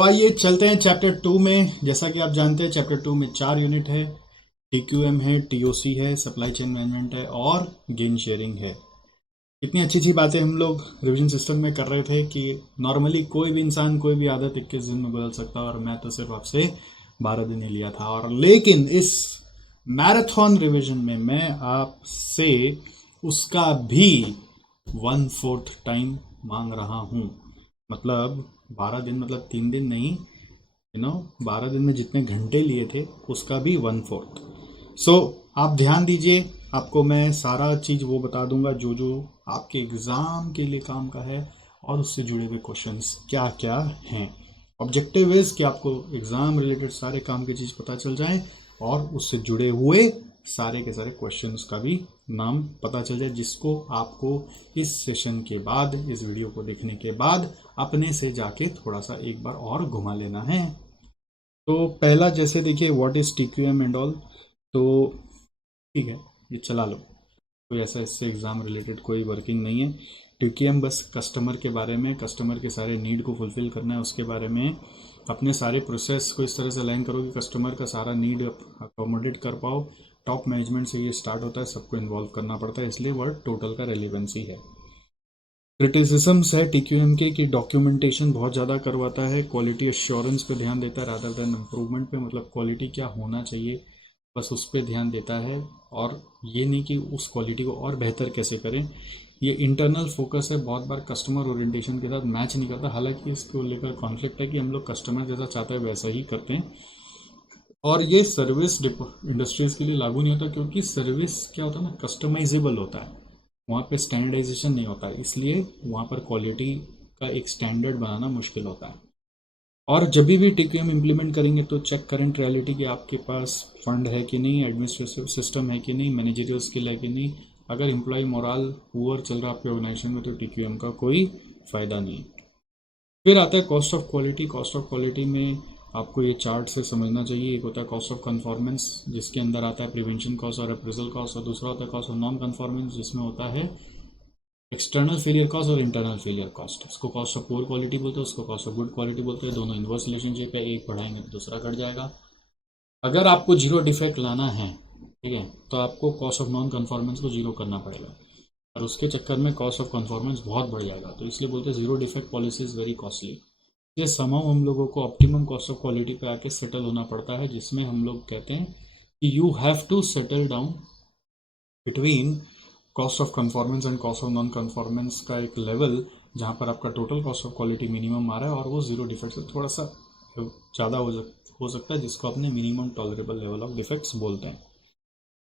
तो आइए चलते हैं चैप्टर 2 में। जैसा कि आप जानते हैं चैप्टर 2 में 4 यूनिट है। टीक्यूएम है, टीओसी है, सप्लाई चेन मैनेजमेंट है और गेन शेयरिंग है। इतनी अच्छी अच्छी बातें हम लोग रिवीजन सिस्टम में कर रहे थे कि नॉर्मली कोई भी इंसान कोई भी आदत 21 दिन में बदल सकता है, और मैं तो सिर्फ आपसे 12 दिन ही लिया था। और लेकिन इस मैराथन रिवीजन में मैं आपसे उसका भी 1/4 टाइम मांग रहा हूं। मतलब 12 दिन मतलब 3 दिन नहीं, 12 दिन में जितने घंटे लिए थे उसका भी 1/4। सो आप ध्यान दीजिए, आपको मैं सारा चीज वो बता दूंगा जो जो आपके एग्जाम के लिए काम का है और उससे जुड़े हुए क्वेश्चंस क्या क्या हैं। ऑब्जेक्टिव इज कि आपको एग्जाम रिलेटेड सारे काम की चीज पता चल जाए और उससे जुड़े हुए सारे के सारे क्वेश्चंस का भी नाम पता चल जाए, जिसको आपको इस सेशन के बाद, इस वीडियो को देखने के बाद अपने से जाके थोड़ा सा एक बार और घुमा लेना है। तो पहला जैसे देखिए, what is TQM and all. तो ठीक है, ये चला लो। कोई ऐसा इससे एग्जाम रिलेटेड कोई वर्किंग नहीं है। टीक्यूएम बस कस्टमर के बारे में, कस्टमर के सारे नीड को फुलफिल करना है, उसके बारे में अपने सारे प्रोसेस को इस तरह से अलाइन करो कि कस्टमर का सारा नीड अकोमोडेट कर पाओ। टॉप मैनेजमेंट से ये स्टार्ट होता है, सबको इन्वॉल्व करना पड़ता है, इसलिए वर्ड टोटल का रेलिवेंसी है। क्रिटिसिजम्स है टीक्यूएम के कि डॉक्यूमेंटेशन बहुत ज़्यादा करवाता है, क्वालिटी एश्योरेंस पे ध्यान देता है रादर देन इम्प्रूवमेंट पे। मतलब क्वालिटी क्या होना चाहिए बस उस पर ध्यान देता है, और ये नहीं कि उस क्वालिटी को और बेहतर कैसे करें। ये इंटरनल फोकस है, बहुत बार कस्टमर ओरिएंटेशन के साथ मैच नहीं करता। हालांकि इसको लेकर कॉन्फ्लिक्ट है कि हम लोग कस्टमर जैसा चाहते हैं वैसा ही करते हैं, और ये सर्विस इंडस्ट्रीज के लिए लागू नहीं होता, क्योंकि सर्विस क्या होता है ना, कस्टमाइजेबल होता है, वहाँ पे स्टैंडर्डाइजेशन नहीं होता है, इसलिए वहाँ पर क्वालिटी का एक स्टैंडर्ड बनाना मुश्किल होता है। और जब भी टीक्यूएम इम्प्लीमेंट करेंगे तो चेक करंट रियलिटी कि आपके पास फंड है कि नहीं, एडमिनिस्ट्रेटिव सिस्टम है कि नहीं, मैनेजरियल स्किल है कि नहीं। अगर एम्प्लॉय मोरल पुअर चल रहा है आपके ऑर्गेनाइजेशन में तो टीक्यूएम का कोई फायदा नहीं। फिर आता है cost of quality. Cost of quality में आपको ये चार्ट से समझना चाहिए। एक होता है कॉस्ट ऑफ कन्फॉर्मेंस, जिसके अंदर आता है प्रिवेंशन कॉस्ट और अप्रेजल कॉस्ट, और दूसरा होता है कॉस्ट ऑफ नॉन कन्फॉर्मेंस, जिसमें होता है एक्सटर्नल फेलियर कॉस्ट और इंटरनल फेलियर कॉस्ट। इसको कॉस्ट ऑफ पुअर क्वालिटी बोलते हैं, उसको कॉस्ट ऑफ गुड क्वालिटी बोलते हैं। दोनों इनवर्स रिलेशनशिप है, एक बढ़ाएंगे तो दूसरा घट जाएगा। अगर आपको जीरो डिफेक्ट लाना है, ठीक है, तो आपको कॉस्ट ऑफ नॉन कन्फॉर्मेंस को जीरो करना पड़ेगा, और उसके चक्कर में कॉस्ट ऑफ कन्फॉर्मेंस बहुत बढ़ जाएगा। तो इसलिए बोलते हैं zero defect policy is very costly. ये समाव हम लोगों को ऑप्टिमम कॉस्ट ऑफ क्वालिटी पे आके सेटल होना पड़ता है, जिसमें हम लोग कहते हैं कि you have to settle down between cost of conformance and cost of non conformance का एक लेवल, जहाँ पर आपका total cost of quality minimum आ रहा है और वो जीरो डिफेक्ट से थोड़ा सा ज़्यादा हो सकता है, जिसको अपने minimum tolerable level of defects बोलते हैं।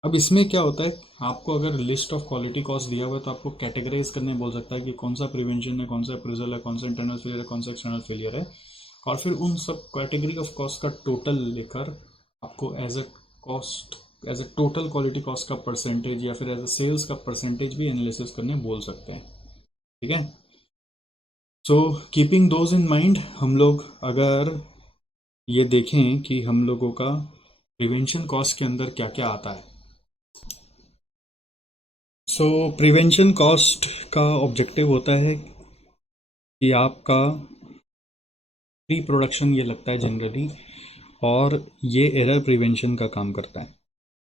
अब इसमें क्या होता है, आपको अगर लिस्ट ऑफ क्वालिटी कॉस्ट दिया हुआ है तो आपको कैटेगराइज करने बोल सकता है कि कौन सा प्रिवेंशन है, कौन सा अप्रेजल है, कौन सा इंटरनल फेलियर है, कौन सा एक्सटर्नल फेलियर है, और फिर उन सब कैटेगरी ऑफ कॉस्ट का टोटल लेकर आपको as a total quality cost का परसेंटेज या फिर एज अ सेल्स का परसेंटेज भी एनालिसिस करने बोल सकते हैं। ठीक है, so keeping those in mind, हम लोग अगर ये देखें कि हम लोगों का प्रिवेंशन कॉस्ट के अंदर क्या क्या आता है। सो प्रिवेंशन कॉस्ट का ऑब्जेक्टिव होता है कि आपका प्री प्रोडक्शन ये लगता है जनरली, और ये एरर प्रिवेंशन का काम करता है।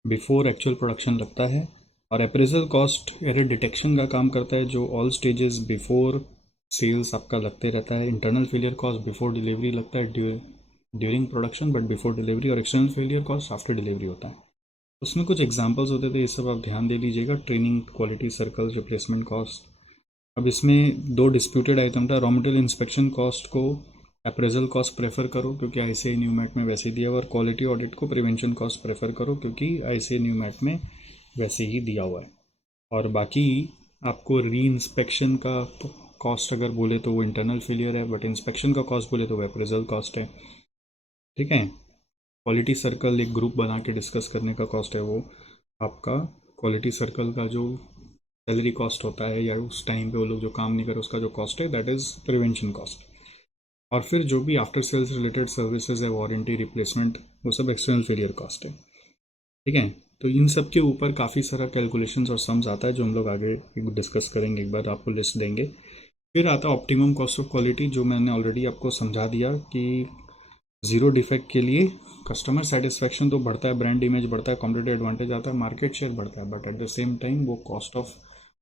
बिफोर एक्चुअल प्रोडक्शन लगता है, और अप्रेजल कॉस्ट एरर डिटेक्शन का काम करता है, जो ऑल स्टेजेस बिफोर सेल्स आपका लगते रहता है। Internal failure cost before delivery लगता है, during production but before delivery, और external failure cost after delivery होता है। उसमें कुछ एग्जांपल्स होते थे, ये सब आप ध्यान दे लीजिएगा। Training, quality circle, replacement cost. अब इसमें दो डिस्प्यूटेड आइटम था। रॉ मटेरियल इंस्पेक्शन कॉस्ट को अप्रेजल कॉस्ट प्रेफर करो क्योंकि आईसीआई न्यूमैट में वैसे ही दिया हुआ, और क्वालिटी ऑडिट को प्रिवेंशन कॉस्ट प्रेफर करो क्योंकि आईसीआई न्यूमैट में वैसे ही दिया हुआ है। और बाकी आपको री इंस्पेक्शन का कॉस्ट अगर बोले तो वो इंटरनल फेलियर है, बट इंस्पेक्शन का कॉस्ट बोले तो वो अप्रेजल कॉस्ट है। ठीक है, क्वालिटी सर्कल एक ग्रुप बना के डिस्कस करने का कॉस्ट है, वो आपका क्वालिटी सर्कल का जो सैलरी कॉस्ट होता है या उस टाइम पे वो लोग जो काम नहीं करे उसका जो कॉस्ट है, दैट इज प्रिवेंशन कॉस्ट। और फिर जो भी आफ्टर सेल्स रिलेटेड सर्विसेज है, वारंटी, रिप्लेसमेंट, वो सब एक्सटर्नल फेलियर कॉस्ट है। ठीक है, तो इन सब के ऊपर काफ़ी सारा कैलकुलेशंस और सम्स आता है जो हम लोग आगे डिस्कस करेंगे, एक बार आपको लिस्ट देंगे। फिर आता है ऑप्टिमम कॉस्ट ऑफ क्वालिटी, जो मैंने ऑलरेडी आपको समझा दिया कि ज़ीरो डिफेक्ट के लिए कस्टमर सेटिस्फेक्शन तो बढ़ता है, ब्रांड इमेज बढ़ता है, कॉम्पिटिटिव एडवांटेज आता है, मार्केट शेयर बढ़ता है, but at the same time वो कॉस्ट ऑफ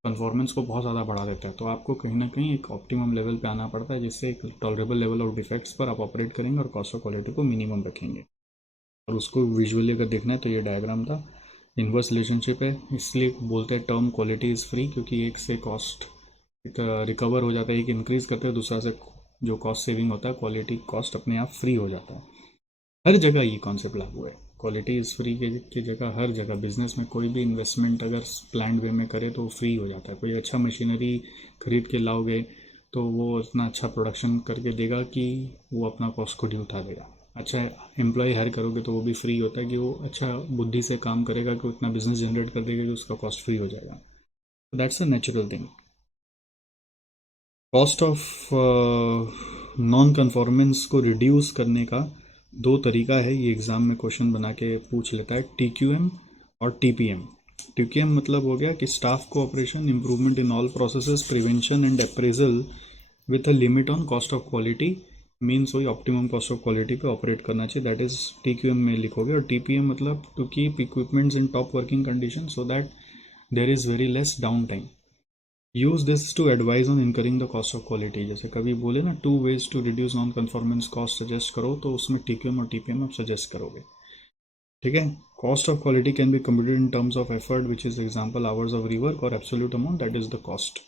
कन्फॉर्मेंस को बहुत ज़्यादा बढ़ा देता है। तो आपको कहीं ना कहीं एक ऑप्टिमम लेवल पे आना पड़ता है, जिससे एक टॉलरेबल लेवल ऑफ डिफेक्ट्स पर आप ऑपरेट करेंगे और कॉस्ट ऑफ क्वालिटी को मिनिमम रखेंगे। और उसको विजुअली अगर देखना है तो ये डायग्राम था, इन्वर्स रिलेशनशिप है, इसलिए बोलते हैं टर्म क्वालिटी इज़ फ्री, क्योंकि एक से कॉस्ट रिकवर हो जाता है, एक इंक्रीज करते हैं, दूसरा से जो कॉस्ट सेविंग होता है, क्वालिटी कॉस्ट अपने आप फ्री हो जाता है। हर जगह ये कॉन्सेप्ट लागू है, क्वालिटी इज़ फ्री की जगह हर जगह बिजनेस में कोई भी इन्वेस्टमेंट अगर प्लान्ड वे में करे तो फ्री हो जाता है। कोई अच्छा मशीनरी खरीद के लाओगे तो वो इतना अच्छा प्रोडक्शन करके देगा कि वो अपना कॉस्ट खुद ही उठा देगा। अच्छा एम्प्लॉय हायर करोगे तो वो भी फ्री होता है कि वो अच्छा बुद्धि से काम करेगा कि उतना बिजनेस जनरेट कर देगा कि उसका कॉस्ट फ्री हो जाएगा। That's a natural thing. Cost of non conformance को रिड्यूस करने का दो तरीका है, ये एग्ज़ाम में क्वेश्चन बना के पूछ लेता है, TQM और TPM। TQM मतलब हो गया कि staff cooperation, improvement in all processes, prevention and appraisal with a limit on cost of quality, means वही ऑप्टिमम कॉस्ट ऑफ क्वालिटी पे ऑपरेट करना चाहिए, दैट इज TQM में लिखोगे। और TPM मतलब to keep equipments in top working condition so that there is very less down time. Use this to advise on incurring the cost of quality. जैसे कभी बोले ना 2 ways to reduce non conformance cost suggest करो, तो उसमें TQM और TPM आप suggest करोगे। ठीक है। Cost of quality can be computed in terms of effort which is example hours of rework और absolute amount that is the cost.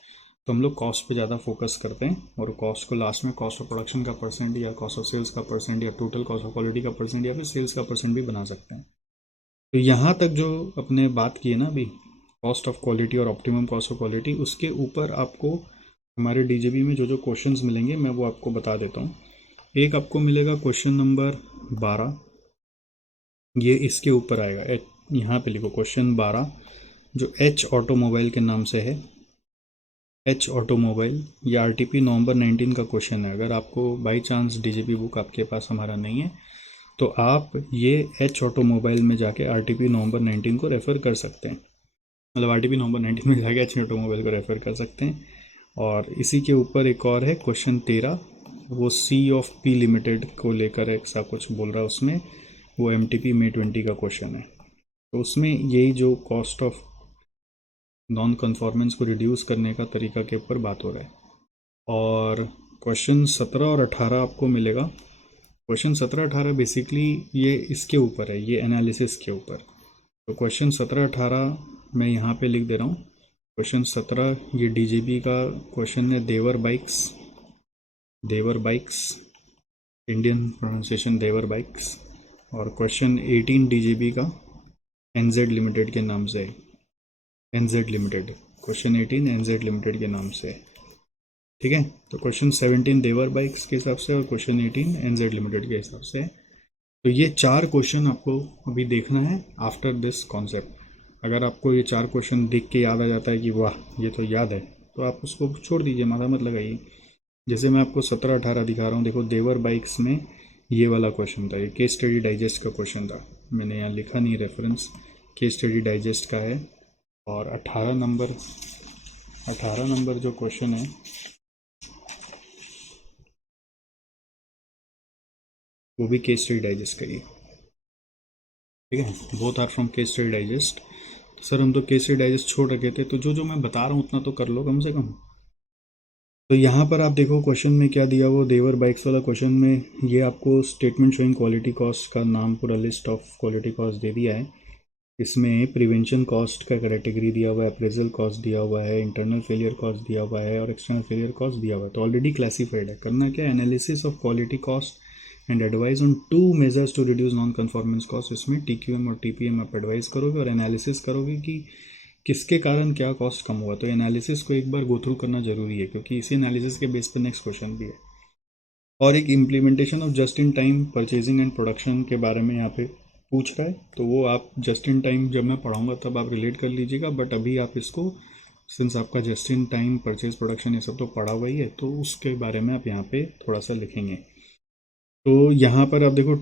तो हम लोग कॉस्ट पे ज़्यादा फोकस करते हैं और कॉस्ट को लास्ट में कॉस्ट ऑफ प्रोडक्शन का परसेंट या कॉस्ट ऑफ सेल्स का परसेंट या टोटल कॉस्ट ऑफ क्वालिटी का परसेंट या फिर सेल्स का परसेंट भी बना सकते हैं। तो यहाँ तक जो अपने बात की है ना अभी, कॉस्ट ऑफ क्वालिटी और ऑप्टिमम कॉस्ट ऑफ क्वालिटी, उसके ऊपर आपको हमारे DJB में जो जो क्वेश्चंस मिलेंगे मैं वो आपको बता देता हूँ। एक आपको मिलेगा क्वेश्चन नंबर 12, ये इसके ऊपर आएगा, यहाँ पे लिखो क्वेश्चन 12, जो H ऑटोमोबाइल के नाम से है। H ऑटोमोबाइल, ये RTP नवंबर 19 का क्वेश्चन है। अगर आपको बाई चांस DJB बुक आपके पास हमारा नहीं है तो आप ये H ऑटोमोबाइल में जाके RTP नवंबर 19 को रेफ़र कर सकते हैं, मतलब RTP नवंबर 19 में जाके H ऑटोमोबाइल को रेफ़र कर सकते हैं। और इसी के ऊपर एक और है क्वेश्चन 13, वो C ऑफ P लिमिटेड को लेकर ऐसा कुछ बोल रहा है, उसमें वो MTP May 20 का क्वेश्चन है। तो उसमें यही जो कॉस्ट ऑफ नॉन कन्फॉर्मेंस को रिड्यूस करने का तरीका के ऊपर बात हो रहा है। और क्वेश्चन 17 और 18 आपको मिलेगा। क्वेश्चन 17-18 बेसिकली ये इसके ऊपर है, ये एनालिसिस के ऊपर। तो क्वेश्चन 17-18 मैं यहाँ पे लिख दे रहा हूँ। क्वेश्चन 17 ये DJB का क्वेश्चन है, देवर बाइक्स, इंडियन प्रोनाउंसिएशन देवर बाइक्स। और क्वेश्चन 18 DJB का NZ लिमिटेड के नाम से है, NZ limited, question 18 NZ limited के नाम से है। ठीक है। तो क्वेश्चन 17 देवर बाइक्स के हिसाब से और क्वेश्चन 18 NZ लिमिटेड के हिसाब से है। तो ये 4 क्वेश्चन आपको अभी देखना है आफ्टर दिस कॉन्सेप्ट। अगर आपको ये 4 क्वेश्चन देख के याद आ जाता है कि वाह ये तो याद है, तो आप उसको छोड़ दीजिए, माथा मत लगाइए। जैसे मैं आपको 17-18 दिखा रहा हूँ, देखो देवर बाइक्स में ये वाला क्वेश्चन था, ये केस स्टडी डाइजेस्ट का क्वेश्चन था, मैंने यहाँ लिखा नहीं रेफरेंस, केस स्टडी डाइजेस्ट का है। और 18 नंबर जो क्वेश्चन है वो भी केस स्टडी डाइजेस्ट का ही है। ठीक है, both are from case study digest. Sir हम तो केस स्टडी डाइजेस्ट छोड़ रखे थे, तो जो जो मैं बता रहा हूँ उतना तो कर लो कम से कम। तो यहाँ पर आप देखो क्वेश्चन में क्या दिया, वो देवर बाइक्स वाला क्वेश्चन में ये आपको स्टेटमेंट शोइंग क्वालिटी कॉस्ट का नाम, पूरा लिस्ट ऑफ क्वालिटी कॉस्ट दे दिया है। इसमें प्रिवेंशन कॉस्ट का कैटेगरी दिया हुआ है, अप्रेजल कॉस्ट दिया हुआ है, इंटरनल फेलियर कॉस्ट दिया हुआ है और एक्सटर्नल फेलियर कॉस्ट दिया हुआ है। तो ऑलरेडी क्लासीफाइड है। करना क्या, analysis of quality cost and advise on 2 measures to reduce non conformance cost. इसमें TQM और TPM आप एडवाइस करोगे और एनालिसिस करोगे कि किसके कारण क्या कॉस्ट कम हुआ। तो एनालिसिस को एक बार गो थ्रू करना जरूरी है, क्योंकि इसी एनालिसिस के बेस पर नेक्स्ट क्वेश्चन भी है। और एक implementation of just in time purchasing and production के बारे में यहाँ पे पूछ रहा है, तो वो आप जस्ट इन टाइम जब मैं पढ़ाऊँगा तब आप रिलेट कर लीजिएगा, बट अभी आप इसको, सिंस आपका just in time purchase production ये सब तो पढ़ा हुआ ही है, तो उसके बारे में आप यहाँ पे थोड़ा सा लिखेंगे। तो यहाँ पर आप देखो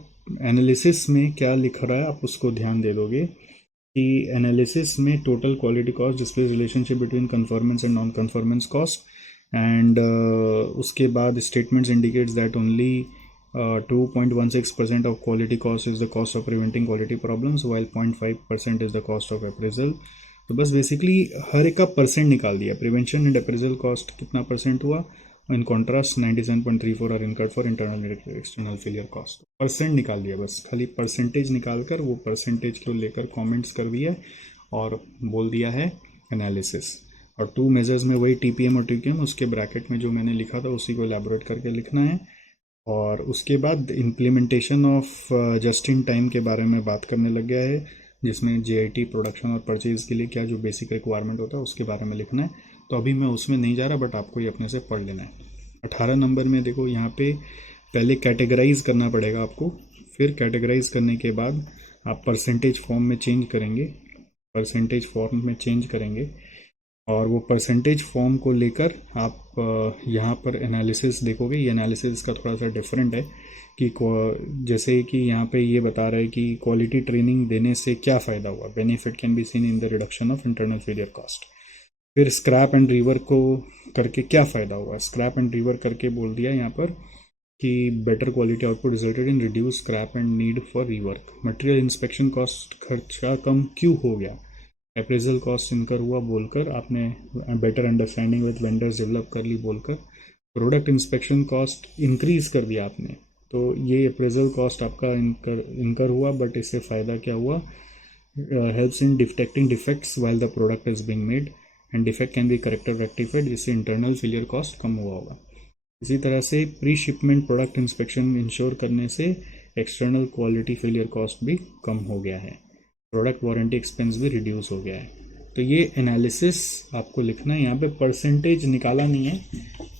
एनालिसिस में क्या लिख रहा है, आप उसको ध्यान दे दोगे कि एनालिसिस में total quality cost displays relationship between conformance and non conformance cost and उसके बाद statements indicates that only 2.16% of quality cost is the cost of preventing quality problems while 0.5% is the cost of appraisal. तो बस basically हर एक का percent निकाल दिया। Prevention and appraisal cost कितना परसेंट हुआ, in contrast 97.34 are incurred for internal external failure cost. Percent निकाल दिया, बस खाली परसेंटेज निकाल कर वो परसेंटेज को लेकर कमेंट्स कर दिया और बोल दिया है एनालिसिस। और 2 मेजर्स में वही टीपीएम और टीक्यूएम, उसके ब्रैकेट में जो मैंने लिखा था उसी को एलैबोरेट करके लिखना है। और उसके बाद implementation of just in time के बारे में बात करने लग गया है, जिसमें जेआईटी प्रोडक्शन और परचेज के लिए क्या जो बेसिक रिक्वायरमेंट होता है उसके बारे में लिखना है। तो अभी मैं उसमें नहीं जा रहा, बट आपको ये अपने से पढ़ लेना है। 18 नंबर में देखो, यहाँ पे पहले कैटेगराइज करना पड़ेगा आपको, फिर कैटेगराइज करने के बाद आप परसेंटेज फॉर्म में चेंज करेंगे, परसेंटेज फॉर्म में चेंज करेंगे और वो परसेंटेज फॉर्म को लेकर आप यहाँ पर एनालिसिस देखोगे। ये एनालिसिस का थोड़ा सा डिफरेंट है कि जैसे कि यहाँ पे ये बता रहा है कि क्वालिटी ट्रेनिंग देने से क्या फ़ायदा हुआ, benefit can be seen in the reduction of internal failure cost. फिर स्क्रैप एंड रिवर को करके क्या फ़ायदा हुआ, स्क्रैप एंड रिवर करके बोल दिया यहाँ पर कि better quality output resulted in reduce scrap and need for rework. Material inspection cost खर्चा कम क्यों हो गया, अप्रेजल कॉस्ट इनकर हुआ बोलकर आपने better understanding with vendors develop कर ली बोलकर। प्रोडक्ट इंस्पेक्शन कॉस्ट इंक्रीज कर दिया आपने, तो ये अप्रेजल कॉस्ट आपका इनकर हुआ, बट इससे फ़ायदा क्या हुआ, helps in detecting defects while the product is being made and defect can be corrected rectified, इससे इंटरनल फेलियर कॉस्ट कम हुआ होगा। इसी तरह से pre shipment product inspection ensure करने से एक्सटर्नल क्वालिटी फेलियर कॉस्ट भी कम हो गया है, प्रोडक्ट वारंटी एक्सपेंस भी रिड्यूस हो गया है। तो ये एनालिसिस आपको लिखना है। यहाँ पे परसेंटेज निकाला नहीं है,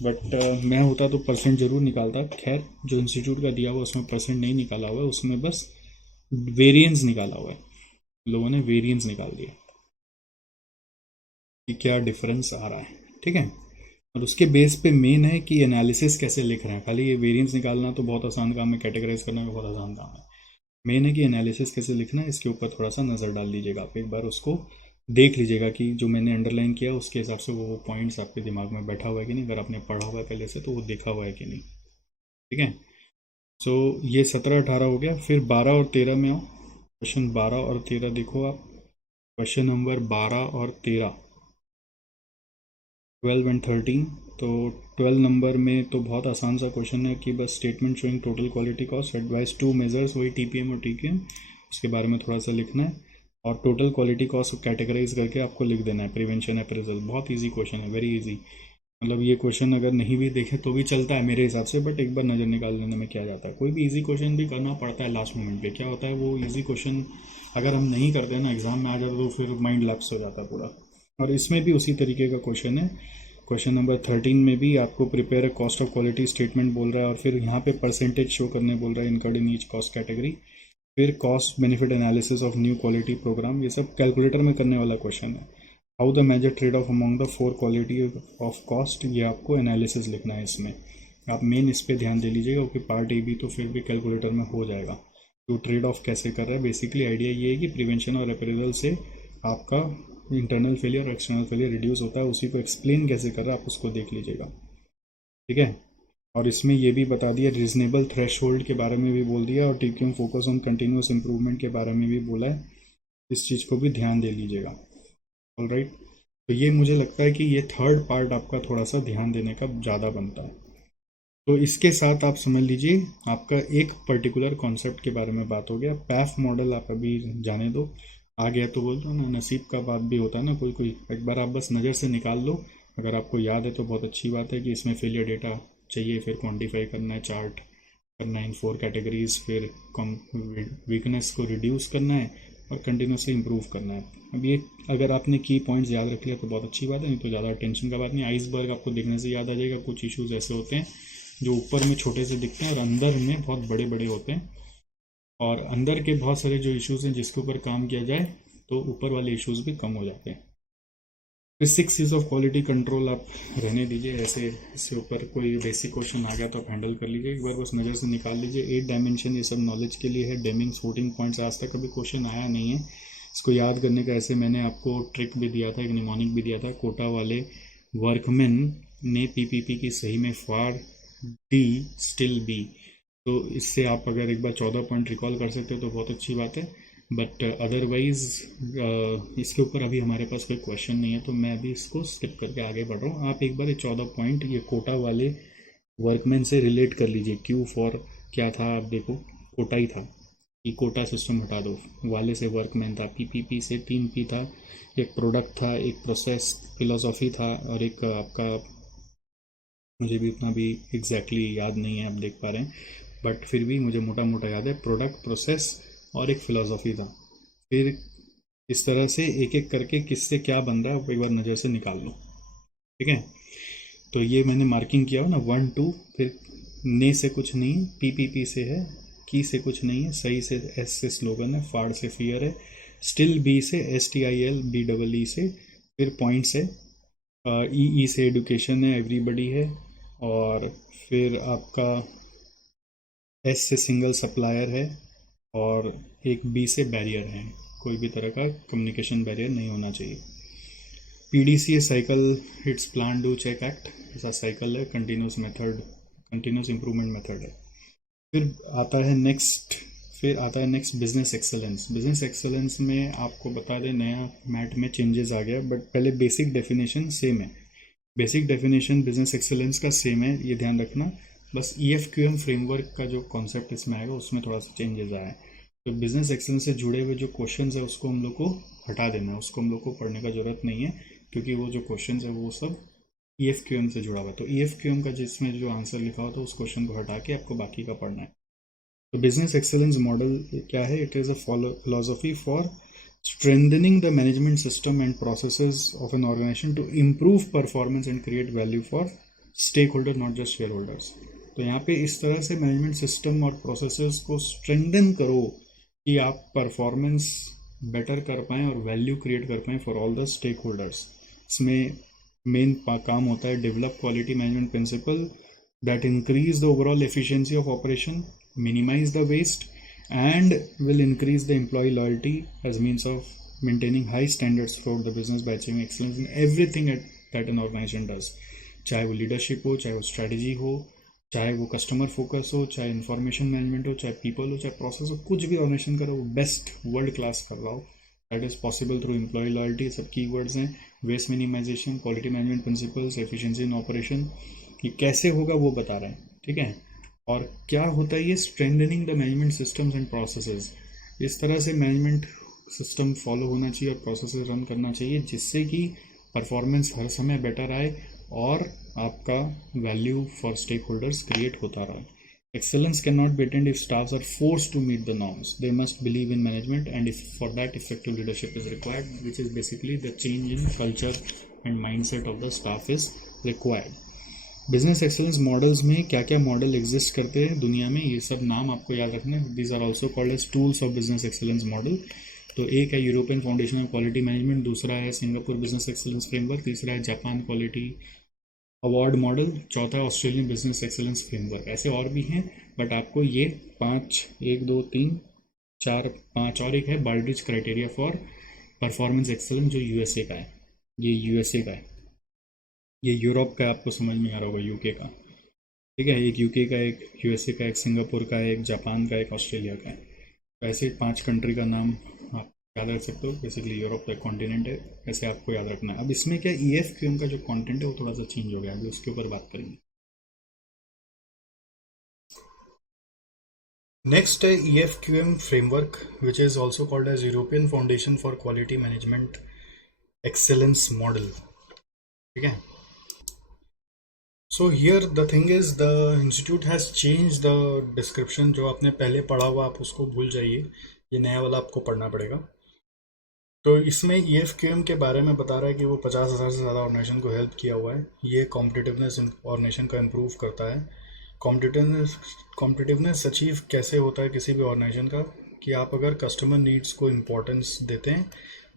बट मैं होता तो परसेंट ज़रूर निकालता। खैर, जो इंस्टीट्यूट का दिया हुआ उसमें परसेंट नहीं निकाला हुआ है, उसमें बस वेरिएंस निकाला हुआ है। लोगों ने वेरिएंस निकाल दिया कि क्या डिफरेंस आ रहा है, ठीक है। और उसके बेस पे मेन है कि एनालिसिस कैसे लिख रहे हैं। खाली ये वेरिएंस निकालना तो बहुत आसान काम है, कैटेगराइज करना भी बहुत आसान काम है। मेन है कि एनालिसिस कैसे लिखना है, इसके ऊपर थोड़ा सा नज़र डाल दीजिएगा आप, एक बार उसको देख लीजिएगा कि जो मैंने अंडरलाइन किया उसके हिसाब से वो पॉइंट्स आपके दिमाग में बैठा हुआ है कि नहीं। अगर आपने पढ़ा हुआ है पहले से तो वो देखा हुआ है कि नहीं, ठीक है। सो ये 17-18 हो गया। फिर 12 और 13 में आओ। क्वेश्चन 12 और 13 देखो आप। क्वेश्चन नंबर 12 और 13, 12 एंड 13। तो 12 नंबर में तो बहुत आसान सा क्वेश्चन है कि बस statement showing total quality cost advice 2 measures, वही टीपीएम और टीक्यूएम, उसके बारे में थोड़ा सा लिखना है। और टोटल क्वालिटी कॉस्ट कैटेगराइज करके आपको लिख देना है। प्रिवेंशन अप्रेजल बहुत इजी क्वेश्चन है, वेरी इजी। मतलब ये क्वेश्चन अगर नहीं भी देखे तो भी चलता है मेरे हिसाब से, बट एक बार नज़र निकाल लेने में क्या जाता है। कोई भी इजी क्वेश्चन भी करना पड़ता है लास्ट मोमेंट पे। क्या होता है, वो इजी क्वेश्चन अगर हम नहीं करते हैं ना, एग्जाम में आ जाता तो फिर माइंड लैप्स हो जाता है पूरा। और इसमें भी उसी तरीके का क्वेश्चन है। क्वेश्चन नंबर 13 में भी आपको prepare a cost of quality statement बोल रहा है, और फिर यहाँ पे परसेंटेज शो करने बोल रहा है incurred in each cost category. फिर cost benefit analysis of new quality programme, ये सब कैलकुलेटर में करने वाला क्वेश्चन है। How the major trade off among the 4 quality of cost, ये आपको एनालिसिस लिखना है इसमें। आप मेन इस पर ध्यान दे लीजिएगा, क्योंकि पार्ट ए भी तो फिर भी कैलकुलेटर में हो जाएगा। तो ट्रेड ऑफ कैसे कर रहा है, बेसिकली आइडिया ये है कि प्रिवेंशन और अप्रेजल से आपका इंटरनल फेलियर और एक्सटर्नल फेलियर रिड्यूस होता है, उसी को एक्सप्लेन कैसे कर रहा है आप उसको देख लीजिएगा, ठीक है। और इसमें ये भी बता दिया, रीजनेबल थ्रेशहोल्ड के बारे में भी बोल दिया, और TQM focus on continuous improvement के बारे में भी बोला है। इस चीज़ को भी ध्यान दे लीजिएगा, ऑलराइट। तो ये मुझे लगता है कि ये थर्ड पार्ट आपका थोड़ा सा ध्यान देने का ज़्यादा बनता है। तो इसके साथ आप समझ लीजिए आपका एक पर्टिकुलर कॉन्सेप्ट के बारे में बात हो गया। पैफ मॉडल आप अभी जाने दो, आ गया तो बोलते हो ना, नसीब का बात भी होता है ना, कोई कोई एक बार आप बस नज़र से निकाल लो। अगर आपको याद है तो बहुत अच्छी बात है कि इसमें फेलियर डेटा चाहिए, फिर क्वान्टिफाई करना है, चार्ट करना है इन 4 कैटेगरीज, फिर कम वीकनेस को रिड्यूस करना है और कंटिन्यूसली इंप्रूव करना है। अब ये अगर आपने की पॉइंट्स याद रख लिया तो बहुत अच्छी बात है, नहीं तो ज़्यादा टेंशन का बात नहीं। आइसबर्ग आपको देखने से याद आ जाएगा। कुछ इश्यूज ऐसे होते हैं जो ऊपर में छोटे से दिखते हैं और अंदर में बहुत बड़े बड़े होते हैं, और अंदर के बहुत सारे जो इश्यूज हैं जिसके ऊपर काम किया जाए तो ऊपर वाले इश्यूज भी कम हो जाते हैं। फिर 6 चीज़ ऑफ क्वालिटी कंट्रोल आप रहने दीजिए, ऐसे इसके ऊपर कोई बेसिक क्वेश्चन आ गया तो आप हैंडल कर लीजिए, एक बार बस नज़र से निकाल लीजिए। 8 डायमेंशन ये सब नॉलेज के लिए है। डेमिंग्स 14 पॉइंट्स आज तक कभी क्वेश्चन आया नहीं है, इसको याद करने का ऐसे मैंने आपको ट्रिक भी दिया था, एक निमोनिक भी दिया था। कोटा वाले वर्कमैन ने पीपीपी की सही में फॉर डी स्टिल बी। तो इससे आप अगर एक बार 14 पॉइंट रिकॉल कर सकते हो तो बहुत अच्छी बात है। बट अदरवाइज इसके ऊपर अभी हमारे पास कोई क्वेश्चन नहीं है, तो मैं अभी इसको स्किप करके आगे बढ़ रहा हूँ। आप एक बार ये 14 पॉइंट ये कोटा वाले वर्कमैन से रिलेट कर लीजिए। क्यू फॉर क्या था, आप देखो कोटा ही था, कि कोटा सिस्टम हटा दो, वाले से वर्कमैन था, पीपीपी से 3 पी था, एक प्रोडक्ट था, एक प्रोसेस फिलोसॉफी था, और एक आपका मुझे भी उतना भी एग्जैक्टली याद नहीं है, आप देख पा रहे हैं, बट फिर भी मुझे मोटा मोटा याद है, प्रोडक्ट, प्रोसेस और एक फिलोसॉफी था। फिर इस तरह से एक एक करके किससे क्या बन रहा है आप एक बार नज़र से निकाल लो, ठीक है। तो ये मैंने मार्किंग किया हो ना, 1 2, फिर ने से कुछ नहीं, पीपीपी से है, की से कुछ नहीं है, सही से एस से स्लोगन है, फाड़ से फियर है, स्टिल बी से STIL BEE से, फिर पॉइंट से ई से एडुकेशन है, एवरीबडी है, और फिर आपका एस से सिंगल सप्लायर है, और एक बी से बैरियर है, कोई भी तरह का कम्युनिकेशन बैरियर नहीं होना चाहिए। PDCA cycle, it's plan do check act, ऐसा साइकिल है, continuous method, continuous improvement method है। फिर आता है next business excellence. Business excellence में आपको बता दें, नया मैट में चेंजेस आ गया, बट पहले बेसिक डेफिनेशन सेम है, बेसिक डेफिनेशन बिजनेस एक्सेलेंस का सेम है, ये ध्यान रखना। बस EFQM फ्रेमवर्क का जो कॉन्सेप्ट इसमें आएगा उसमें थोड़ा सा चेंजेस आया है। तो बिजनेस एक्सेलेंस से जुड़े हुए जो क्वेश्चंस है उसको हम लोग को हटा देना है, उसको हम लोग को पढ़ने का ज़रूरत नहीं है, क्योंकि वो जो क्वेश्चंस है वो सब EFQM से जुड़ा हुआ है। तो EFQM का जिसमें जो आंसर लिखा हो तो उस क्वेश्चन को हटा के आपको बाकी का पढ़ना है। तो बिजनेस एक्सेलेंस मॉडल क्या है? It is a philosophy for strengthening the management system and processes of an organization to improve performance and create value for stakeholders, not just shareholders. तो यहाँ पे इस तरह से मैनेजमेंट सिस्टम और प्रोसेसेस को स्ट्रेंथन करो कि आप परफॉर्मेंस बेटर कर पाएँ और वैल्यू क्रिएट कर पाएँ for all the stakeholders. इसमें मेन काम होता है develop quality management principle that increase the overall efficiency of operation, minimize the waste, and will increase the employee loyalty as means of maintaining high standards throughout the business by achieving excellence in everything that an organization does. चाहे वो leadership हो, चाहे वो strategy हो, चाहे वो customer focus हो, चाहे इंफॉर्मेशन मैनेजमेंट हो, चाहे पीपल हो, चाहे प्रोसेस हो, कुछ भी ऑर्गेनाइजेशन करो वो बेस्ट वर्ल्ड क्लास कर रहा हो, that is possible through employ loyalty. सब की वर्ड्स हैं, waste minimization, quality management principles, efficiency in operation, ये कैसे होगा वो बता रहे हैं, ठीक है। और क्या होता है ये strengthening the management systems and processes, इस तरह से मैनेजमेंट सिस्टम फॉलो होना चाहिए और प्रोसेसेस रन करना चाहिए जिससे कि परफॉर्मेंस हर समय बेटर आए और आपका value for stakeholders create होता रहे। Excellence cannot be attained if staffs are forced to meet the norms. They must believe in management, and if for that effective leadership is required, which is basically the change in culture and mindset of the staff is required. Business excellence models में क्या क्या model exist करते हैं दुनिया में, ये सब नाम आपको याद रखना है। These are also called as tools of business excellence model. तो एक है European foundation of quality management, दूसरा है सिंगापुर बिजनेस एक्सेलेंस फ्रेमवर्क, तीसरा है जापान क्वालिटी अवार्ड मॉडल, चौथा है ऑस्ट्रेलियन बिजनेस एक्सेलेंस फ्रेमवर्क। ऐसे और भी हैं, बट आपको ये 5, 1 2 3 4 5 और एक है बाल्ड्रिज क्राइटेरिया फॉर परफॉर्मेंस एक्सेलेंस, जो USA का है, ये USA का है, ये यूरोप का आपको समझ में आ रहा होगा, UK का, ठीक है। एक UK का, एक USA का, एक सिंगापुर का, एक जापान का, एक ऑस्ट्रेलिया का है। तो ऐसे 5 कंट्री का नाम आप याद रख सकते हो। बेसिकली यूरोप का कॉन्टिनेंट है, ऐसे आपको याद रखना है। अब इसमें क्या EFQM का जो कंटेंट है वो थोड़ा सा चेंज हो गया, अभी उसके ऊपर बात करेंगे। नेक्स्ट है EFQM framework, which is also called as European foundation for quality management excellence model, ठीक है। So here the thing is the institute has changed the description, जो आपने पहले पढ़ा हुआ आप उसको भूल जाइए, ये नया वाला आपको पढ़ना पड़ेगा। तो इसमें EFQM के बारे में बता रहा है कि वो 50,000 से ज़्यादा ऑर्गेनाइजेशन को हेल्प किया हुआ है, ये कॉम्पिटिटिवनेस ऑर्गेनाइजेशन का इम्प्रूव करता है। कॉम्पिटिटिवनेस अचीव कैसे होता है किसी भी ऑर्गेनाइजेशन का, कि आप अगर कस्टमर नीड्स को इम्पोर्टेंस देते हैं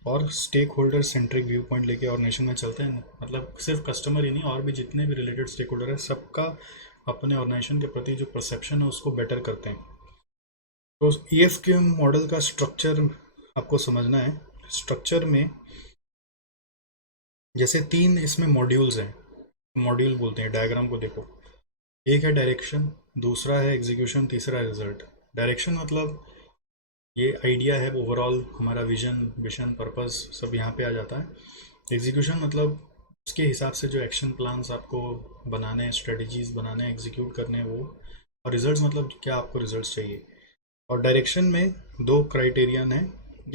और stakeholder centric viewpoint लेके ऑर्गेनाइजेशन में चलते हैं, मतलब सिर्फ कस्टमर ही नहीं और भी जितने भी रिलेटेड स्टेक होल्डर है सबका अपने ऑर्गेनाइजेशन के प्रति जो परसेप्शन है उसको बेटर करते हैं। तो EFQM मॉडल का स्ट्रक्चर आपको समझना है। स्ट्रक्चर में जैसे 3 इसमें मॉड्यूल्स हैं, मॉड्यूल बोलते हैं, डायग्राम को देखो। एक है डायरेक्शन, दूसरा है एग्जीक्यूशन, तीसरा है रिजल्ट। डायरेक्शन मतलब ये आइडिया है ओवरऑल, हमारा विजन पर्पस सब यहाँ पे आ जाता है। एग्जीक्यूशन मतलब उसके हिसाब से जो एक्शन प्लान्स आपको बनाने हैं, स्ट्रेटजीज बनाने हैं, एग्जीक्यूट करने हैं वो। और रिजल्ट्स मतलब क्या आपको रिजल्ट्स चाहिए। और डायरेक्शन में दो क्राइटेरियन है,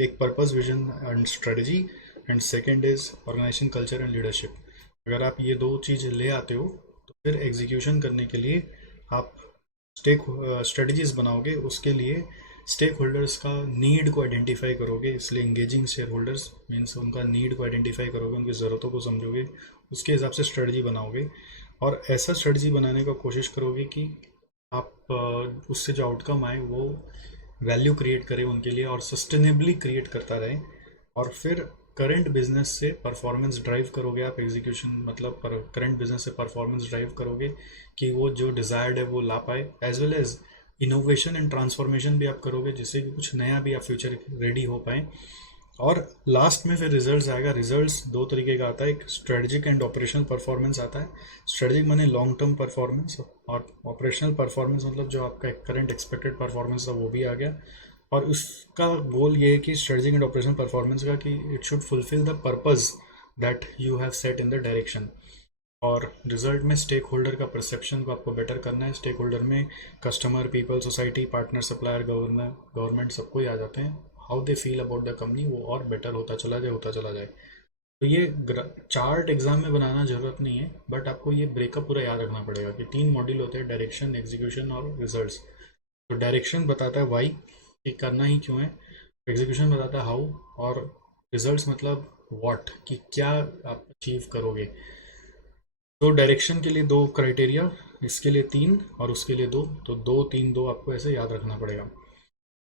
एक purpose vision and strategy, and second is organization culture and leadership. अगर आप ये दो चीज़ ले आते हो तो फिर एग्जीक्यूशन करने के लिए आप स्टेक स्ट्रेटजीज बनाओगे, उसके लिए स्टेक होल्डर्स का नीड को आइडेंटिफाई करोगे, इसलिए इंगेजिंग शेयर होल्डर्स मीन्स उनका नीड को आइडेंटिफाई करोगे, उनकी ज़रूरतों को समझोगे, उसके हिसाब से स्ट्रेटजी बनाओगे। और ऐसा स्ट्रेटजी बनाने का कोशिश करोगे कि आप उससे जो आउटकम आए वो वैल्यू क्रिएट करे उनके लिए और सस्टेनेबली क्रिएट करता रहे। और फिर करंट बिजनेस से परफॉर्मेंस ड्राइव करोगे आप, एग्जीक्यूशन मतलब करंट बिजनेस से परफॉर्मेंस ड्राइव करोगे कि वो जो डिज़ायर्ड है वो ला पाए, as well as innovation and transformation भी आप करोगे जिससे कि कुछ नया भी आप फ्यूचर रेडी हो पाए। और लास्ट में फिर रिजल्ट्स आएगा। रिजल्ट्स दो तरीके का आता है, एक स्ट्रेटजिक एंड ऑपरेशनल परफॉर्मेंस आता है। स्ट्रेटजिक माने लॉन्ग टर्म परफॉर्मेंस, और ऑपरेशनल परफॉर्मेंस मतलब जो आपका करंट एक्सपेक्टेड परफॉर्मेंस था वो भी आ गया। और उसका गोल ये है कि स्ट्रेटजिक एंड ऑपरेशनल परफॉर्मेंस का कि it should fulfil the purpose that you have set in the direction. और रिजल्ट में स्टेक होल्डर का परसेप्शन को आपको बेटर करना है। स्टेक होल्डर में customer, people, society, partner, supplier, government सबको ही आ जाते हैं। How they feel about the company वो और बेटर होता चला जाए। तो ये चार्ट एग्जाम में बनाना जरूरत नहीं है, बट आपको ये ब्रेकअप पूरा याद रखना पड़ेगा कि 3 मॉड्यूल होते हैं, डायरेक्शन, एग्जीक्यूशन और रिजल्ट्स। तो डायरेक्शन बताता है वाई, कि करना ही क्यों है। एग्जीक्यूशन बताता है हाउ, और रिजल्ट्स मतलब व्हाट, कि क्या आप अचीव करोगे। तो डायरेक्शन के लिए 2 क्राइटेरिया, इसके लिए 3 और उसके लिए 2, तो 2 3 2 आपको ऐसे याद रखना पड़ेगा।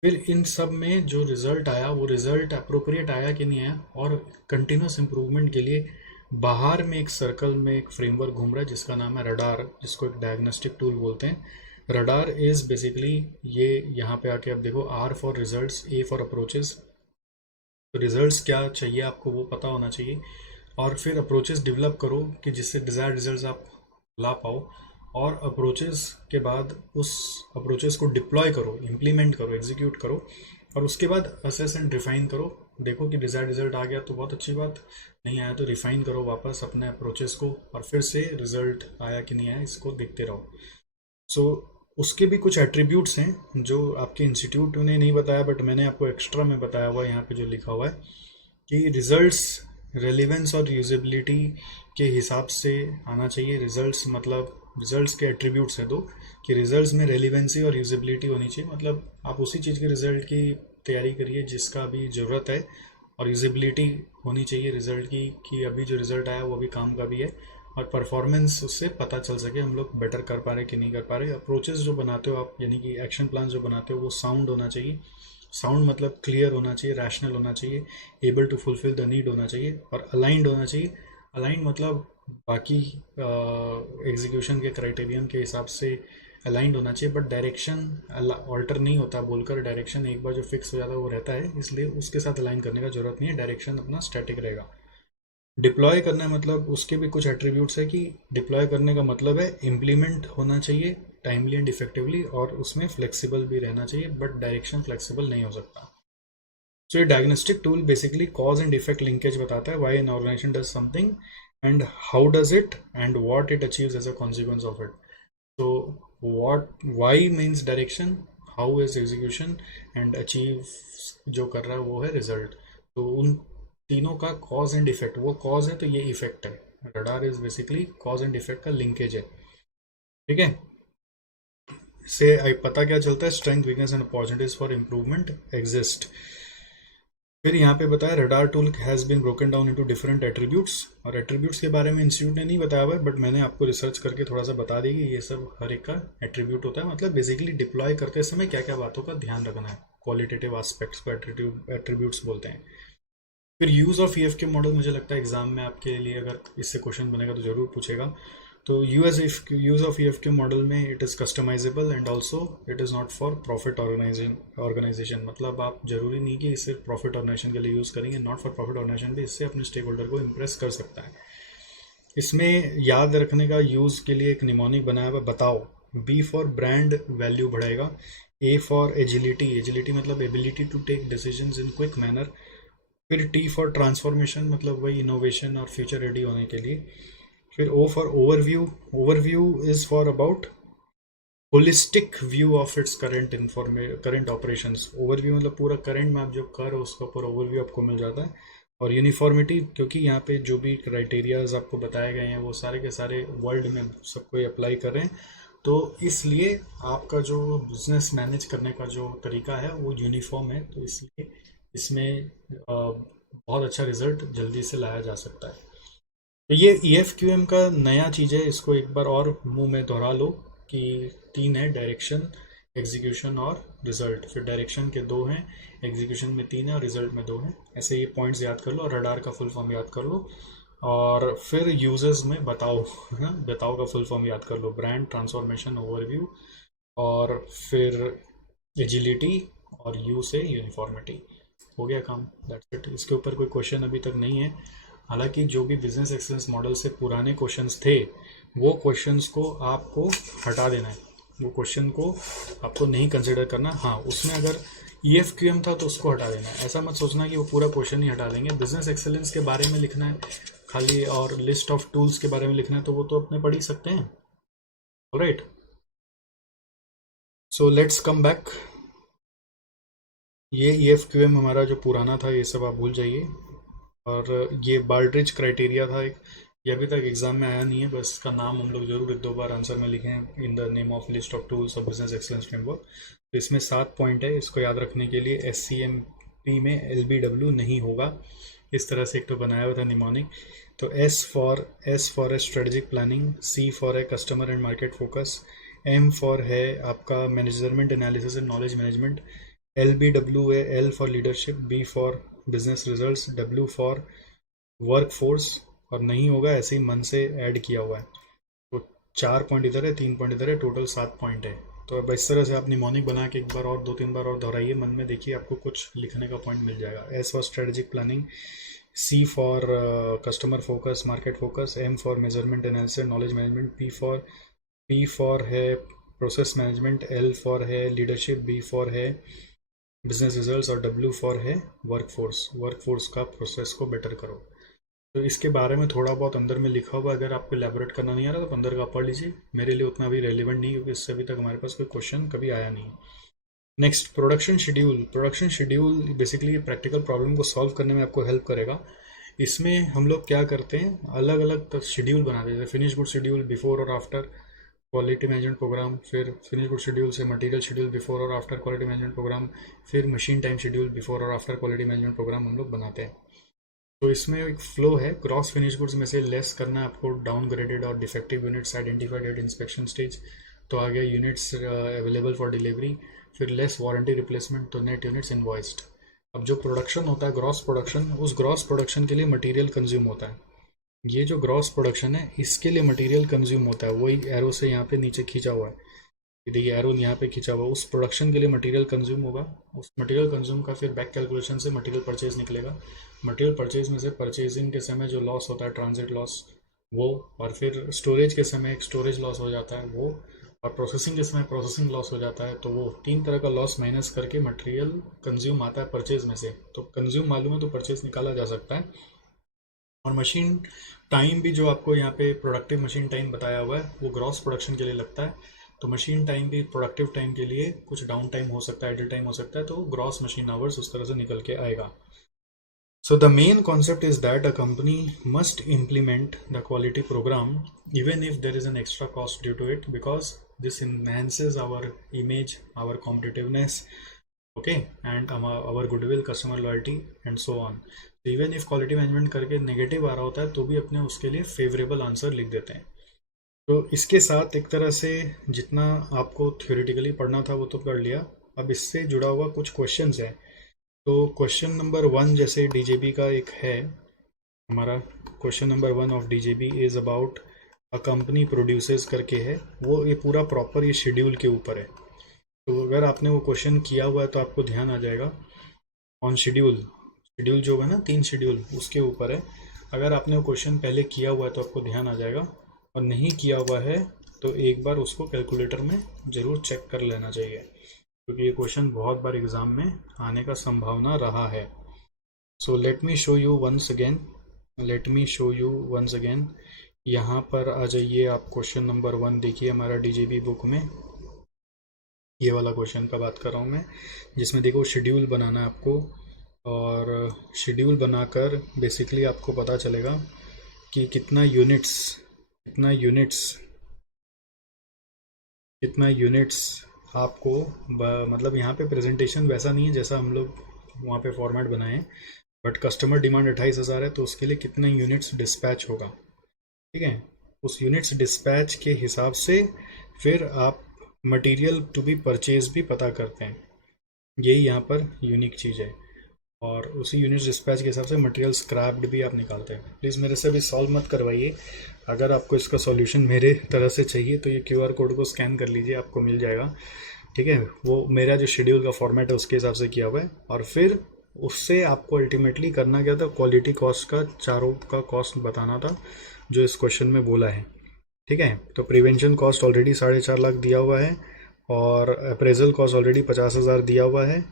फिर इन सब में जो रिजल्ट आया वो रिजल्ट अप्रोप्रिएट आया कि नहीं आया, और कंटिन्यूस इम्प्रूवमेंट के लिए बाहर में एक सर्कल में एक फ्रेमवर्क घूम रहा है जिसका नाम है रडार, जिसको एक डायग्नोस्टिक टूल बोलते हैं। रडार इज बेसिकली ये, यहाँ पे आके आप देखो, R for results, A for approaches. तो रिजल्ट्स क्या चाहिए आपको वो पता होना चाहिए, और फिर अप्रोचेस डेवलप करो कि जिससे डिज़ायर्ड रिजल्ट्स आप ला पाओ। और अप्रोचेस के बाद उस अप्रोचेस को डिप्लॉय करो, इम्प्लीमेंट करो, एग्जीक्यूट करो, और उसके बाद असेस एंड रिफाइन करो। देखो कि डिज़ायर्ड रिजल्ट आ गया तो बहुत अच्छी बात, नहीं आया तो रिफाइन करो वापस अपने अप्रोचेस को, और फिर से रिजल्ट आया कि नहीं आया इसको देखते रहो। सो उसके भी कुछ एट्रीब्यूट्स हैं जो आपके इंस्टीट्यूट ने नहीं बताया, बट मैंने आपको एक्स्ट्रा में बताया हुआ है यहाँ पे जो लिखा हुआ है कि रिजल्ट्स रेलिवेंस और यूजेबिलिटी के हिसाब से आना चाहिए। रिजल्ट्स मतलब रिजल्ट्स के एट्रीब्यूट्स हैं 2, कि रिजल्ट्स में रेलिवेंसी और यूजेबिलिटी होनी चाहिए, मतलब आप उसी चीज़ के रिजल्ट की तैयारी करिए जिसका अभी ज़रूरत है, और यूजेबिलिटी होनी चाहिए रिजल्ट की कि अभी जो रिजल्ट आया वो अभी काम का भी है, और परफॉर्मेंस उससे पता चल सके हम लोग बेटर कर पा रहे कि नहीं कर पा रहे। अप्रोचेस जो बनाते हो आप, यानी कि एक्शन प्लान जो बनाते हो वो साउंड होना चाहिए। साउंड मतलब क्लियर होना चाहिए, रैशनल होना चाहिए, able to fulfil the need होना चाहिए, और अलाइंड होना चाहिए। अलाइंड मतलब बाकी एग्जीक्यूशन के क्राइटेरियन के हिसाब से अलाइंड होना चाहिए, बट डायरेक्शन ऑल्टर नहीं होता बोलकर, डायरेक्शन एक बार जो फिक्स हो जाता है वो रहता है, इसलिए उसके साथ अलाइन करने का जरूरत नहीं है, डायरेक्शन अपना स्टैटिक रहेगा। डिप्लॉय करना है मतलब उसके भी कुछ एट्रीब्यूट्स है कि डिप्लॉय करने का मतलब है इम्प्लीमेंट होना चाहिए टाइमली एंड इफेक्टिवली, और उसमें फ्लेक्सिबल भी रहना चाहिए, बट डायरेक्शन फ्लेक्सिबल नहीं हो सकता। सो ये diagnostic tool basically cause and effect linkage बताता है, why an organisation does something and how does it and what it achieves as a consequence of it. तो what, why means direction, how is execution, and achieve जो कर रहा है वो है result. तो उन तीनों का कॉज एंड इफेक्ट, वो कॉज है तो ये इफेक्ट है। RADAR is basically cause and effect का लिंकेज है, ठीक है। से पता क्या चलता है, strength, weakness and opportunities for improvement exist. फिर यहाँ पे बताया RADAR tool has been broken down into different attributes, और एट्रीब्यूट्स के बारे में इंस्टीट्यूट ने नहीं बताया हुआ है, बट मैंने आपको रिसर्च करके थोड़ा सा बता दी कि ये सब हर एक का एट्रीब्यूट होता है, मतलब बेसिकली डिप्लॉय करते समय क्या क्या बातों का ध्यान रखना है, क्वालिटेटिव एस्पेक्ट्स को एट्रीब्यूट्स बोलते हैं। फिर यूज़ ऑफ ईएफके मॉडल, मुझे लगता है एग्जाम में आपके लिए अगर इससे क्वेश्चन बनेगा तो ज़रूर पूछेगा। तो यूज़ ऑफ ईएफके मॉडल में it is customizable and also it is not for profit organization, मतलब आप जरूरी नहीं कि इसे प्रॉफिट ऑर्गेनाइजेशन के लिए यूज़ करेंगे, नॉट फॉर प्रॉफिट ऑर्गेनाइजेशन भी इससे अपने स्टेक होल्डर को इम्प्रेस कर सकता है। इसमें याद रखने का यूज़ के लिए एक निमोनिक बनाया हुआ बताओ। बी फॉर ब्रांड वैल्यू बढ़ाएगा। ए फॉर एजिलिटी, एजिलिटी मतलब ability to take decisions in quick manner. फिर टी फॉर ट्रांसफॉर्मेशन मतलब वही इनोवेशन और फ्यूचर रेडी होने के लिए। फिर O for overview, overview is for about holistic view of its current operations. Overview मतलब पूरा करंट में आप जो कर हो उसका पूरा ओवरव्यू आपको मिल जाता है। और यूनिफॉर्मिटी, क्योंकि यहाँ पे जो भी क्राइटेरियाज आपको बताए गए हैं वो सारे के सारे वर्ल्ड में सबको अप्लाई कर रहे हैं, तो इसलिए आपका जो बिजनेस मैनेज करने का जो तरीका है वो यूनिफॉर्म है, तो इसलिए इसमें बहुत अच्छा रिजल्ट जल्दी से लाया जा सकता है। तो ये EFQM का नया चीज़ है, इसको एक बार और मुंह में दोहरा लो कि 3 है, डायरेक्शन, एग्जीक्यूशन और रिजल्ट। फिर डायरेक्शन के 2 हैं, एग्जीक्यूशन में 3 है और रिजल्ट में 2 हैं। ऐसे ये पॉइंट्स याद कर लो और रडार का फुल फॉर्म याद कर लो। और फिर यूजर्स में बताओ, है ना, बताओ का फुल फॉर्म याद कर लो, ब्रांड, ट्रांसफॉर्मेशन, ओवरव्यू और फिर एजिलिटी और यू से यूनिफॉर्मिटी। हो गया काम, दैट्स इट। इसके ऊपर कोई क्वेश्चन अभी तक नहीं है। हालांकि जो भी बिजनेस एक्सेलेंस मॉडल से पुराने क्वेश्चंस थे वो क्वेश्चंस को आपको हटा देना है, वो क्वेश्चन को आपको नहीं कंसिडर करना। हाँ, उसमें अगर EFQM था तो उसको हटा देना है। ऐसा मत सोचना कि वो पूरा क्वेश्चन ही हटा देंगे। बिजनेस एक्सेलेंस के बारे में लिखना है खाली और लिस्ट ऑफ टूल्स के बारे में लिखना है, तो वो तो अपने पढ़ ही सकते हैं। Alright, so let's come back. ये EFQM हमारा जो पुराना था ये सब आप भूल जाइए। और ये बाल्ड्रिज क्राइटेरिया था एक, ये अभी तक एग्जाम में आया नहीं है, बस इसका नाम हम लोग जरूर 1-2 बार आंसर में लिखे हैं, in the name of list of tools of business excellence framework. तो इसमें 7 पॉइंट है, इसको याद रखने के लिए SCMP में LBW नहीं होगा, इस तरह से एक तो बनाया हुआ था निमोनिक। तो S for a strategic planning, C for a customer and market focus, M for है आपका management analysis and knowledge management, LBW है L for leadership, B for business results, W for work force, और नहीं होगा ऐसे ही मन से add किया हुआ है। तो 4 पॉइंट इधर है, 3 पॉइंट इधर है, टोटल 7 पॉइंट है। तो अब इस तरह से आप निमोनिक बना के एक बार और 2-3 बार और दोहराइए मन में, देखिए आपको कुछ लिखने का पॉइंट मिल जाएगा। S for strategic planning, C for customer focus, market focus, M for measurement analysis knowledge management, P for है प्रोसेस मैनेजमेंट, L फॉर है लीडरशिप, B फॉर है बिजनेस रिजल्ट्स और W फॉर है वर्कफोर्स का process को better करो। तो इसके बारे में थोड़ा बहुत अंदर में लिखा हुआ, अगर आपको एलैबोरेट करना नहीं आ रहा तो अंदर का पढ़ लीजिए, मेरे लिए उतना भी रेलिवेंट नहीं, क्योंकि इससे अभी तक हमारे पास कोई क्वेश्चन कभी आया नहीं। Next, production schedule. Production schedule basically practical problem को सॉल्व करने में आपको हेल्प करेगा। इसमें हम लोग क्या करते हैं, अलग अलग शेड्यूल बना देते हैं। फिनिश गुड शेड्यूल, बिफोर और आफ्टर क्वालिटी मैनेजमेंट प्रोग्राम, फिर फिनिश गुड शेड्यूल से मटेरियल शेड्यूल, बिफोर और आफ्टर क्वालिटी मैनेजमेंट प्रोग्राम, फिर मशीन टाइम शेड्यूल, बिफोर और आफ्टर क्वालिटी मैनेजमेंट प्रोग्राम हम लोग बनाते हैं। तो इसमें एक फ्लो है, क्रॉस फिनिश गुड्स में से लेस करना है आपको डाउनग्रेडेड और defective units identified at inspection stage, तो आ गया यूनिट्स अवेलेबल फॉर डिलीवरी। फिर लेस वारंटी रिप्लेसमेंट, तो नेट यूनिट्स इनवॉइस्ड। अब जो प्रोडक्शन होता है ग्रॉस प्रोडक्शन, उस ग्रॉस प्रोडक्शन के लिए मटेरियल कंज्यूम होता है। ये जो ग्रॉस प्रोडक्शन है इसके लिए मटेरियल कंज्यूम होता है, वही एरो से यहाँ पे नीचे खींचा हुआ है, देखिए एरो यहाँ पे खींचा हुआ, उस प्रोडक्शन के लिए मटेरियल कंज्यूम होगा। उस मटेरियल कंज्यूम का फिर बैक कैलकुलेशन से मटेरियल परचेज निकलेगा। मटेरियल परचेज में से परचेजिंग के समय जो लॉस होता है ट्रांजिट लॉस वो, और फिर स्टोरेज के समय एक स्टोरेज लॉस हो जाता है वो, और प्रोसेसिंग के समय प्रोसेसिंग लॉस हो जाता है, तो वो 3 तरह का लॉस माइनस करके मटेरियल कंज्यूम आता है परचेज में से। तो कंज्यूम मालूम है तो परचेज निकाला जा सकता है। और मशीन टाइम भी जो आपको यहाँ पे प्रोडक्टिव मशीन टाइम बताया हुआ है वो ग्रॉस प्रोडक्शन के लिए लगता है। तो मशीन टाइम भी प्रोडक्टिव टाइम के लिए कुछ डाउन टाइम हो सकता है, आइडल टाइम हो सकता है, तो ग्रॉस मशीन आवर्स उस तरह से निकल के आएगा। So the main concept is that a company must implement the quality program even if there is an extra cost due to it, because this enhances our image, our competitiveness, okay, and our goodwill, customer loyalty and so on. So even if quality management करके negative आ रहा होता है तो भी अपने उसके लिए favourable answer लिख देते हैं। तो इसके साथ एक तरह से जितना आपको थ्योरेटिकली पढ़ना था वो तो कर लिया। अब इससे जुड़ा हुआ कुछ क्वेश्चंस हैं। तो क्वेश्चन नंबर 1 जैसे डीजेबी का एक है हमारा, question number 1 of DJB is about a company produces करके है, वो ये पूरा प्रॉपर ये शेड्यूल के ऊपर है। तो अगर आपने वो क्वेश्चन किया हुआ है तो आपको ध्यान आ जाएगा ऑन शेड्यूल, शेड्यूल जो है ना 3 शेड्यूल उसके ऊपर है। अगर आपने वो क्वेश्चन पहले किया हुआ है तो आपको ध्यान आ जाएगा, और नहीं किया हुआ है तो एक बार उसको कैलकुलेटर में ज़रूर चेक कर लेना चाहिए, क्योंकि ये क्वेश्चन बहुत बार एग्ज़ाम में आने का संभावना रहा है। So let me show you once again यहाँ पर आ जाइए आप। क्वेश्चन नंबर 1 देखिए हमारा डीजेबी बुक में, ये वाला क्वेश्चन का बात कर रहा हूँ मैं, जिसमें देखो शेड्यूल बनाना है आपको, और शेड्यूल बनाकर बेसिकली आपको पता चलेगा कि कितना यूनिट्स आपको मतलब यहाँ पे प्रेजेंटेशन वैसा नहीं है जैसा हम लोग वहाँ पे फॉर्मेट बनाए हैं, बट कस्टमर डिमांड 28,000 है, तो उसके लिए कितना यूनिट्स डिस्पैच होगा, ठीक है। उस यूनिट्स डिस्पैच के हिसाब से फिर आप मटेरियल टू बी परचेज भी पता करते हैं, यही यहाँ पर यूनिक चीज़ है। और उसी यूनिट्स डिस्पैच के हिसाब से मटेरियल स्क्रैप्ड भी आप निकालते हैं। प्लीज़ मेरे से भी सॉल्व मत करवाइए, अगर आपको इसका सॉल्यूशन मेरे तरह से चाहिए तो ये QR कोड को स्कैन कर लीजिए, आपको मिल जाएगा, ठीक है। वो मेरा जो शेड्यूल का फॉर्मेट है उसके हिसाब से किया हुआ है, और फिर उससे आपको अल्टीमेटली करना क्या था, क्वालिटी कॉस्ट का चारों का कॉस्ट बताना था जो इस क्वेश्चन में बोला है, ठीक है। तो प्रिवेंशन कॉस्ट ऑलरेडी 4.5 लाख दिया हुआ है, और अप्रेजल कॉस्ट ऑलरेडी 50,000 दिया हुआ है,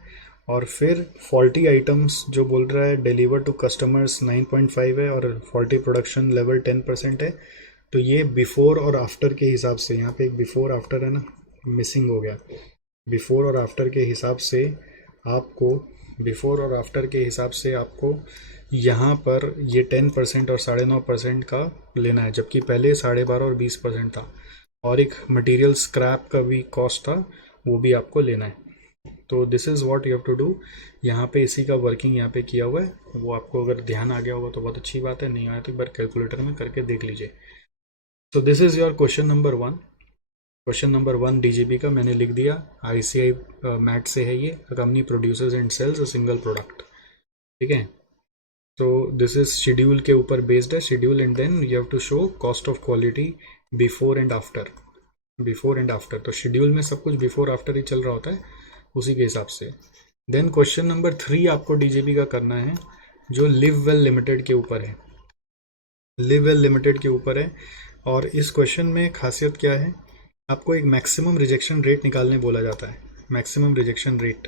और फिर फॉल्टी आइटम्स जो बोल रहा है डिलीवर टू कस्टमर्स 9.5 है, और फॉल्टी प्रोडक्शन लेवल 10% है। तो ये बिफोर और आफ्टर के हिसाब से, यहाँ पे एक बिफोर आफ्टर है ना, मिसिंग हो गया, बिफोर और आफ्टर के हिसाब से आपको यहाँ पर ये 10% और 9.5% का लेना है, जबकि पहले 12.5 और 20% था, और एक मटेरियल स्क्रैप का भी कॉस्ट था, वो भी आपको लेना है। तो this is what you have to do. यहाँ पे इसी का वर्किंग यहाँ पे किया हुआ है, वो आपको अगर ध्यान आ गया होगा तो बहुत अच्छी बात है, नहीं आया तो एक बार कैलकुलेटर में करके देख लीजिए। तो this is your question number 1। Question number 1 DGB का मैंने लिख दिया, ICI मैट से है ये, company producers and sales a single product, ठीक है। तो दिस इज शेड्यूल के ऊपर बेस्ड है, schedule, and then you have to show cost of quality before and after. तो शेड्यूल में सब कुछ बिफोर आफ्टर ही चल रहा होता है, उसी के हिसाब से। देन क्वेश्चन नंबर 3 आपको डीजेबी का करना है, जो लिव वेल लिमिटेड के ऊपर है। और इस क्वेश्चन में खासियत क्या है, आपको एक मैक्सिमम रिजेक्शन रेट निकालने बोला जाता है, मैक्सिमम रिजेक्शन रेट।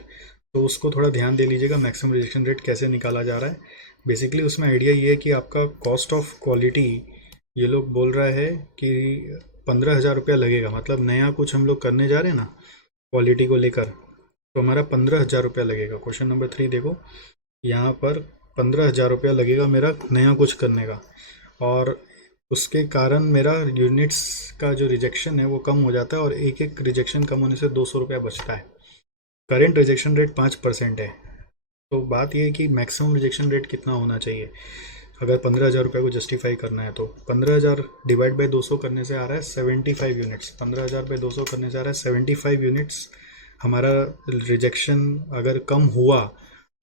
तो उसको थोड़ा ध्यान दे लीजिएगा, मैक्सिमम रिजेक्शन रेट कैसे निकाला जा रहा है। बेसिकली उसमें आइडिया ये है कि आपका कॉस्ट ऑफ क्वालिटी, ये लोग बोल रहा है कि 15,000 रुपया लगेगा, मतलब नया कुछ हम लोग करने जा रहे हैं ना क्वालिटी को लेकर, तो हमारा 15,000 रुपया लगेगा। क्वेश्चन नंबर 3 देखो, यहाँ पर 15,000 रुपया लगेगा मेरा नया कुछ करने का, और उसके कारण मेरा यूनिट्स का जो रिजेक्शन है वो कम हो जाता है, और एक एक रिजेक्शन कम होने से 200 रुपया बचता है। करेंट रिजेक्शन रेट 5% है। तो बात ये है कि मैक्सिमम रिजेक्शन रेट कितना होना चाहिए, अगर 15,000 रुपये को जस्टिफाई करना है तो 15,000 डिवाइड बाई 200 करने से आ रहा है 75 यूनिट्स। 15,000 बाई 200 करने से आ रहा है 75 यूनिट्स। हमारा रिजेक्शन अगर कम हुआ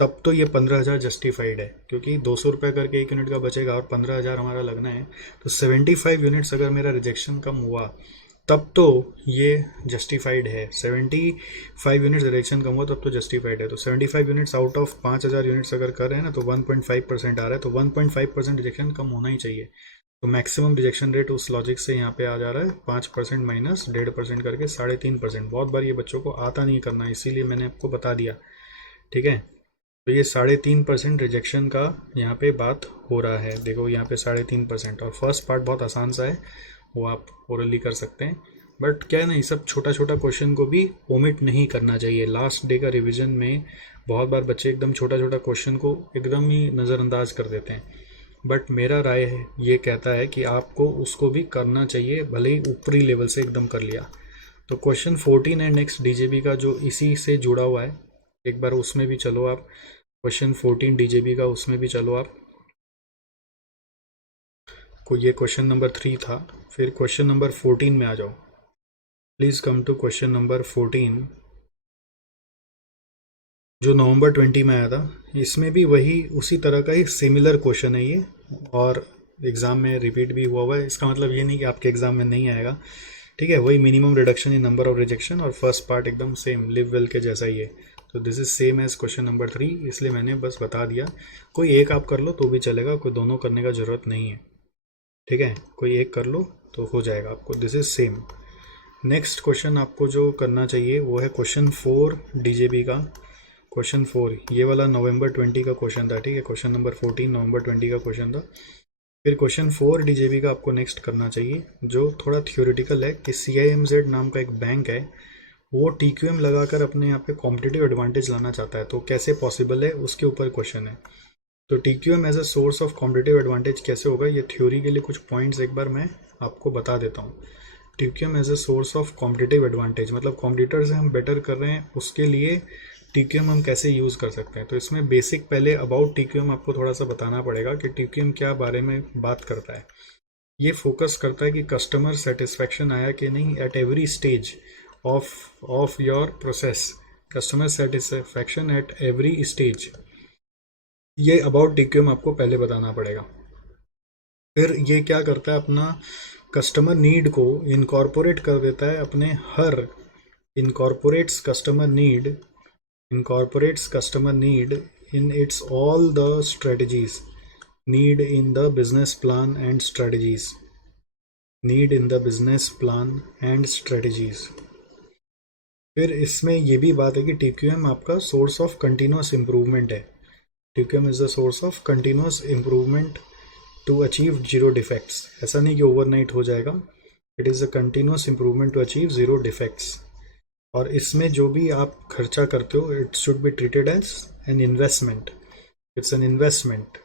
तब तो ये 15,000 जस्टिफाइड है, क्योंकि 200 रुपये करके एक यूनिट का बचेगा और 15,000 हमारा लगना है। तो 75 यूनिट्स अगर मेरा रिजेक्शन कम हुआ तब तो ये जस्टिफाइड है। 75 यूनिट्स रिजेक्शन कम हुआ तब तो जस्टिफाइड है। तो 75 यूनिट्स आउट ऑफ 5,000 यूनिट्स अगर कर रहे हैं ना, तो 1.5% आ रहा है, तो 1.5% रिजेक्शन कम होना ही चाहिए। तो मैक्सिमम रिजेक्शन रेट उस लॉजिक से यहाँ पे आ जा रहा है 5% माइनस 1.5% करके 3.5%। बहुत बार ये बच्चों को आता नहीं करना, इसीलिए मैंने आपको बता दिया, ठीक है। तो ये 3.5% रिजेक्शन का यहाँ पे बात हो रहा है। देखो यहाँ पे 3.5%, और फर्स्ट पार्ट बहुत आसान सा है, वो आप ओरली कर सकते हैं। बट क्या है ना, ये सब छोटा छोटा क्वेश्चन को भी ओमिट नहीं करना चाहिए। लास्ट डे का रिवीजन में बहुत बार बच्चे एकदम छोटा छोटा क्वेश्चन को एकदम ही नज़रअंदाज कर देते हैं, बट मेरा राय है ये कहता है कि आपको उसको भी करना चाहिए, भले ही ऊपरी लेवल से एकदम कर लिया। तो क्वेश्चन 14 है नेक्स्ट डीजेबी का, जो इसी से जुड़ा हुआ है, एक बार उसमें भी चलो आप। क्वेश्चन 14 डीजेबी का, उसमें भी चलो आप। को ये क्वेश्चन नंबर 3 था, फिर क्वेश्चन नंबर 14 में आ जाओ। Please come to question number 14, जो नवंबर 20 में आया था। इसमें भी वही उसी तरह का ही सिमिलर क्वेश्चन है ये, और एग्ज़ाम में रिपीट भी हुआ है। इसका मतलब ये नहीं कि आपके एग्ज़ाम में नहीं आएगा, ठीक है। वही minimum reduction in number of rejection, और फर्स्ट पार्ट एकदम सेम लिव वेल के जैसा ही है। तो this is same as question number 3, इसलिए मैंने बस बता दिया। कोई एक आप कर लो तो भी चलेगा, कोई दोनों करने का ज़रूरत नहीं है, ठीक है, कोई एक कर लो तो हो जाएगा आपको। This is same. Next question आपको जो करना चाहिए वो है क्वेश्चन 4 डीजेबी का। क्वेश्चन 4 ये वाला नवंबर 20 का क्वेश्चन था, ठीक है। क्वेश्चन नंबर 14 नवंबर 20 का क्वेश्चन था। फिर क्वेश्चन 4 डीजेबी का आपको नेक्स्ट करना चाहिए, जो थोड़ा थियोरेटिकल है, कि CIMZ नाम का एक बैंक है, वो TQM लगाकर अपने यहाँ पे कॉम्पिटिटिव एडवांटेज लाना चाहता है, तो कैसे पॉसिबल है उसके ऊपर क्वेश्चन है। तो TQM as a source of competitive advantage कैसे होगा, ये थ्योरी के लिए कुछ पॉइंट्स एक बार मैं आपको बता देता हूँ। TQM as a source of competitive advantage मतलब कॉम्पिटिटर से हम बेटर कर रहे हैं, उसके लिए TQM हम कैसे यूज़ कर सकते हैं। तो इसमें बेसिक पहले अबाउट TQM आपको थोड़ा सा बताना पड़ेगा कि TQM क्या बारे में बात करता है। ये फोकस करता है कि कस्टमर सेटिस्फैक्शन आया कि नहीं at every stage of your process, customer satisfaction at every stage, ये अबाउट TQM आपको पहले बताना पड़ेगा। फिर ये क्या करता है, अपना कस्टमर नीड को इनकॉर्पोरेट कर देता है अपने हर, incorporates customer need in its all the strategies, need in the business plan and strategies, need in the business plan and strategies. फिर इसमें ये भी बात है कि TQM आपका सोर्स ऑफ कंटिन्यूस इम्प्रूवमेंट है। TQM is the source of continuous improvement to achieve zero defects. ऐसा नहीं कि ओवरनाइट हो जाएगा, it is a continuous improvement to achieve zero defects. और इसमें जो भी आप खर्चा करते हो, it should be treated as an investment, it's an investment.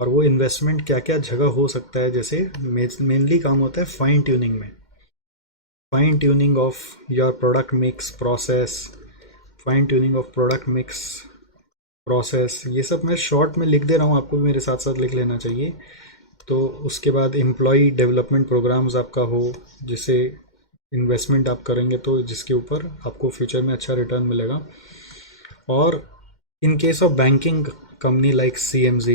और वो इन्वेस्टमेंट क्या क्या जगह हो सकता है, जैसे मेनली काम होता है फाइन ट्यूनिंग में, fine tuning of your product mix process, fine tuning of product mix process, ये सब मैं शॉर्ट में लिख दे रहा हूँ, आपको भी मेरे साथ साथ लिख लेना चाहिए। तो उसके बाद एम्प्लॉय डेवलपमेंट प्रोग्राम्स आपका हो, जिसे इन्वेस्टमेंट आप करेंगे तो जिसके ऊपर आपको फ्यूचर में अच्छा रिटर्न मिलेगा। और इन case of banking company like CMZ,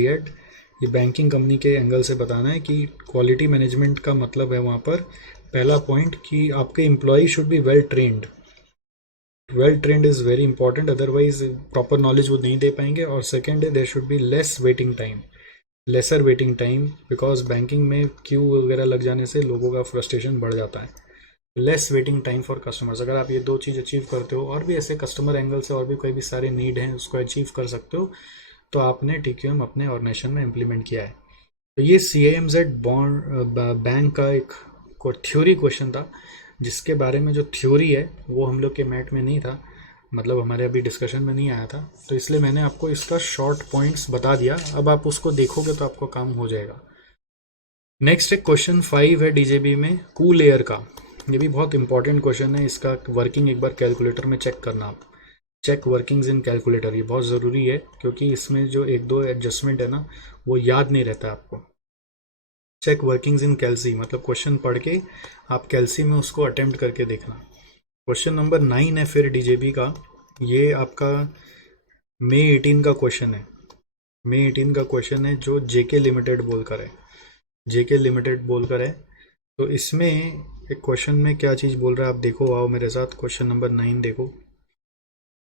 ये बैंकिंग कंपनी के एंगल से बताना है कि क्वालिटी मैनेजमेंट का मतलब है वहाँ पर पहला पॉइंट कि आपके employ should be well trained is very important, otherwise proper knowledge वो नहीं दे पाएंगे। और सेकेंड है there should be lesser waiting time, because banking में क्यू वगैरह लग जाने से लोगों का फ्रस्ट्रेशन बढ़ जाता है। Less waiting time for customers, अगर आप ये दो चीज़ अचीव करते हो, और भी ऐसे कस्टमर एंगल से और भी कोई भी सारे नीड हैं उसको अचीव कर सकते हो, तो आपने TQM अपने ऑर्गेनाइजेशन में इम्प्लीमेंट किया है। तो ये CIMZ बैंक का एक थ्योरी क्वेश्चन था, जिसके बारे में जो थ्योरी है वो हम लोग के मैट में नहीं था, मतलब हमारे अभी डिस्कशन में नहीं आया था, तो इसलिए मैंने आपको इसका शॉर्ट पॉइंट्स बता दिया। अब आप उसको देखोगे तो आपको काम हो जाएगा। नेक्स्ट है क्वेश्चन 5 है DJB में कूल एयर का। ये भी बहुत इंपॉर्टेंट क्वेश्चन है, इसका वर्किंग एक बार कैलकुलेटर में चेक करना आप, चेक वर्किंग्स इन कैलकुलेटर, ये बहुत ज़रूरी है क्योंकि इसमें जो एक दो एडजस्टमेंट है ना वो याद नहीं रहता आपको। चेक वर्किंग्स इन कैलसी मतलब क्वेश्चन पढ़ के आप कैलसी में उसको अटेम्प्ट करके देखना। क्वेश्चन नंबर 9 है फिर DJB का, ये आपका मई 18 का क्वेश्चन है। मई 18 का क्वेश्चन है जो JK लिमिटेड बोलकर है, JK लिमिटेड बोलकर है। तो इसमें एक क्वेश्चन में क्या चीज़ बोल रहा है आप देखो, आओ मेरे साथ क्वेश्चन नंबर 9 देखो।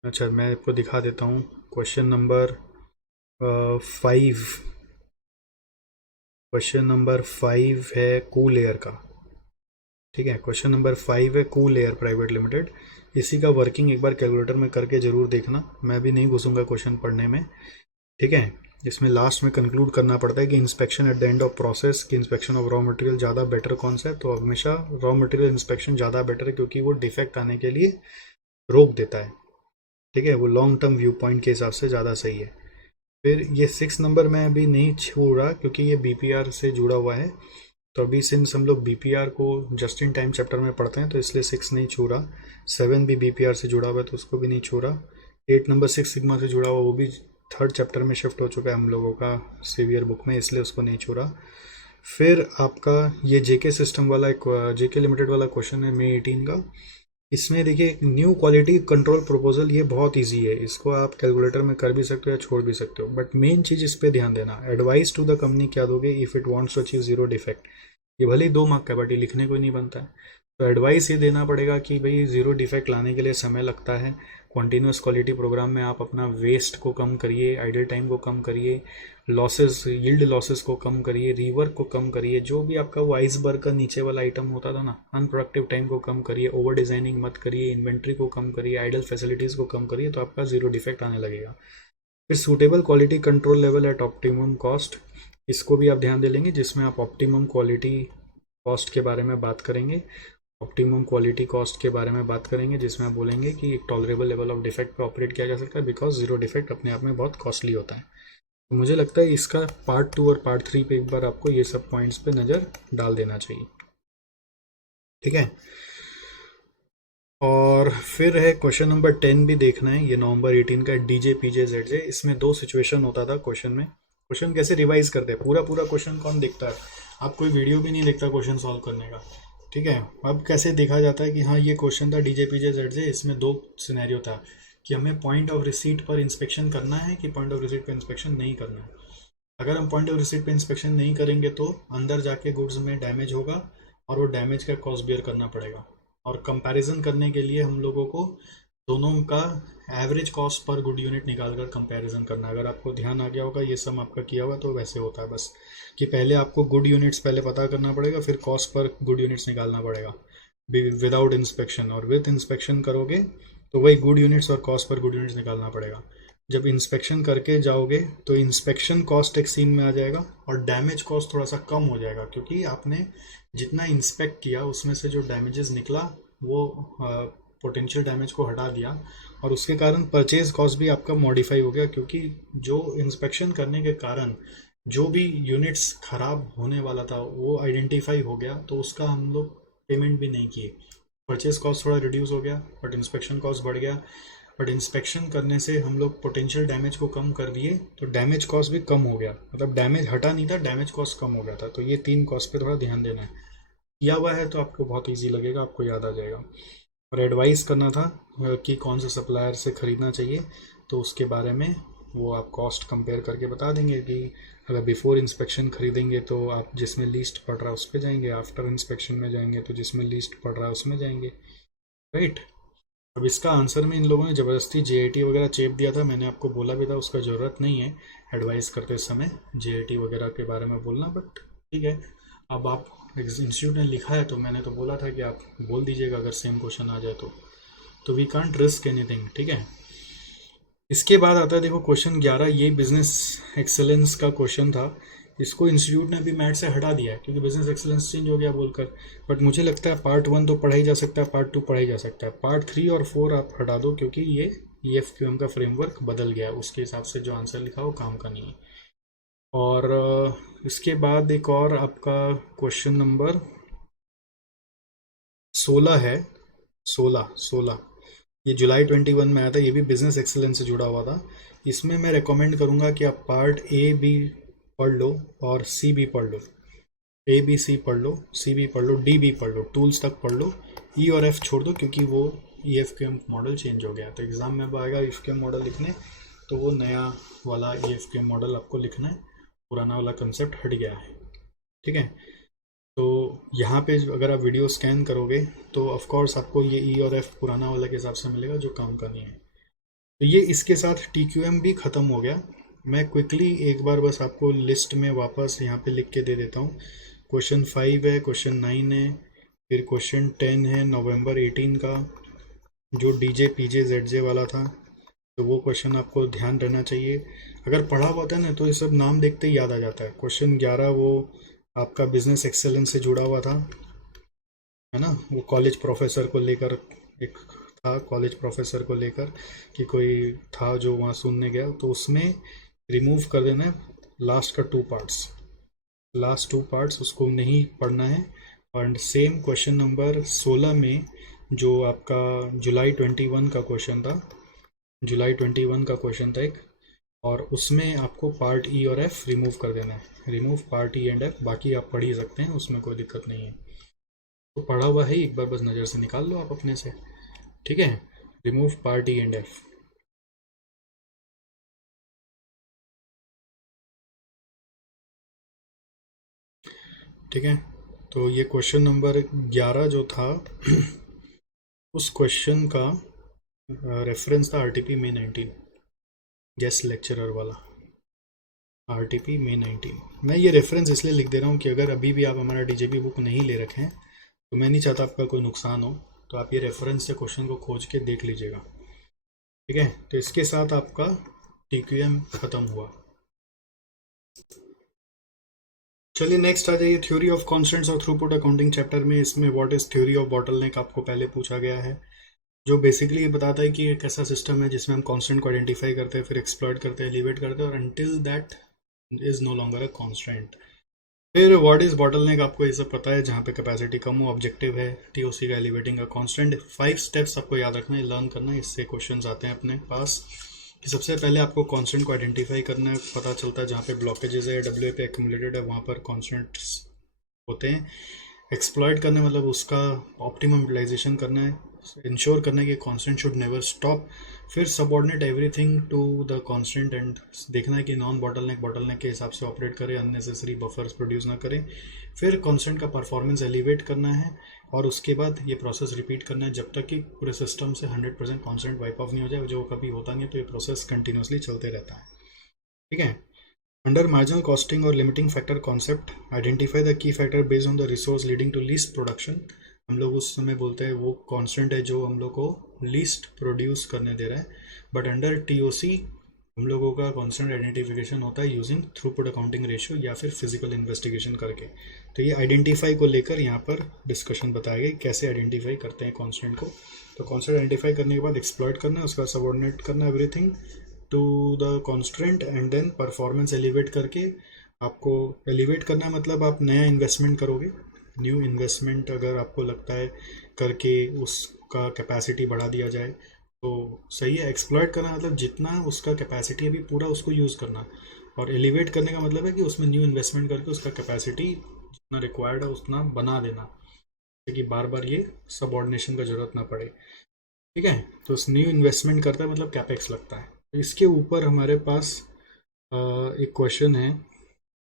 अच्छा मैं आपको दिखा देता हूँ क्वेश्चन नंबर 5। क्वेश्चन नंबर 5 है कूल एयर का, ठीक है। क्वेश्चन नंबर 5 है कूल एयर प्राइवेट लिमिटेड। इसी का वर्किंग एक बार कैलकुलेटर में करके ज़रूर देखना, मैं भी नहीं घुसूंगा क्वेश्चन पढ़ने में, ठीक है। इसमें लास्ट में कंक्लूड करना पड़ता है कि inspection at the end of process की इंस्पेक्शन ऑफ रॉ मटेरियल ज़्यादा बेटर कौन सा है, तो हमेशा रॉ मटेरियल इंस्पेक्शन ज़्यादा बेटर है क्योंकि वो डिफेक्ट आने के लिए रोक देता है, ठीक है, वो लॉन्ग टर्म व्यू पॉइंट के हिसाब से ज़्यादा सही है। फिर ये 6 नंबर में अभी नहीं छू रहा क्योंकि ये BPR से जुड़ा हुआ है, तो अभी सिंस हम लोग BPR को जस्ट इन टाइम चैप्टर में पढ़ते हैं तो इसलिए 6 नहीं छू रहा। 7 भी BPR से जुड़ा हुआ है तो उसको भी नहीं छू रहा। 8 नंबर 6 सिग्मा से जुड़ा हुआ वो भी 3rd चैप्टर में शिफ्ट हो चुका है हम लोगों का सीवियर बुक में, इसलिए उसको नहीं छू रहा। फिर आपका ये JK सिस्टम वाला एक JK लिमिटेड वाला क्वेश्चन है मई 18 का। इसमें देखिए न्यू क्वालिटी कंट्रोल प्रपोजल, ये बहुत इजी है, इसको आप कैलकुलेटर में कर भी सकते हो या छोड़ भी सकते हो, बट मेन चीज़ इस पे ध्यान देना। एडवाइस टू द कंपनी क्या दोगे, if it wants to achieve zero defect, ये भले ही 2 मार्क का बट ये लिखने को ही नहीं बनता है, तो एडवाइस ये देना पड़ेगा कि भाई ज़ीरो डिफेक्ट लाने के लिए समय लगता है, कॉन्टीन्यूस क्वालिटी प्रोग्राम में आप अपना वेस्ट को कम करिए, आइडल टाइम को कम करिए, लॉसेस, यील्ड लॉसेस को कम करिए, रीवर्क को कम करिए, जो भी आपका वो आइसबर्ग का नीचे वाला आइटम होता था ना, अनप्रोडक्टिव टाइम को कम करिए, ओवर डिजाइनिंग मत करिए, इन्वेंट्री को कम करिए, आइडल फैसिलिटीज़ को कम करिए, तो आपका जीरो डिफेक्ट आने लगेगा। फिर suitable quality control level at optimum cost, इसको भी आप ध्यान दे लेंगे, जिसमें आप ऑप्टिमम क्वालिटी कॉस्ट के बारे में बात करेंगे, ऑप्टिमम क्वालिटी कॉस्ट के बारे में बात करेंगे, जिसमें आप बोलेंगे कि एक टॉलरेबल लेवल ऑफ डिफेक्ट पे ऑपरेट किया जा सकता है, बिकॉज जीरो डिफेक्ट अपने आप में बहुत कॉस्टली होता है। तो मुझे लगता है इसका पार्ट 2 और पार्ट 3 पे एक बार आपको ये सब पॉइंट्स पे नज़र डाल देना चाहिए, ठीक है। और फिर है क्वेश्चन नंबर 10 भी देखना है, ये नवंबर 18 का डीजे पीजे जेड जे। इसमें 2 सिचुएशन होता था क्वेश्चन में। क्वेश्चन कैसे रिवाइज करते हैं, पूरा पूरा क्वेश्चन कौन देखता है, आप कोई वीडियो भी नहीं देखता क्वेश्चन सॉल्व करने का, ठीक है। अब कैसे देखा जाता है कि हाँ ये क्वेश्चन था डीजे पीजे जेड जे, इसमें 2 सिनेरियो था कि हमें पॉइंट ऑफ रिसीट पर इंस्पेक्शन करना है कि पॉइंट ऑफ रिसीट पर इंस्पेक्शन नहीं करना है। अगर हम पॉइंट ऑफ रिसीट पर इंस्पेक्शन नहीं करेंगे तो अंदर जाके गुड्स में डैमेज होगा और वो डैमेज का कॉस्ट बेयर करना पड़ेगा। और कंपैरिजन करने के लिए हम लोगों को दोनों का average cost per good unit निकाल कर कंपैरिजन करना। अगर आपको ध्यान आ गया होगा, ये सब आपका किया हुआ, तो वैसे होता है बस कि पहले आपको गुड यूनिट्स पहले पता करना पड़ेगा, फिर कॉस्ट पर गुड यूनिट्स निकालना पड़ेगा विदाउट इंस्पेक्शन, और विद इंस्पेक्शन करोगे तो वही गुड यूनिट्स और कॉस्ट पर गुड यूनिट्स निकालना पड़ेगा। जब इंस्पेक्शन करके जाओगे तो इंस्पेक्शन कॉस्ट एक सीन में आ जाएगा और डैमेज कॉस्ट थोड़ा सा कम हो जाएगा, क्योंकि आपने जितना इंस्पेक्ट किया उसमें से जो डैमेजेस निकला वो पोटेंशियल डैमेज को हटा दिया, और उसके कारण परचेज कॉस्ट भी आपका मॉडिफाई हो गया, क्योंकि जो इंस्पेक्शन करने के कारण जो भी यूनिट्स खराब होने वाला था वो आइडेंटिफाई हो गया, तो उसका हम लोग पेमेंट भी नहीं किए। परचेज कॉस्ट थोड़ा रिड्यूस हो गया बट इंस्पेक्शन कॉस्ट बढ़ गया, बट इंस्पेक्शन करने से हम लोग पोटेंशियल डैमेज को कम कर दिए तो डैमेज कॉस्ट भी कम हो गया, मतलब डैमेज हटा नहीं था, डैमेज कॉस्ट कम हो गया था। तो ये 3 कॉस्ट पे थोड़ा ध्यान देना है, किया हुआ है तो आपको बहुत ईजी लगेगा, आपको याद आ जाएगा। और एडवाइस करना था कि कौन से सप्लायर से ख़रीदना चाहिए, तो उसके बारे में वो आप कॉस्ट कंपेयर करके बता देंगे कि अगर बिफोर इंस्पेक्शन खरीदेंगे तो आप जिसमें लीस्ट पड़ रहा है उस पर जाएंगे, आफ्टर इंस्पेक्शन में जाएंगे तो जिसमें लीस्ट पड़ रहा है उसमें जाएंगे, राइट। अब इसका आंसर में इन लोगों ने ज़बरदस्ती जेआईटी वगैरह चेप दिया था, मैंने आपको बोला भी था उसका ज़रूरत नहीं है एडवाइस करते समय जेआईटी वगैरह के बारे में बोलना, बट ठीक है। अब आप इंस्टीट्यूट ने लिखा है तो मैंने तो बोला था कि आप बोल दीजिएगा अगर सेम क्वेश्चन आ जाए तो वी कांट रिस्क एनीथिंग, ठीक है। इसके बाद आता है देखो क्वेश्चन 11, ये बिजनेस एक्सेलेंस का क्वेश्चन था, इसको इंस्टीट्यूट ने भी मैट से हटा दिया है क्योंकि बिजनेस एक्सेलेंस चेंज हो गया बोलकर, बट मुझे लगता है पार्ट 1 तो पढ़ा ही जा सकता है, पार्ट 2 पढ़ा ही जा सकता है, पार्ट 3 और 4 आप हटा दो क्योंकि ये EFQM का फ्रेमवर्क बदल गया है, उसके हिसाब से जो आंसर लिखा वो काम का नहीं है। और इसके बाद एक और आपका क्वेश्चन नंबर 16 है, 16 ये जुलाई 21 में आया था, ये भी बिजनेस एक्सेलेंस से जुड़ा हुआ था। इसमें मैं रेकमेंड करूँगा कि आप पार्ट ए बी पढ़ लो और सी भी पढ़ लो, ABC पढ़ लो, CB पढ़ लो, DB पढ़ लो, टूल्स तक पढ़ लो, E और F छोड़ दो क्योंकि वो EFQM मॉडल चेंज हो गया, तो एग्ज़ाम में आएगा EFQM मॉडल लिखने तो वो नया वाला EFQM मॉडल आपको लिखना है, पुराना वाला कंसेप्ट हट गया है, ठीक है। तो यहाँ पे अगर आप वीडियो स्कैन करोगे तो ऑफ कोर्स आपको ये E और F पुराना वाला के हिसाब से मिलेगा जो काम का नहीं है। तो ये इसके साथ TQM भी ख़त्म हो गया। मैं क्विकली एक बार बस आपको लिस्ट में वापस यहाँ पे लिख के दे देता हूँ। क्वेश्चन 5 है, क्वेश्चन 9 है, फिर क्वेश्चन 10 है नवंबर 18 का जो DJ PJ ZJ वाला था, तो वो क्वेश्चन आपको ध्यान रहना चाहिए। अगर पढ़ा हुआ था ना तो ये सब नाम देखते ही याद आ जाता है। क्वेश्चन 11 वो आपका बिजनेस एक्सेलेंस से जुड़ा हुआ था, है ना, वो कॉलेज प्रोफेसर को लेकर एक था, कॉलेज प्रोफेसर को लेकर कि कोई था जो वहाँ सुनने गया, तो उसमें रिमूव कर देना है लास्ट का 2 पार्ट्स, लास्ट 2 पार्ट्स उसको नहीं पढ़ना है। और सेम क्वेश्चन नंबर 16 में जो आपका जुलाई 21 का क्वेश्चन था, जुलाई 21 का क्वेश्चन था एक, और उसमें आपको पार्ट E और F रिमूव कर देना है, remove part E and F, बाकी आप पढ़ ही सकते हैं, उसमें कोई दिक्कत नहीं है। तो पढ़ा हुआ है, एक बार बस नज़र से निकाल लो आप अपने से, ठीक है। Remove part E and F, ठीक है। तो ये क्वेश्चन नंबर 11 जो था उस क्वेश्चन का रेफरेंस था RTP May 19, गेस्ट लेक्चरर वाला RTP May 19। मैं ये रेफरेंस इसलिए लिख दे रहा हूँ कि अगर अभी भी आप हमारा DJB बुक नहीं ले रखे हैं तो मैं नहीं चाहता आपका कोई नुकसान हो, तो आप ये रेफरेंस से क्वेश्चन को खोज के देख लीजिएगा। ठीक है, तो इसके साथ आपका TQM खत्म हुआ। चलिए नेक्स्ट आ जाइए, थ्योरी ऑफ कॉन्स्टेंट्स और थ्रूपुट अकाउंटिंग चैप्टर में। इसमें what is theory of bottleneck आपको पहले पूछा गया है, जो बेसिकली ये बताता है कि एक ऐसा सिस्टम है जिसमें हम कांस्टेंट को आइडेंटिफाई करते हैं, फिर एक्सप्लॉइट करते हैं, एलिवेट करते हैं, और until that is no longer a constant. फिर व्हाट इज बॉटलनेक आपको ये सब पता है, जहाँ पे कैपेसिटी कम हो। ऑब्जेक्टिव है TOC का एलिवेटिंग का कांस्टेंट। 5 स्टेप्स आपको याद रखना है, लर्न करना है, इससे क्वेश्चंस आते हैं अपने पास। कि सबसे पहले आपको कांस्टेंट को आइडेंटिफाई करना है, पता चलता है जहाँ पे ब्लॉकेजेस है, WA पे एक्यूमुलेटेड है, वहाँ पर कांस्टेंट्स होते हैं। एक्सप्लॉइट करना मतलब उसका ऑप्टिमम यूटिलाइजेशन करना है, इंश्योर करना है कि कांस्टेंट शुड नेवर स्टॉप। फिर subordinate everything to the constant and देखना है कि नॉन बॉटलनेक के हिसाब से ऑपरेट करे, अननेसेसरी बफर्स प्रोड्यूस ना करें। फिर कांस्टेंट का परफॉर्मेंस एलिवेट करना है, और उसके बाद ये प्रोसेस रिपीट करना है जब तक कि पूरे सिस्टम से 100% कांस्टेंट वाइप ऑफ नहीं हो जाए, जो कभी होता नहीं है, तो ये प्रोसेस कंटिन्यूसली चलते रहता है। ठीक है। अंडर मार्जिनल कॉस्टिंग और limiting factor concept, identify the key factor based on the resource leading to least production. हम लोग उस समय बोलते हैं वो कांस्टेंट है जो हम लोग को लीस्ट प्रोड्यूस करने दे रहा है। बट अंडर TOC हम लोगों का कांस्टेंट आइडेंटिफिकेशन होता है यूजिंग थ्रूपुट अकाउंटिंग रेशियो या फिर फिजिकल इन्वेस्टिगेशन करके। तो ये आइडेंटिफाई को लेकर यहाँ पर डिस्कशन बताया गया कैसे आइडेंटिफाई करते हैं कांस्टेंट को। तो कांस्टेंट आइडेंटिफाई करने के बाद एक्सप्लॉइट करना है, उसका सबऑर्डिनेट करना है everything to the constant, and then performance elevate करके आपको एलिवेट करना है, मतलब आप नया इन्वेस्टमेंट करोगे, न्यू इन्वेस्टमेंट अगर आपको लगता है करके उसका कैपेसिटी बढ़ा दिया जाए तो सही है। एक्सप्लॉइट करना मतलब जितना उसका कैपेसिटी है अभी पूरा उसको यूज़ करना, और एलिवेट करने का मतलब है कि उसमें न्यू इन्वेस्टमेंट करके उसका कैपेसिटी जितना रिक्वायर्ड है उतना बना देना, ताकि बार बार ये सबऑर्डिनेशन का जरूरत ना पड़े। ठीक है, तो न्यू इन्वेस्टमेंट करता है मतलब कैपेक्स लगता है। तो इसके ऊपर हमारे पास एक क्वेश्चन है,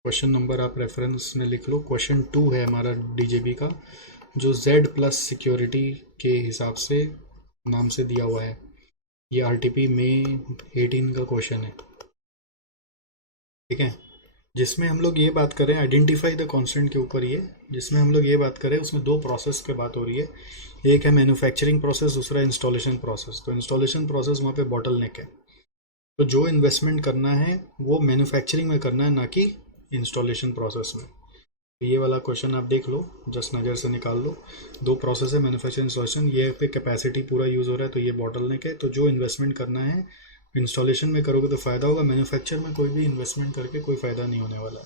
क्वेश्चन नंबर आप रेफरेंस में लिख लो, क्वेश्चन 2 है हमारा DJB का, जो Z प्लस सिक्योरिटी के हिसाब से नाम से दिया हुआ है। ये RTP May 18 का क्वेश्चन है। ठीक है, जिसमें हम लोग ये बात करें आइडेंटिफाई द कांस्टेंट के ऊपर, ये जिसमें हम लोग ये बात करें उसमें 2 प्रोसेस की बात हो रही है। एक है मैन्युफैक्चरिंग प्रोसेस, दूसरा इंस्टॉलेशन प्रोसेस। तो इंस्टॉलेशन प्रोसेस वहाँ पे बॉटलनेक है, तो जो इन्वेस्टमेंट करना है वो मैन्युफैक्चरिंग में करना है, ना कि इंस्टॉलेशन प्रोसेस में। तो ये वाला क्वेश्चन आप देख लो, जस्ट नज़र से निकाल लो। 2 प्रोसेस है, मैन्युफैक्चरिंग इंस्टॉलेशन। ये पे कैपेसिटी पूरा यूज़ हो रहा है तो ये बॉटलनेक है। तो जो इन्वेस्टमेंट करना है इंस्टॉलेशन में करोगे तो फ़ायदा होगा, मैन्युफैक्चर में कोई भी इन्वेस्टमेंट करके कोई फ़ायदा नहीं होने वाला।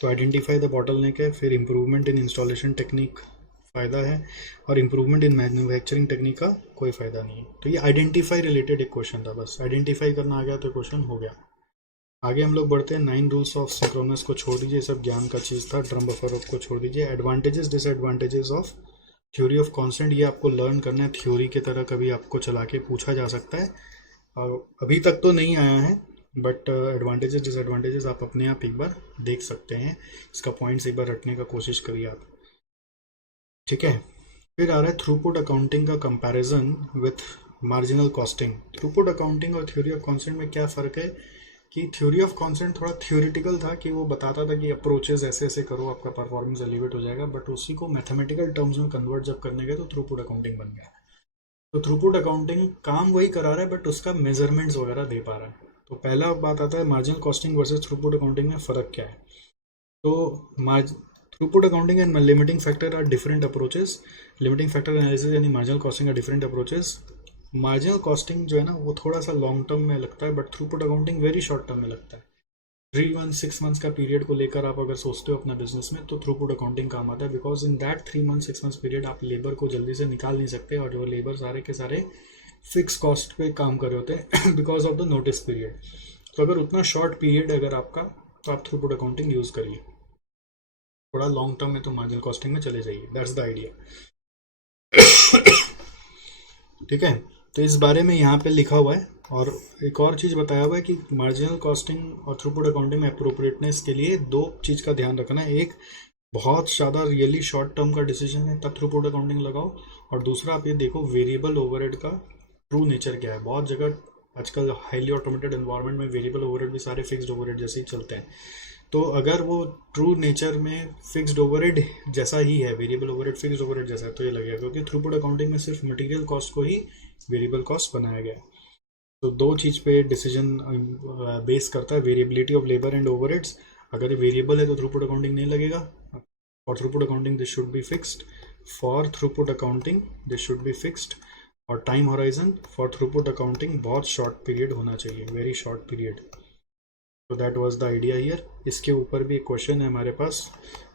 तो आइडेंटिफाई द बॉटलनेक है, फिर इंप्रूवमेंट इन इंस्टॉलेशन टेक्निक फ़ायदा है, और इंप्रूवमेंट इन मैन्युफैक्चरिंग टेक्निक का कोई फ़ायदा नहीं है। तो ये आइडेंटिफाई रिलेटेड एक क्वेश्चन था, बस आइडेंटिफाई करना आ गया तो क्वेश्चन हो गया। आगे हम लोग बढ़ते हैं। 9 रूल्स ऑफ सिंक्रोनस को छोड़ दीजिए, सब ज्ञान का चीज़ था। ड्रम बफर को छोड़ दीजिए। Advantages disadvantages of theory of constant, ये आपको लर्न करना है, थ्योरी की तरह कभी आपको चला के पूछा जा सकता है, और अभी तक तो नहीं आया है, बट एडवांटेजेस डिसएडवांटेजेस आप अपने आप एक बार देख सकते हैं। इसका पॉइंट्स एक बार रटने का कोशिश करिए आप। ठीक है, फिर आ रहा है थ्रूपुट अकाउंटिंग का comparison with marginal costing. Throughput accounting और थ्योरी ऑफ कांस्टेंट में क्या फ़र्क है कि थ्योरी ऑफ कांस्टेंट थोड़ा थ्योरेटिकल था, कि वो बताता था कि अप्रोचेस ऐसे ऐसे करो आपका परफॉर्मेंस एलिवेट हो जाएगा, बट उसी को मैथमेटिकल टर्म्स में कन्वर्ट जब करने गए तो थ्रूपुट अकाउंटिंग बन गया। तो थ्रूपुट अकाउंटिंग काम वही करा रहा है बट उसका मेजरमेंट्स वगैरह दे पा रहा है। तो पहला बात आता है marginal costing versus throughput accounting में फ़र्क क्या है। तो throughput accounting and limiting factor are different approaches. Limiting factor analysis यानी marginal costing are different approaches. Marginal costing जो है ना वो थोड़ा सा लॉन्ग टर्म में लगता है, but throughput accounting very short term में लगता है। 3 मंथ 6 मंथ्स का पीरियड को लेकर आप अगर सोचते हो अपना बिजनेस में तो थ्रूपुट अकाउंटिंग काम आता है, because in that 3 month 6 months period आप लेबर को जल्दी से निकाल नहीं सकते, और जो लेबर सारे के सारे फिक्स कॉस्ट पे काम कर रहे होते हैं because of the notice period. तो अगर उतना शॉर्ट पीरियड अगर आपका, तो आप थ्रूपुट अकाउंटिंग यूज़ करिए। थोड़ा लॉन्ग टर्म में तो मार्जिनल कॉस्टिंग में चले जाइए, दैट्स द आइडिया। ठीक है, तो इस बारे में यहाँ पे लिखा हुआ है, और एक और चीज़ बताया हुआ है कि मार्जिनल कॉस्टिंग और थ्रूपुट अकाउंटिंग में अप्रोप्रिएटनेस के लिए 2 चीज़ का ध्यान रखना है। एक, बहुत ज़्यादा रियली शॉर्ट टर्म का डिसीजन है तब थ्रूपुट अकाउंटिंग लगाओ, और दूसरा आप ये देखो वेरिएबल ओवरहेड का ट्रू नेचर क्या है। बहुत जगह आजकल हाईली ऑटोमेटेड एनवायरनमेंट में वेरिएबल ओवरहेड भी सारे फिक्स्ड ओवरहेड जैसे ही चलते हैं। तो अगर वो ट्रू नेचर में फिक्स्ड ओवरहेड जैसा ही है, वेरिएबल ओवरहेड फिक्स्ड ओवरहेड जैसा है, तो ये लगेगा, क्योंकि थ्रूपुट अकाउंटिंग में सिर्फ मटेरियल कॉस्ट को ही वेरिएबल कॉस्ट बनाया गया है। तो दो चीज़ पे डिसीजन बेस करता है, variability of labour and overheads. अगर ये वेरिएबल है तो थ्रूपुट अकाउंटिंग नहीं लगेगा। For throughput accounting this should be fixed, for throughput accounting this should be fixed. और time horizon for throughput accounting बहुत शॉर्ट पीरियड होना चाहिए, वेरी शॉर्ट पीरियड। तो that was the idea here. इसके ऊपर भी एक क्वेश्चन है हमारे पास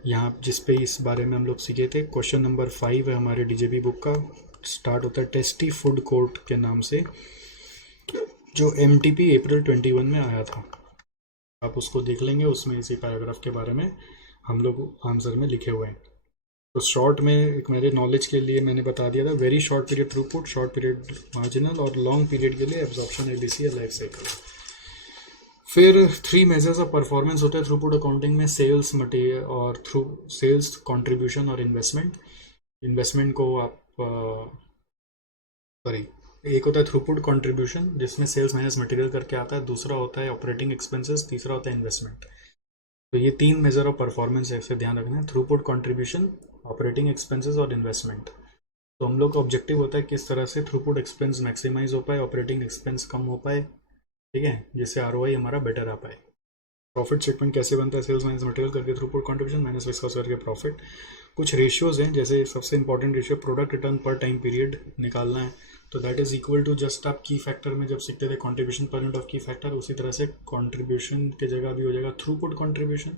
यहाँ, जिस पे इस बारे में हम लोग सीखे थे। क्वेश्चन नंबर 5 है हमारे डीजेबी बुक का, स्टार्ट होता है टेस्टी फूड कोर्ट के नाम से, जो एमटीपी अप्रैल 21 में आया था। आप उसको देख लेंगे, उसमें इसी पैराग्राफ के बारे में हम लोग आंसर में लिखे हुए हैं। तो शॉर्ट में एक मेरे नॉलेज के लिए मैंने बता दिया था, very short period throughput, short period marginal, और लॉन्ग पीरियड के लिए एब्जॉर्प्शन, एलडीसी या लाइफ साइकिल। फिर 3 मेजर्स ऑफ परफॉर्मेंस होते हैं थ्रूपुट अकाउंटिंग में, सेल्स, मटेरियल और थ्रू सेल्स, कंट्रीब्यूशन और इन्वेस्टमेंट। इन्वेस्टमेंट को आप सॉरी, एक होता है थ्रूपुट कंट्रीब्यूशन जिसमें सेल्स माइनस मटेरियल करके आता है, दूसरा होता है ऑपरेटिंग एक्सपेंसेस, तीसरा होता है इन्वेस्टमेंट। तो ये 3 मेजर ऑफ परफॉर्मेंस है, इसे ध्यान रखना है, थ्रूपुट कंट्रीब्यूशन, ऑपरेटिंग एक्सपेंसेस और इन्वेस्टमेंट। तो हम लोग का ऑब्जेक्टिव होता है किस तरह से थ्रूपुट एक्सपेंस मैक्सिमाइज हो पाए, ऑपरेटिंग एक्सपेंस कम हो पाए, ठीक है, जिससे आरओआई हमारा बेटर आ पाए। प्रॉफिट स्टेटमेंट कैसे बनता है, सेल्स माइनस मटेरियल करके throughput contribution minus fixed cost करके प्रॉफिट। कुछ रेशियोज हैं, जैसे सबसे important ratio product return per time period निकालना है, तो that is equal to, just आप की फैक्टर में जब सीखते थे कॉन्ट्रीब्यूशन पर यूनिट ऑफ की फैक्टर, उसी तरह से कॉन्ट्रीब्यूशन की जगह भी हो जाएगा थ्रूपुट कॉन्ट्रीब्यूशन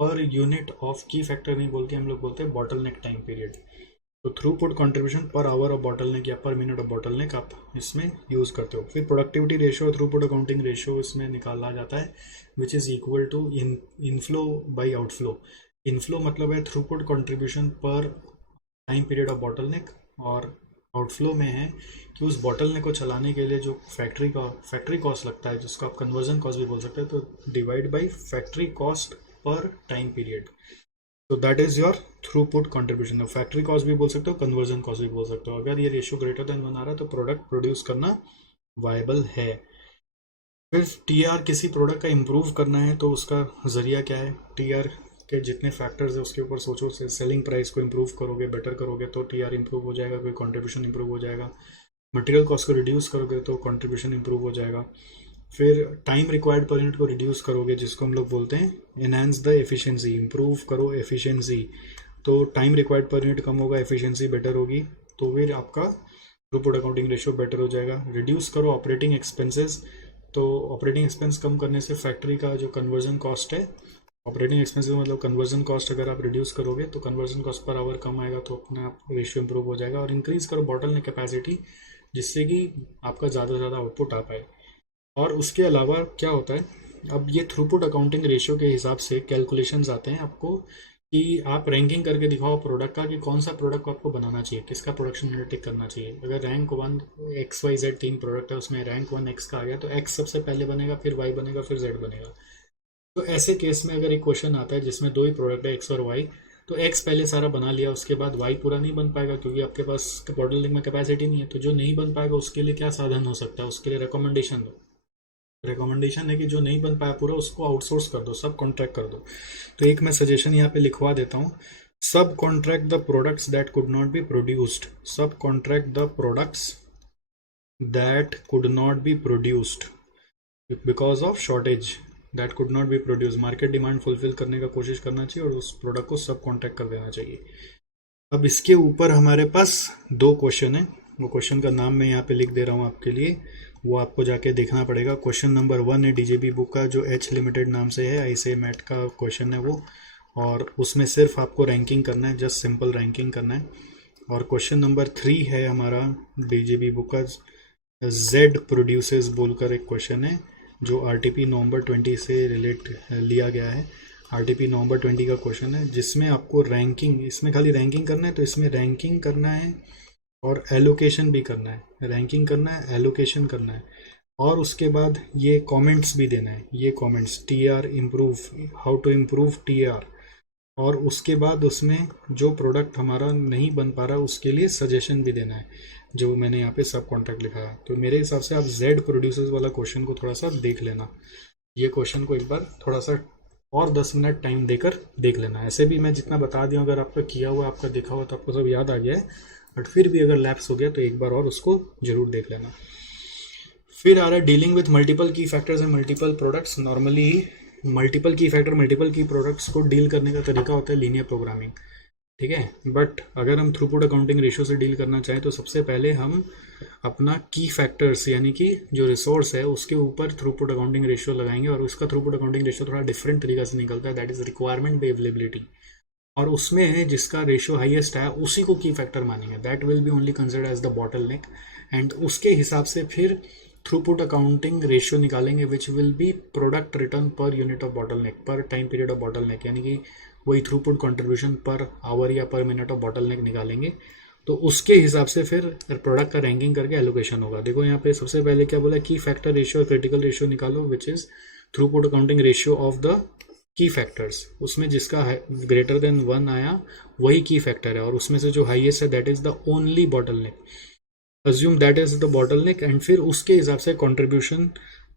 पर यूनिट ऑफ की फैक्टर नहीं बोल के हम लोग बोलते हैं बॉटल नेक टाइम पीरियड। तो throughput contribution per hour of bottle नेक या पर मिनट ऑफ बॉटल नेक आप इसमें यूज़ करते हो। फिर productivity ratio, throughput accounting ratio इसमें निकाला जाता है, which is equal to inflow by outflow. Inflow मतलब है throughput contribution per time period of bottle नेक, और आउटफ्लो में है कि उस बॉटल नेक को चलाने के लिए जो फैक्ट्री कॉस्ट लगता है, जिसको आप कन्वर्जन कॉस्ट भी बोल सकते हैं, तो divide by factory cost per time period. तो that is your throughput contribution. Factory cost भी बोल सकते हो, कन्वर्जन कॉस्ट भी बोल सकते हो। अगर ये रेशियो ग्रेटर देन 1 आ रहा है तो प्रोडक्ट प्रोड्यूस करना वायबल है। फिर टीआर, किसी प्रोडक्ट का इम्प्रूव करना है तो उसका जरिया क्या है, टीआर के जितने फैक्टर्स है उसके ऊपर सोचो। सेलिंग प्राइस को इम्प्रूव करोगे, बेटर करोगे तो टीआर इम्प्रूव हो जाएगा, कोई कॉन्ट्रीब्यूशन इम्प्रूव हो जाएगा। मटेरियल कॉस्ट को रिड्यूस करोगे तो कॉन्ट्रीब्यूशन इम्प्रूव हो जाएगा। फिर टाइम रिक्वायर्ड पर यूनिट को रिड्यूस करोगे, जिसको हम लोग बोलते हैं एनहांस द एफिशिएंसी, इम्प्रूव करो एफिशिएंसी। तो टाइम रिक्वायर्ड पर यूनिट कम होगा, एफिशिएंसी बेटर होगी, तो फिर आपका थ्रूपुट अकाउंटिंग रेशियो बेटर हो जाएगा। रिड्यूस करो ऑपरेटिंग एक्सपेंसेस, तो ऑपरेटिंग एक्सपेंस कम करने से फैक्ट्री का जो कन्वर्जन कॉस्ट है, ऑपरेटिंग एक्सपेंसेस मतलब कन्वर्जन कॉस्ट अगर आप रिड्यूस करोगे तो कन्वर्जन कॉस्ट पर आवर कम आएगा, तो अपना रेशियो इंप्रूव हो जाएगा। और इंक्रीज करो बॉटल नेक कैपेसिटी, जिससे कि आपका ज़्यादा से ज़्यादा आउटपुट आ पाए। और उसके अलावा क्या होता है, अब ये थ्रूपुट अकाउंटिंग रेशियो के हिसाब से कैलकुलेशंस आते हैं आपको कि आप रैंकिंग करके दिखाओ प्रोडक्ट का, कि कौन सा प्रोडक्ट को आपको बनाना चाहिए, किसका प्रोडक्शन अंडरटेक करना चाहिए। अगर रैंक 1 XYZ 3 प्रोडक्ट है, उसमें रैंक 1 X का आ गया तो X सबसे पहले बनेगा, फिर Y बनेगा, फिर Z बनेगा। तो ऐसे केस में अगर एक क्वेश्चन आता है जिसमें 2 ही प्रोडक्ट है X और Y, तो X पहले सारा बना लिया, उसके बाद Y पूरा नहीं बन पाएगा क्योंकि आपके पास बॉटल नेक में कैपेसिटी नहीं है। तो जो नहीं बन पाएगा उसके लिए क्या साधन हो सकता है, उसके लिए रिकमेंडेशन है कि जो नहीं बन पाया पूरा उसको आउटसोर्स कर दो, सब कॉन्ट्रैक्ट कर दो। तो एक मैं सजेशन यहाँ पे लिखवा देता हूँ, subcontract the products that could not be produced, subcontract the products that could not be produced because of shortage, that could not be produce. Market demand fulfil करने का कोशिश करना चाहिए और उस प्रोडक्ट को सब कॉन्ट्रैक्ट कर देना चाहिए। अब इसके ऊपर हमारे पास 2 क्वेश्चन है, वो क्वेश्चन का नाम मैं यहाँ पे लिख दे रहा हूँ आपके लिए, वो आपको जाके देखना पड़ेगा। क्वेश्चन नंबर 1 है डीजेबी बुक का, जो H लिमिटेड नाम से है, ICAI मैट का क्वेश्चन है वो, और उसमें सिर्फ आपको रैंकिंग करना है, जस्ट सिंपल रैंकिंग करना है। और क्वेश्चन नंबर 3 है हमारा डीजेबी बुक का, Z प्रोड्यूसेस बोलकर एक क्वेश्चन है, जो RTP नवंबर 20 से रिलेट लिया गया है। RTP नवंबर 20 का क्वेश्चन है, जिसमें आपको रैंकिंग, इसमें खाली रैंकिंग करना है, तो इसमें रैंकिंग करना है और एलोकेशन भी करना है, रैंकिंग करना है, एलोकेशन करना है, और उसके बाद ये कमेंट्स भी देना है, ये comments TR improve, how to improve TR, और उसके बाद उसमें जो प्रोडक्ट हमारा नहीं बन पा रहा उसके लिए सजेशन भी देना है। जो मैंने यहाँ पे सब कॉन्ट्रैक्ट लिखा है। तो मेरे हिसाब से आप जेड प्रोड्यूसर्स वाला क्वेश्चन को थोड़ा सा देख लेना, ये क्वेश्चन को एक बार थोड़ा सा और 10 मिनट टाइम देकर देख लेना। ऐसे भी मैं जितना बता दिया, अगर आपका किया हुआ, आपका देखा हुआ तो आपको सब याद आ गया है, बट फिर भी अगर लैप्स हो गया तो एक बार और उसको जरूर देख लेना। फिर आ रहा है डीलिंग विथ मल्टीपल की factors and multiple products. Normally multiple की फैक्टर, मल्टीपल की प्रोडक्ट्स को डील करने का तरीका होता है लीनियर प्रोग्रामिंग, ठीक है। बट अगर हम थ्रूपुट अकाउंटिंग रेशियो से डील करना चाहें तो सबसे पहले हम अपना की फैक्टर्स यानी कि जो रिसोर्स है उसके ऊपर थ्रूपुट अकाउंटिंग रेशियो लगाएंगे, और उसका थ्रूपुट अकाउंटिंग रेशियो थोड़ा डिफरेंट तरीका से निकलता है, that is requirement bye availability. और उसमें जिसका रेशियो हाईएस्ट है उसी को की फैक्टर मानेंगे, that will be only considered as the bottle neck. And उसके हिसाब से फिर थ्रूपुट अकाउंटिंग रेशियो निकालेंगे which will be product return per unit of bottle neck, per time period of bottle neck, यानी कि वही थ्रूपुट कंट्रीब्यूशन पर आवर या पर मिनट ऑफ बॉटल नेक निकालेंगे। तो उसके हिसाब से फिर प्रोडक्ट का रैंकिंग करके एलोकेशन होगा। देखो यहाँ पे सबसे पहले क्या बोला, की फैक्टर रेशियो और क्रिटिकल रेशियो निकालो which is throughput accounting ratio of the key factors. उसमें जिसका ग्रेटर देन 1 आया वही की फैक्टर है, और उसमें से जो हाईएस्ट है that is the only bottle neck, assume that is the bottle neck. And फिर उसके हिसाब से कंट्रीब्यूशन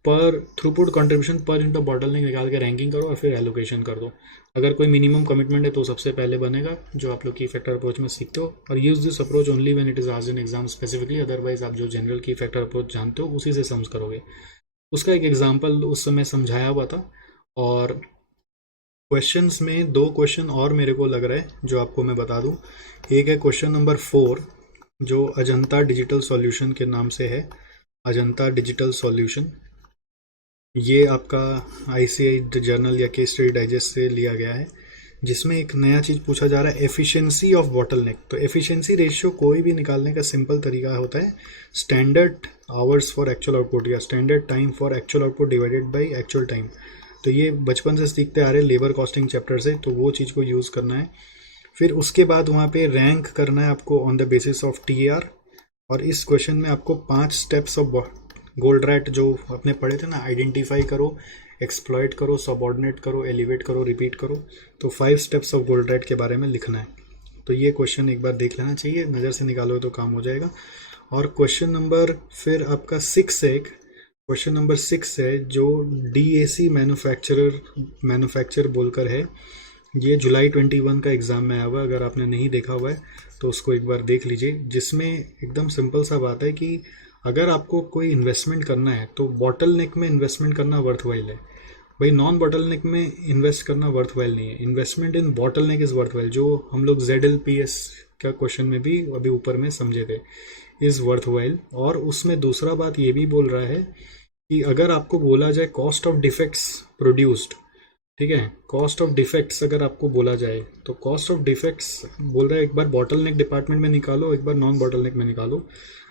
पर, थ्रूपुट कंट्रीब्यूशन पर इनटू बॉटल नेक निकाल के रैंकिंग करो और फिर एलोकेशन कर दो। अगर कोई मिनिमम कमिटमेंट है तो सबसे पहले बनेगा, जो आप लोग की फैक्टर अप्रोच में सीखते हो। और use this approach only when it is asked in exam specifically, otherwise आप जो जनरल की फैक्टर अप्रोच जानते हो उसी से सम्स करोगे। उसका एक एग्जाम्पल उस समय समझाया हुआ था। और क्वेश्चंस में 2 क्वेश्चन और मेरे को लग रहा है जो आपको मैं बता दूं। एक है क्वेश्चन नंबर 4 जो अजंता डिजिटल सॉल्यूशन के नाम से है, अजंता डिजिटल सॉल्यूशन। ये आपका आईसीआई जर्नल या केस स्टडी डाइजेस्ट से लिया गया है, जिसमें एक नया चीज़ पूछा जा रहा है, एफिशिएंसी ऑफ बॉटलनेक। तो एफिशिएंसी रेशियो कोई भी निकालने का सिंपल तरीका होता है standard hours for actual output या standard time for actual output divided by actual time. तो ये बचपन से सीखते आ रहे लेबर कॉस्टिंग चैप्टर से, तो वो चीज़ को यूज़ करना है। फिर उसके बाद वहाँ पे रैंक करना है आपको on the basis of TR. और इस क्वेश्चन में आपको 5 स्टेप्स ऑफ गोल्ड रैट जो अपने पढ़े थे ना, आइडेंटिफाई करो, एक्सप्लॉइट करो, सबऑर्डिनेट करो, एलिवेट करो, रिपीट करो, तो 5 स्टेप्स ऑफ गोल्ड रैट के बारे में लिखना है। तो ये क्वेश्चन एक बार देख लेना चाहिए, नज़र से निकालोगे तो काम हो जाएगा। और क्वेश्चन नंबर फिर आपका 6 है, क्वेश्चन नंबर 6 है जो डीएसी मैन्युफैक्चरर बोलकर है। ये जुलाई 21 का एग्ज़ाम में आया हुआ है, अगर आपने नहीं देखा हुआ है तो उसको एक बार देख लीजिए। जिसमें एकदम सिंपल सा बात है कि अगर आपको कोई इन्वेस्टमेंट करना है तो बॉटल नेक में इन्वेस्टमेंट करना वर्थ वाइल है भाई, नॉन बॉटल नेक में इन्वेस्ट करना वर्थ वाइल नहीं है। Investment in bottle neck is worth while, जो हम लोग ZLPS का क्वेश्चन में भी अभी ऊपर में समझे थे, इज़ वर्थ वाइल। और उसमें दूसरा बात ये भी बोल रहा है कि अगर आपको बोला जाए कॉस्ट ऑफ डिफेक्ट्स प्रोड्यूस्ड, ठीक है, कॉस्ट ऑफ डिफेक्ट्स अगर आपको बोला जाए तो कॉस्ट ऑफ डिफेक्ट्स बोल रहा है एक बार बॉटल नेक डिपार्टमेंट में निकालो, एक बार नॉन बॉटल नेक में निकालो।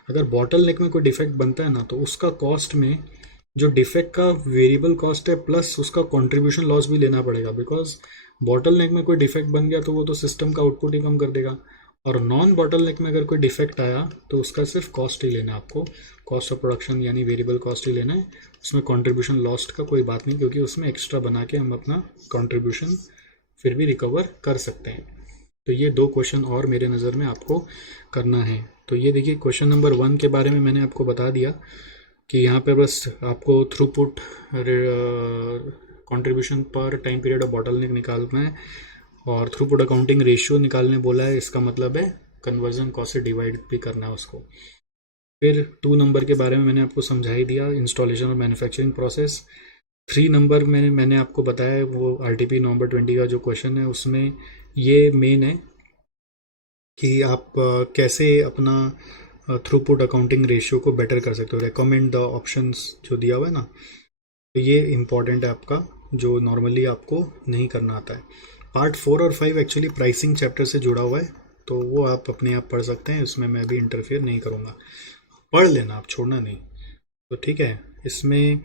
अगर बॉटल नेक में कोई डिफेक्ट बनता है ना तो उसका कॉस्ट में जो डिफेक्ट का वेरिएबल कॉस्ट है प्लस उसका कंट्रीब्यूशन लॉस भी लेना पड़ेगा, बिकॉज बॉटल नेक में कोई डिफेक्ट बन गया तो वो तो सिस्टम का आउटपुट ही कम कर देगा। और नॉन बॉटल नेक में अगर कोई डिफेक्ट आया तो उसका सिर्फ कॉस्ट ही लेना है आपको, कॉस्ट ऑफ प्रोडक्शन यानी वेरिएबल कॉस्ट ही लेना है। उसमें कंट्रीब्यूशन लॉस्ट का कोई बात नहीं, क्योंकि उसमें एक्स्ट्रा बना के हम अपना कंट्रीब्यूशन फिर भी रिकवर कर सकते हैं। तो ये 2 क्वेश्चन और मेरे नज़र में आपको करना है। तो ये देखिए क्वेश्चन नंबर 1 के बारे में मैंने आपको बता दिया कि यहाँ पे बस आपको throughput contribution per time period of bottle नेक निकालना है, और थ्रूपुट अकाउंटिंग रेशियो निकालने बोला है, इसका मतलब है कन्वर्जन कॉस्ट से डिवाइड भी करना है उसको। फिर 2 नंबर के बारे में मैंने आपको समझा ही दिया, इंस्टॉलेशन और मैन्युफैक्चरिंग प्रोसेस। 3 नंबर में मैंने आपको बताया वो RTP नवंबर 20 का जो क्वेश्चन है उसमें ये मेन है कि आप कैसे अपना थ्रूपुट अकाउंटिंग रेशियो को बेटर कर सकते हो, रेकमेंड द ऑप्शंस जो दिया हुआ है ना, तो ये इम्पॉर्टेंट है आपका, जो नॉर्मली आपको नहीं करना आता है। पार्ट 4 और 5 एक्चुअली प्राइसिंग चैप्टर से जुड़ा हुआ है, तो वो आप अपने आप पढ़ सकते हैं, उसमें मैं भी इंटरफेयर नहीं करूँगा, पढ़ लेना आप, छोड़ना नहीं। तो ठीक है, इसमें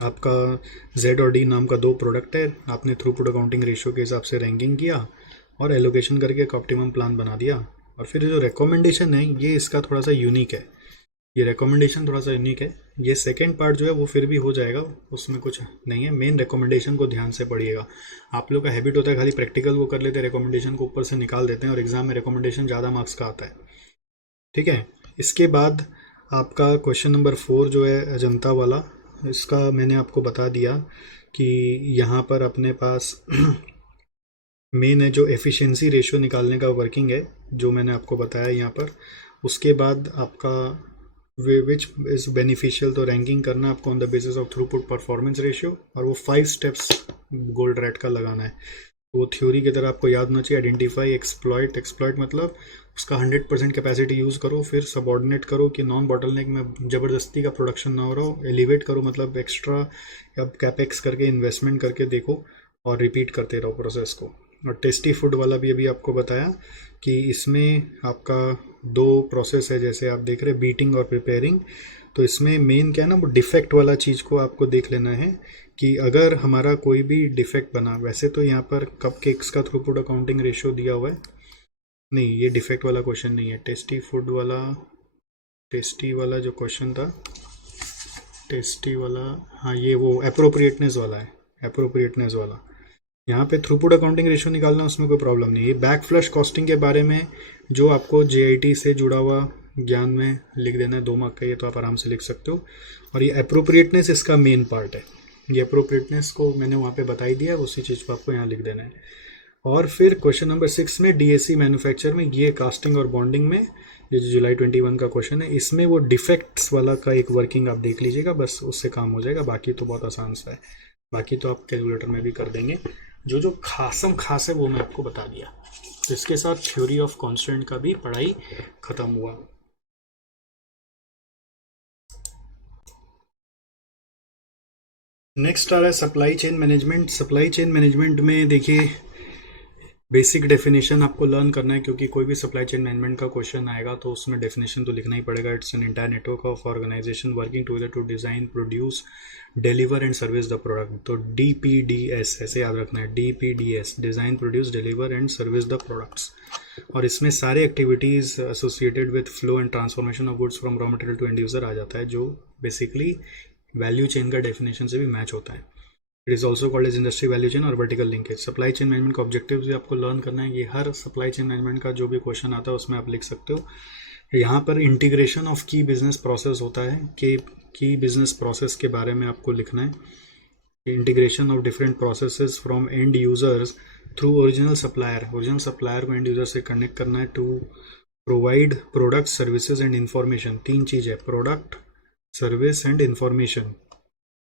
आपका Z और D नाम का 2 प्रोडक्ट है, आपने थ्रूपुट अकाउंटिंग रेशियो के हिसाब से रैंकिंग किया और एलोकेशन करके एक ऑप्टिमम प्लान बना दिया। और फिर जो रिकमेंडेशन है ये इसका थोड़ा सा यूनिक है, ये रिकमेंडेशन थोड़ा सा यूनिक है। ये सेकंड पार्ट जो है वो फिर भी हो जाएगा, उसमें कुछ नहीं है, मेन रिकमेंडेशन को ध्यान से पढ़िएगा। आप लोग का हैबिट होता है खाली प्रैक्टिकल वो कर लेते हैं, रिकमेंडेशन को ऊपर से निकाल देते हैं और एग्जाम में रिकमेंडेशन ज़्यादा मार्क्स का आता है, ठीक है। इसके बाद आपका क्वेश्चन नंबर 4 जो है अजंता वाला, इसका मैंने आपको बता दिया कि यहाँ पर अपने पास मेन है जो एफिशिएंसी रेशियो निकालने का वर्किंग है, जो मैंने आपको बताया यहाँ पर। उसके बाद आपका विच इज़ बेनिफिशियल, तो रैंकिंग करना आपको on the basis of throughput performance ratio, और वो 5 स्टेप्स गोल्ड रेट का लगाना है। वो थ्योरी की तरह आपको याद होना चाहिए। आइडेंटिफाई, एक्सप्लॉइट, एक्सप्लॉइट मतलब उसका 100% कैपेसिटी यूज़ करो, फिर सबॉर्डिनेट करो कि नॉन बॉटलनेक में ज़बरदस्ती का प्रोडक्शन ना हो रहा हो। एलिवेट करो मतलब एक्स्ट्रा अब कैपेक्स करके इन्वेस्टमेंट करके देखो, और रिपीट करते रहो प्रोसेस को। और टेस्टी फूड वाला भी अभी आपको बताया कि इसमें आपका 2 प्रोसेस है, जैसे आप देख रहे हैं बीटिंग और प्रिपेयरिंग। तो इसमें मेन क्या है ना, वो डिफेक्ट वाला चीज़ को आपको देख लेना है कि अगर हमारा कोई भी डिफेक्ट बना, वैसे तो यहाँ पर कप केक्स का थ्रूपुट अकाउंटिंग रेशियो दिया हुआ है, नहीं ये डिफेक्ट वाला क्वेश्चन नहीं है, टेस्टी फूड वाला, टेस्टी वाला जो क्वेश्चन था, टेस्टी वाला, हाँ ये वो अप्रोप्रिएटनेस वाला है, अप्रोप्रिएटनेस वाला। यहाँ पे थ्रूपुट अकाउंटिंग रेशियो निकालना, उसमें कोई प्रॉब्लम नहीं है। बैक फ्लश कॉस्टिंग के बारे में जो आपको जेआईटी से जुड़ा हुआ ज्ञान में लिख देना है, 2 मार्क का, ये तो आप आराम से लिख सकते हो। और ये अप्रोप्रिएटनेस इसका मेन पार्ट है, ये अप्रोप्रिएटनेस को मैंने वहाँ पे बता ही दिया, उसी चीज़ को आपको यहाँ लिख देना है। और फिर क्वेश्चन नंबर 6 में डीएससी मैन्युफैक्चर में, ये कास्टिंग और बॉन्डिंग में, ये जो जुलाई 21 का क्वेश्चन है, इसमें वो डिफेक्ट्स वाला का एक वर्किंग आप देख लीजिएगा, बस उससे काम हो जाएगा। बाकी तो बहुत आसान सा है, बाकी तो आप कैलकुलेटर में भी कर देंगे। जो जो खासम खास है वो मैं आपको बता दिया। तो इसके साथ थ्योरी ऑफ कॉन्स्टेंट का भी पढ़ाई खत्म हुआ। नेक्स्ट आ रहा है supply chain management. Supply chain management में देखिए बेसिक डेफिनेशन आपको लर्न करना है, क्योंकि कोई भी सप्लाई चेन मैनेजमेंट का क्वेश्चन आएगा तो उसमें डेफिनेशन तो लिखना ही पड़ेगा। It's an entire network of organization working together to design, produce, deliver and service the product. तो DPDS ऐसे याद रखना है, DPDS, design, produce, deliver and service the products. और इसमें सारे activities associated with flow and transformation of goods from raw material to end user आ जाता है, जो बेसिकली वैल्यू चेन का डेफिनेशन से भी मैच होता है। It is also called as industry value chain और vertical linkage. Supply chain management का ऑब्जेक्टिव भी आपको लर्न करना है। ये हर सप्लाई चेन मैनेजमेंट का जो भी क्वेश्चन आता है उसमें आप लिख सकते हो। यहाँ पर इंटीग्रेशन ऑफ की बिजनेस प्रोसेस होता है कि की बिजनेस प्रोसेस के बारे में आपको लिखना है। Integration of different processes from end users through original supplier, original supplier को एंड यूजर से कनेक्ट करना है to provide product, services and information. 3 चीज़ है, product, service and information.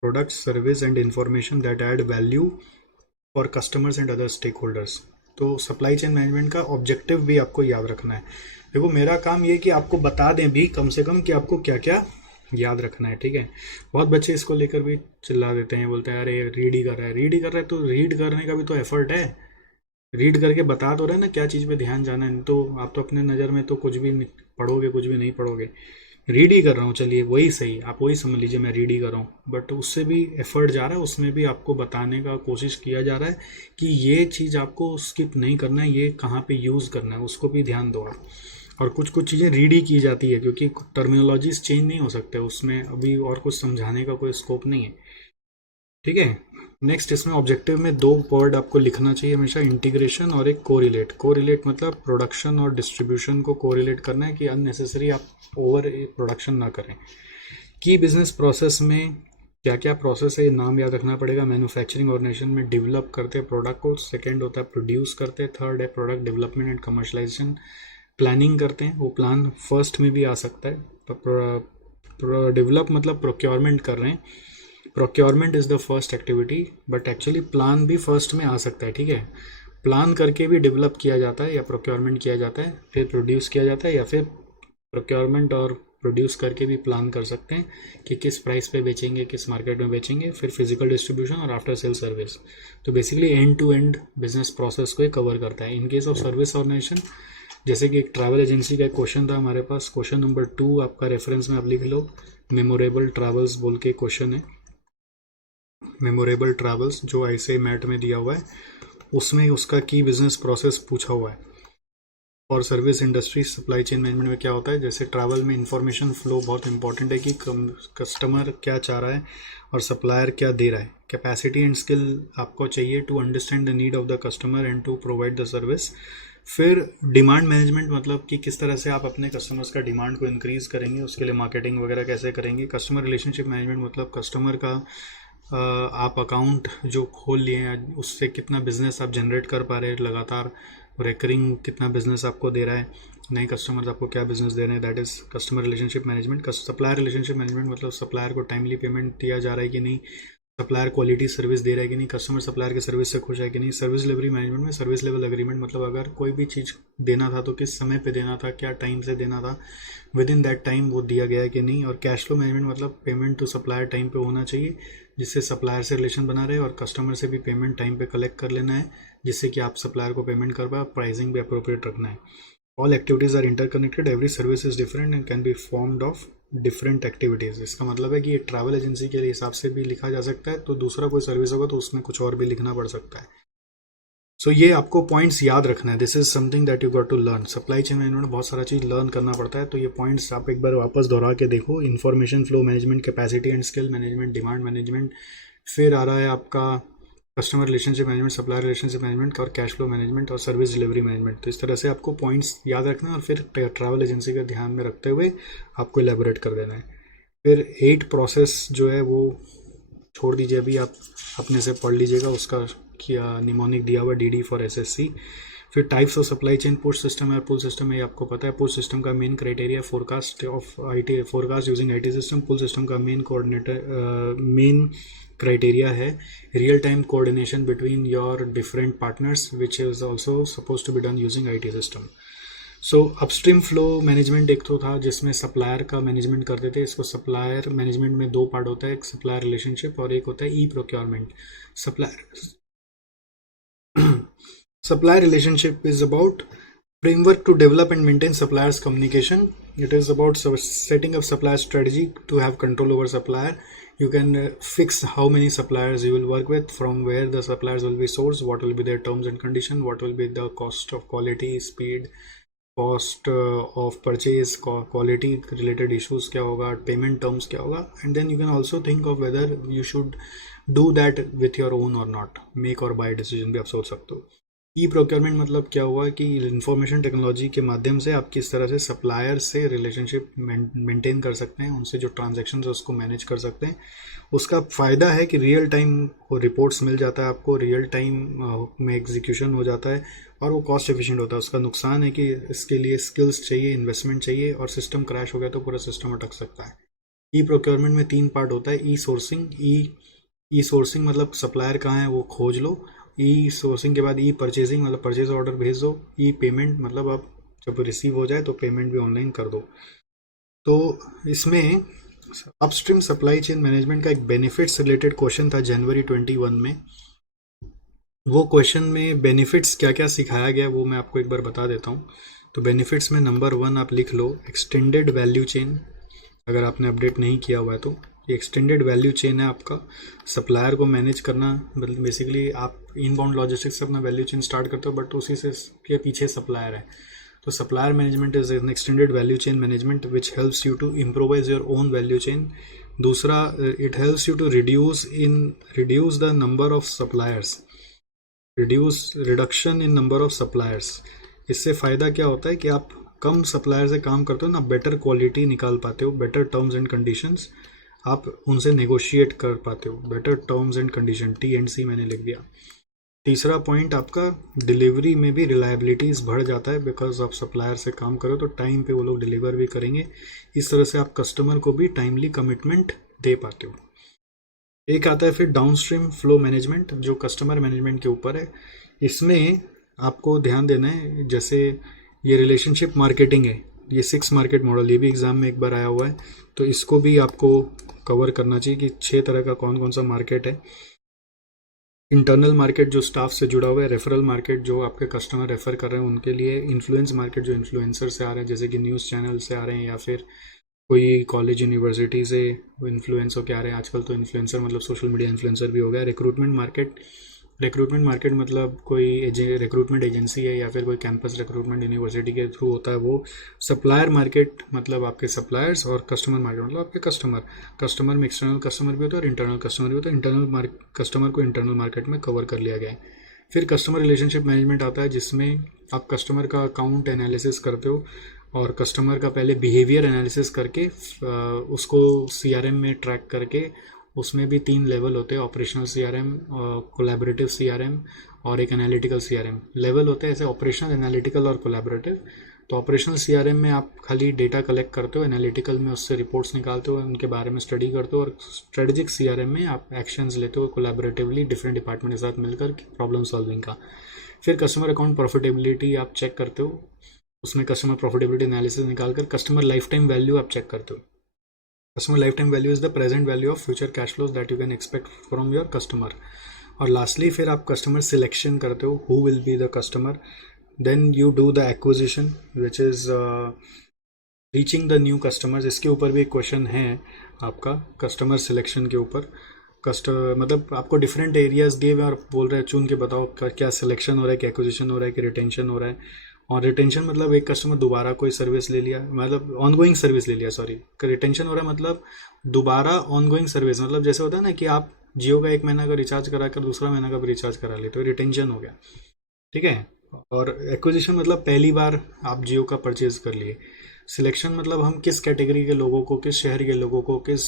Products, service and information that add value for customers and other stakeholders। तो supply chain management का objective भी आपको याद रखना है। देखो मेरा काम ये कि आपको बता दें भी कम से कम कि आपको क्या क्या याद रखना है, ठीक है। बहुत बच्चे इसको लेकर भी चिल्ला देते हैं, बोलते हैं अरे रीड ही कर रहा है, रीड ही कर रहा है। तो रीड करने का भी तो एफर्ट है, रीड करके बता तो रहे ना क्या चीज़ पे ध्यान जाना है। तो आप तो अपने नज़र में तो कुछ भी पढ़ोगे, कुछ भी नहीं पढ़ोगे। रीड ही कर रहा हूँ, चलिए वही सही, आप वही समझ लीजिए मैं रीड ही कर रहा हूँ, बट उससे भी एफर्ट जा रहा है, उसमें भी आपको बताने का कोशिश किया जा रहा है कि ये चीज़ आपको स्किप नहीं करना है, ये कहाँ पे यूज़ करना है उसको भी ध्यान दो आप। और कुछ कुछ चीज़ें रीड ही की जाती है, क्योंकि टर्मिनोलॉजीज चेंज नहीं हो सकते उसमें, अभी और कुछ समझाने का कोई स्कोप नहीं है, ठीक है। नेक्स्ट इसमें ऑब्जेक्टिव में 2 वर्ड आपको लिखना चाहिए हमेशा, इंटीग्रेशन और एक कोरिलेट। कोरिलेट मतलब प्रोडक्शन और डिस्ट्रीब्यूशन को कोरिलेट करना है कि अननेसेसरी आप ओवर प्रोडक्शन ना करें। की बिजनेस प्रोसेस में क्या क्या प्रोसेस है, नाम याद रखना पड़ेगा। मैन्युफैक्चरिंग ऑर्गेनाइजेशन में डेवलप करते हैं प्रोडक्ट को, सेकेंड होता है प्रोड्यूस करते हैं, थर्ड है product development and commercialisation. Planning करते हैं, वो प्लान फर्स्ट में भी आ सकता है। डेवलप मतलब प्रोक्योरमेंट कर रहे हैं, procurement is the first activity, but actually plan भी फर्स्ट में आ सकता है, ठीक है। प्लान करके भी डेवलप किया जाता है या प्रोक्योरमेंट किया जाता है, फिर प्रोड्यूस किया जाता है, या फिर प्रोक्योरमेंट और प्रोड्यूस करके भी प्लान कर सकते हैं कि किस प्राइस पे बेचेंगे, किस मार्केट में बेचेंगे, फिर फिजिकल डिस्ट्रीब्यूशन और आफ्टर सेल सर्विस। तो basically end to end business process को कवर करता है। In case of service organization, जैसे कि एक ट्रैवल एजेंसी का एक क्वेश्चन था हमारे पास, क्वेश्चन नंबर 2 आपका रेफरेंस में आप लिख लो, मेमोरेबल ट्रैवल्स बोल के क्वेश्चन है। मेमोरेबल ट्रैवल्स जो ऐसे मैट में दिया हुआ है, उसमें उसका की बिजनेस प्रोसेस पूछा हुआ है। और service industry supply chain management में क्या होता है, जैसे ट्रैवल में इंफॉर्मेशन फ्लो बहुत इंपॉर्टेंट है कि कस्टमर क्या चाह रहा है और सप्लायर क्या दे रहा है। कैपेसिटी एंड स्किल आपको चाहिए to understand the need of the customer and to provide the service. फिर डिमांड मैनेजमेंट, मतलब कि किस तरह से आप अपने कस्टमर्स का डिमांड को इंक्रीज करेंगे, उसके लिए मार्केटिंग वगैरह कैसे करेंगे। कस्टमर रिलेशनशिप मैनेजमेंट, मतलब कस्टमर का आप अकाउंट जो खोल लिए हैं उससे कितना बिजनेस आप जनरेट कर पा रहे हैं लगातार, रेकरिंग कितना बिजनेस आपको दे रहा है, नए कस्टमर्स आपको क्या बिजनेस दे रहे हैं, that is customer relationship management. Supplier relationship management, मतलब सप्लायर को टाइमली पेमेंट दिया जा रहा है कि नहीं, सप्लायर क्वालिटी सर्विस दे रहा है कि नहीं, कस्टमर सप्लायर के सर्विस से खुश है कि नहीं। सर्विस डिलीवरी मैनेजमेंट में सर्विस लेवल एग्रीमेंट, मतलब अगर कोई भी चीज़ देना था तो किस समय पे देना था, क्या टाइम से देना था, विद इन दैट टाइम वो दिया गया है कि नहीं। और कैश फ्लो मैनेजमेंट, मतलब पेमेंट टू सप्लायर टाइम पे होना चाहिए जिससे सप्लायर से रिलेशन बना रहे, और कस्टमर से भी पेमेंट टाइम पे कलेक्ट कर लेना है जिससे कि आप सप्लायर को पेमेंट कर पाए। प्राइसिंग भी अप्रोप्रिएट रखना है। All activities are interconnected, every service is different and can be formed of different activities. इसका मतलब है कि ये ट्रैवल एजेंसी के हिसाब से भी लिखा जा सकता है, तो दूसरा कोई सर्विस होगा तो उसमें कुछ और भी लिखना पड़ सकता है। सो ये आपको पॉइंट्स याद रखना है। This is something that you got to learn. Supply chain management में बहुत सारा चीज़ लर्न करना पड़ता है, तो ये पॉइंट्स आप एक बार वापस दोहरा के देखो। Information flow management, capacity and skill management, demand management, फिर आ रहा है आपका customer relationship management, supplier relationship management और कैश फ्लो मैनेजमेंट और सर्विस डिलीवरी मैनेजमेंट। तो इस तरह से आपको पॉइंट्स याद रखना है और फिर ट्रैवल एजेंसी का ध्यान में रखते हुए आपको एलेबोरेट कर देना है। फिर 8 प्रोसेस जो है वो छोड़ दीजिए, अभी आप अपने से पढ़ लीजिएगा, उसका क्या निमोनिक दिया हुआ DD फॉर SSC। फिर types of supply chain, push system है और पुल सिस्टम है, ये आपको पता है। पुश सिस्टम का main criteria forecast of IT, forecast using IT system. Pull system का मेन क्राइटेरिया है real time coordination between your different partners which is also suppose to be done using IT system. So upstream flow management एक तो था जिसमें supplier का management करते थे। इसको सप्लायर मैनेजमेंट में 2 पार्ट होता है, एक सप्लायर रिलेशनशिप और एक होता है procurement. Supplier relationship is about framework to develop and maintain suppliers communication. It is about setting up supplier strategy to have control over supplier. You can fix how many suppliers you will work with, from where the suppliers will be sourced, what will be their terms and condition, what will be the cost of quality, speed, cost of purchase, quality related issues क्या होगा, payment terms क्या होगा, and then you can also think of whether you should do that with your own or not. make or buy decision भी आप सोच सकते हो। Procurement मतलब क्या हुआ कि इंफॉर्मेशन टेक्नोलॉजी के माध्यम से आप किस तरह से सप्लायर से रिलेशनशिप मेंटेन कर सकते हैं, उनसे जो ट्रांजैक्शंस है उसको मैनेज कर सकते हैं। उसका फ़ायदा है कि रियल टाइम को रिपोर्ट्स मिल जाता है आपको, रियल टाइम में एग्जीक्यूशन हो जाता है और वो कॉस्ट एफिशिएंट होता है। उसका नुकसान है कि इसके लिए स्किल्स चाहिए, इन्वेस्टमेंट चाहिए, और सिस्टम क्रैश हो गया तो पूरा सिस्टम अटक सकता है। प्रोक्योरमेंट में 3 पार्ट होता है। सोर्सिंग मतलब सप्लायर कहाँ है वो खोज लो। सोर्सिंग के बाद परचेजिंग मतलब परचेज ऑर्डर भेज दो। पेमेंट मतलब आप जब रिसीव हो जाए तो पेमेंट भी ऑनलाइन कर दो। तो इसमें अपस्ट्रीम सप्लाई चेन मैनेजमेंट का एक बेनिफिट्स रिलेटेड क्वेश्चन था जनवरी 21 में। वो क्वेश्चन में बेनिफिट्स क्या क्या सिखाया गया वो मैं आपको एक बार बता देता हूँ। तो बेनिफिट्स में नंबर 1 आप लिख लो, एक्सटेंडेड वैल्यू चेन। अगर आपने अपडेट नहीं किया हुआ है तो ये एक्सटेंडेड वैल्यू चेन है आपका। सप्लायर को मैनेज करना, मतलब बेसिकली आप इनबाउंड लॉजिस्टिक्स से अपना वैल्यू चेन स्टार्ट करते हो, बट उसी से के पीछे सप्लायर है। तो supplier management is an extended value chain management which helps you to improvise your own value chain. दूसरा, it helps you to reduce the number of suppliers, reduction in number of suppliers. इससे फ़ायदा क्या होता है कि आप कम supplier से काम करते हो ना, बेटर क्वालिटी निकाल पाते हो, बेटर टर्म्स एंड कंडीशंस आप उनसे नेगोशिएट कर पाते हो, better terms and condition, T&C मैंने लिख दिया। तीसरा पॉइंट आपका डिलीवरी में भी रिलायबिलिटीज़ बढ़ जाता है, बिकॉज आप सप्लायर से काम करो तो टाइम पे वो लोग डिलीवर भी करेंगे। इस तरह से आप कस्टमर को भी टाइमली कमिटमेंट दे पाते हो। एक आता है फिर डाउनस्ट्रीम फ्लो मैनेजमेंट जो कस्टमर मैनेजमेंट के ऊपर है। इसमें आपको ध्यान देना है, जैसे ये रिलेशनशिप मार्केटिंग है, ये 6 मार्केट मॉडल, ये भी एग्जाम में एक बार आया हुआ है, तो इसको भी आपको कवर करना चाहिए कि 6 तरह का कौन कौन सा मार्केट है। इंटरनल मार्केट जो स्टाफ से जुड़ा हुआ है, रेफरल मार्केट जो आपके कस्टमर रेफर कर रहे हैं उनके लिए, इन्फ्लुएंस मार्केट जो इन्फ्लुएंसर से आ रहे हैं जैसे कि न्यूज़ चैनल से आ रहे हैं या फिर कोई कॉलेज यूनिवर्सिटी से इन्फ्लुएंस होकर आ रहे हैं। आजकल तो इन्फ्लुएंसर मतलब सोशल मीडिया इन्फ्लुएंसर भी हो गया। रिक्रूटमेंट मार्केट रिक्रूटमेंट मार्केट मतलब कोई रिक्रूटमेंट एजेंसी है या फिर कोई कैंपस रिक्रूटमेंट यूनिवर्सिटी के थ्रू होता है वो। सप्लायर मार्केट मतलब आपके सप्लायर्स, और कस्टमर मार्केट मतलब आपके कस्टमर। कस्टमर में एक्सटर्नल कस्टमर भी होता है और इंटरनल कस्टमर भी होता है। इंटरनल कस्टमर को इंटरनल मार्केट में कवर कर लिया गया है। फिर कस्टमर रिलेशनशिप मैनेजमेंट आता है जिसमें आप कस्टमर का अकाउंट एनालिसिस करते हो और कस्टमर का पहले बिहेवियर एनालिसिस करके उसको सीआरएम में ट्रैक करके, उसमें भी 3 लेवल होते हैं, ऑपरेशनल सीआरएम, कोलैबोरेटिव सीआरएम और एक एनालिटिकल सीआरएम। लेवल होते हैं ऐसे ऑपरेशनल, एनालिटिकल और कोलैबोरेटिव। तो ऑपरेशनल सीआरएम में आप खाली डेटा कलेक्ट करते हो, एनालिटिकल में उससे रिपोर्ट्स निकालते हो, उनके बारे में स्टडी करते हो, और स्ट्रेटेजिक सीआरएम में आप एक्शंस लेते हो कोलैबोरेटिवली डिफरेंट डिपार्टमेंट के साथ मिलकर प्रॉब्लम सॉल्विंग का। फिर कस्टमर अकाउंट प्रॉफिटेबिलिटी आप चेक करते हो, उसमें कस्टमर प्रॉफिटेबिलिटी एनालिसिस निकालकर कस्टमर लाइफ टाइम वैल्यू आप चेक करते हो। Customer life time value is the present value of future cash flows that you can expect from your customer. और lastly फिर आप कस्टमर सिलेक्शन करते हो, who will be the customer. Then you do the acquisition which is reaching the new customers. इसके ऊपर भी एक question है आपका कस्टमर सिलेक्शन के ऊपर। कस्टमर मतलब आपको डिफरेंट एरियाज दिए हुए और बोल रहे हैं चुन के बताओ क्या सिलेक्शन हो रहा है, क्या एक्विजिशन हो रहा है, कि रिटेंशन हो रहा है। और रिटेंशन मतलब एक कस्टमर दोबारा कोई सर्विस ले लिया, मतलब ऑनगोइंग सर्विस ले लिया, सॉरी। रिटेंशन हो रहा है मतलब दोबारा ऑनगोइंग सर्विस, मतलब जैसे होता है ना कि आप जियो का 1 महीना का रिचार्ज करा कर दूसरा महीना का भी रिचार्ज करा लेते हो, रिटेंशन हो गया, ठीक है। और एक्विजिशन मतलब पहली बार आप जियो का परचेज कर लिए। सिलेक्शन मतलब हम किस कैटेगरी के लोगों को, किस शहर के लोगों को, किस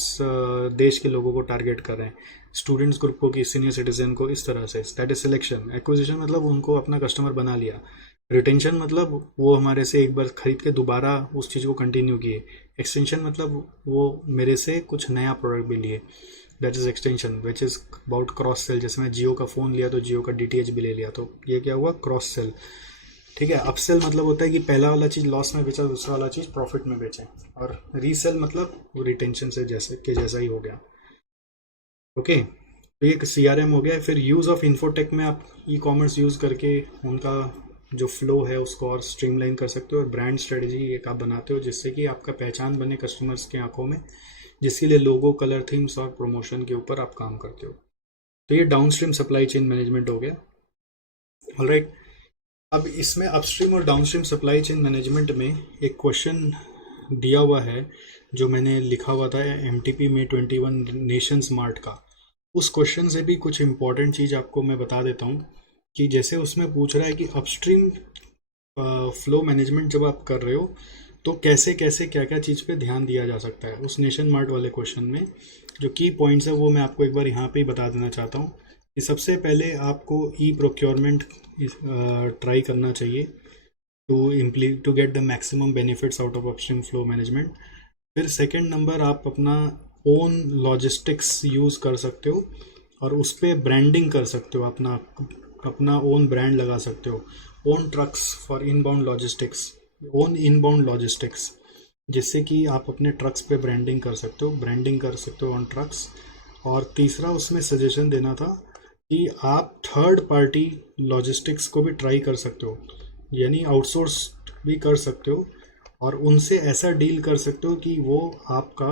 देश के लोगों को टारगेट कर रहे हैं, स्टूडेंट्स ग्रुप को कि सीनियर सिटीजन को, इस तरह से, दैट इज सिलेक्शन। एक्विजिशन मतलब उनको अपना कस्टमर बना लिया। रिटेंशन मतलब वो हमारे से एक बार खरीद के दोबारा उस चीज़ को कंटिन्यू किए। एक्सटेंशन मतलब वो मेरे से कुछ नया प्रोडक्ट भी लिए, that is extension which is about cross sell. जैसे मैं जियो का फ़ोन लिया तो जियो का डीटीएच भी ले लिया, तो ये क्या हुआ, क्रॉस सेल, ठीक है। अपसेल मतलब होता है कि पहला वाला चीज़ लॉस में बेचा, दूसरा वाला चीज़ प्रॉफिट में बेचे। और रीसेल मतलब रिटेंशन से जैसा ही हो गया, ओके। तो ये सीआरएम हो गया। फिर यूज़ ऑफ इन्फोटेक में आप ई कॉमर्स यूज़ करके उनका जो फ्लो है उसको और स्ट्रीमलाइन कर सकते हो। और ब्रांड स्ट्रेटजी एक आप बनाते हो जिससे कि आपका पहचान बने कस्टमर्स के आंखों में, जिसके लिए लोगो, कलर, थीम्स और प्रमोशन के ऊपर आप काम करते हो। तो ये डाउनस्ट्रीम सप्लाई चेन मैनेजमेंट हो गया, ऑलराइट। अब इसमें अपस्ट्रीम और डाउनस्ट्रीम सप्लाई चेन मैनेजमेंट में एक क्वेश्चन दिया हुआ है जो मैंने लिखा हुआ था एमटीपी में 21 नेशन स्मार्ट का। उस क्वेश्चन से भी कुछ इंपॉर्टेंट चीज़ आपको मैं बता देता हूँ कि जैसे उसमें पूछ रहा है कि अपस्ट्रीम फ्लो मैनेजमेंट जब आप कर रहे हो तो कैसे कैसे क्या क्या चीज़ पे ध्यान दिया जा सकता है। उस नेशन मार्ट वाले क्वेश्चन में जो की पॉइंट्स है वो मैं आपको एक बार यहाँ पे ही बता देना चाहता हूँ कि सबसे पहले आपको ई प्रोक्योरमेंट ट्राई करना चाहिए to get the maximum benefits out of upstream flow management. फिर सेकंड नंबर आप अपना ओन लॉजिस्टिक्स यूज़ कर सकते हो और उस पर ब्रांडिंग कर सकते हो, अपना ओन ब्रांड लगा सकते हो। Own trucks for inbound logistics, own inbound logistics, जिससे कि आप अपने ट्रक्स पे ब्रांडिंग कर सकते हो, ऑन ट्रक्स। और तीसरा उसमें सजेशन देना था कि आप थर्ड पार्टी लॉजिस्टिक्स को भी ट्राई कर सकते हो, यानी आउटसोर्स भी कर सकते हो और उनसे ऐसा डील कर सकते हो कि वो आपका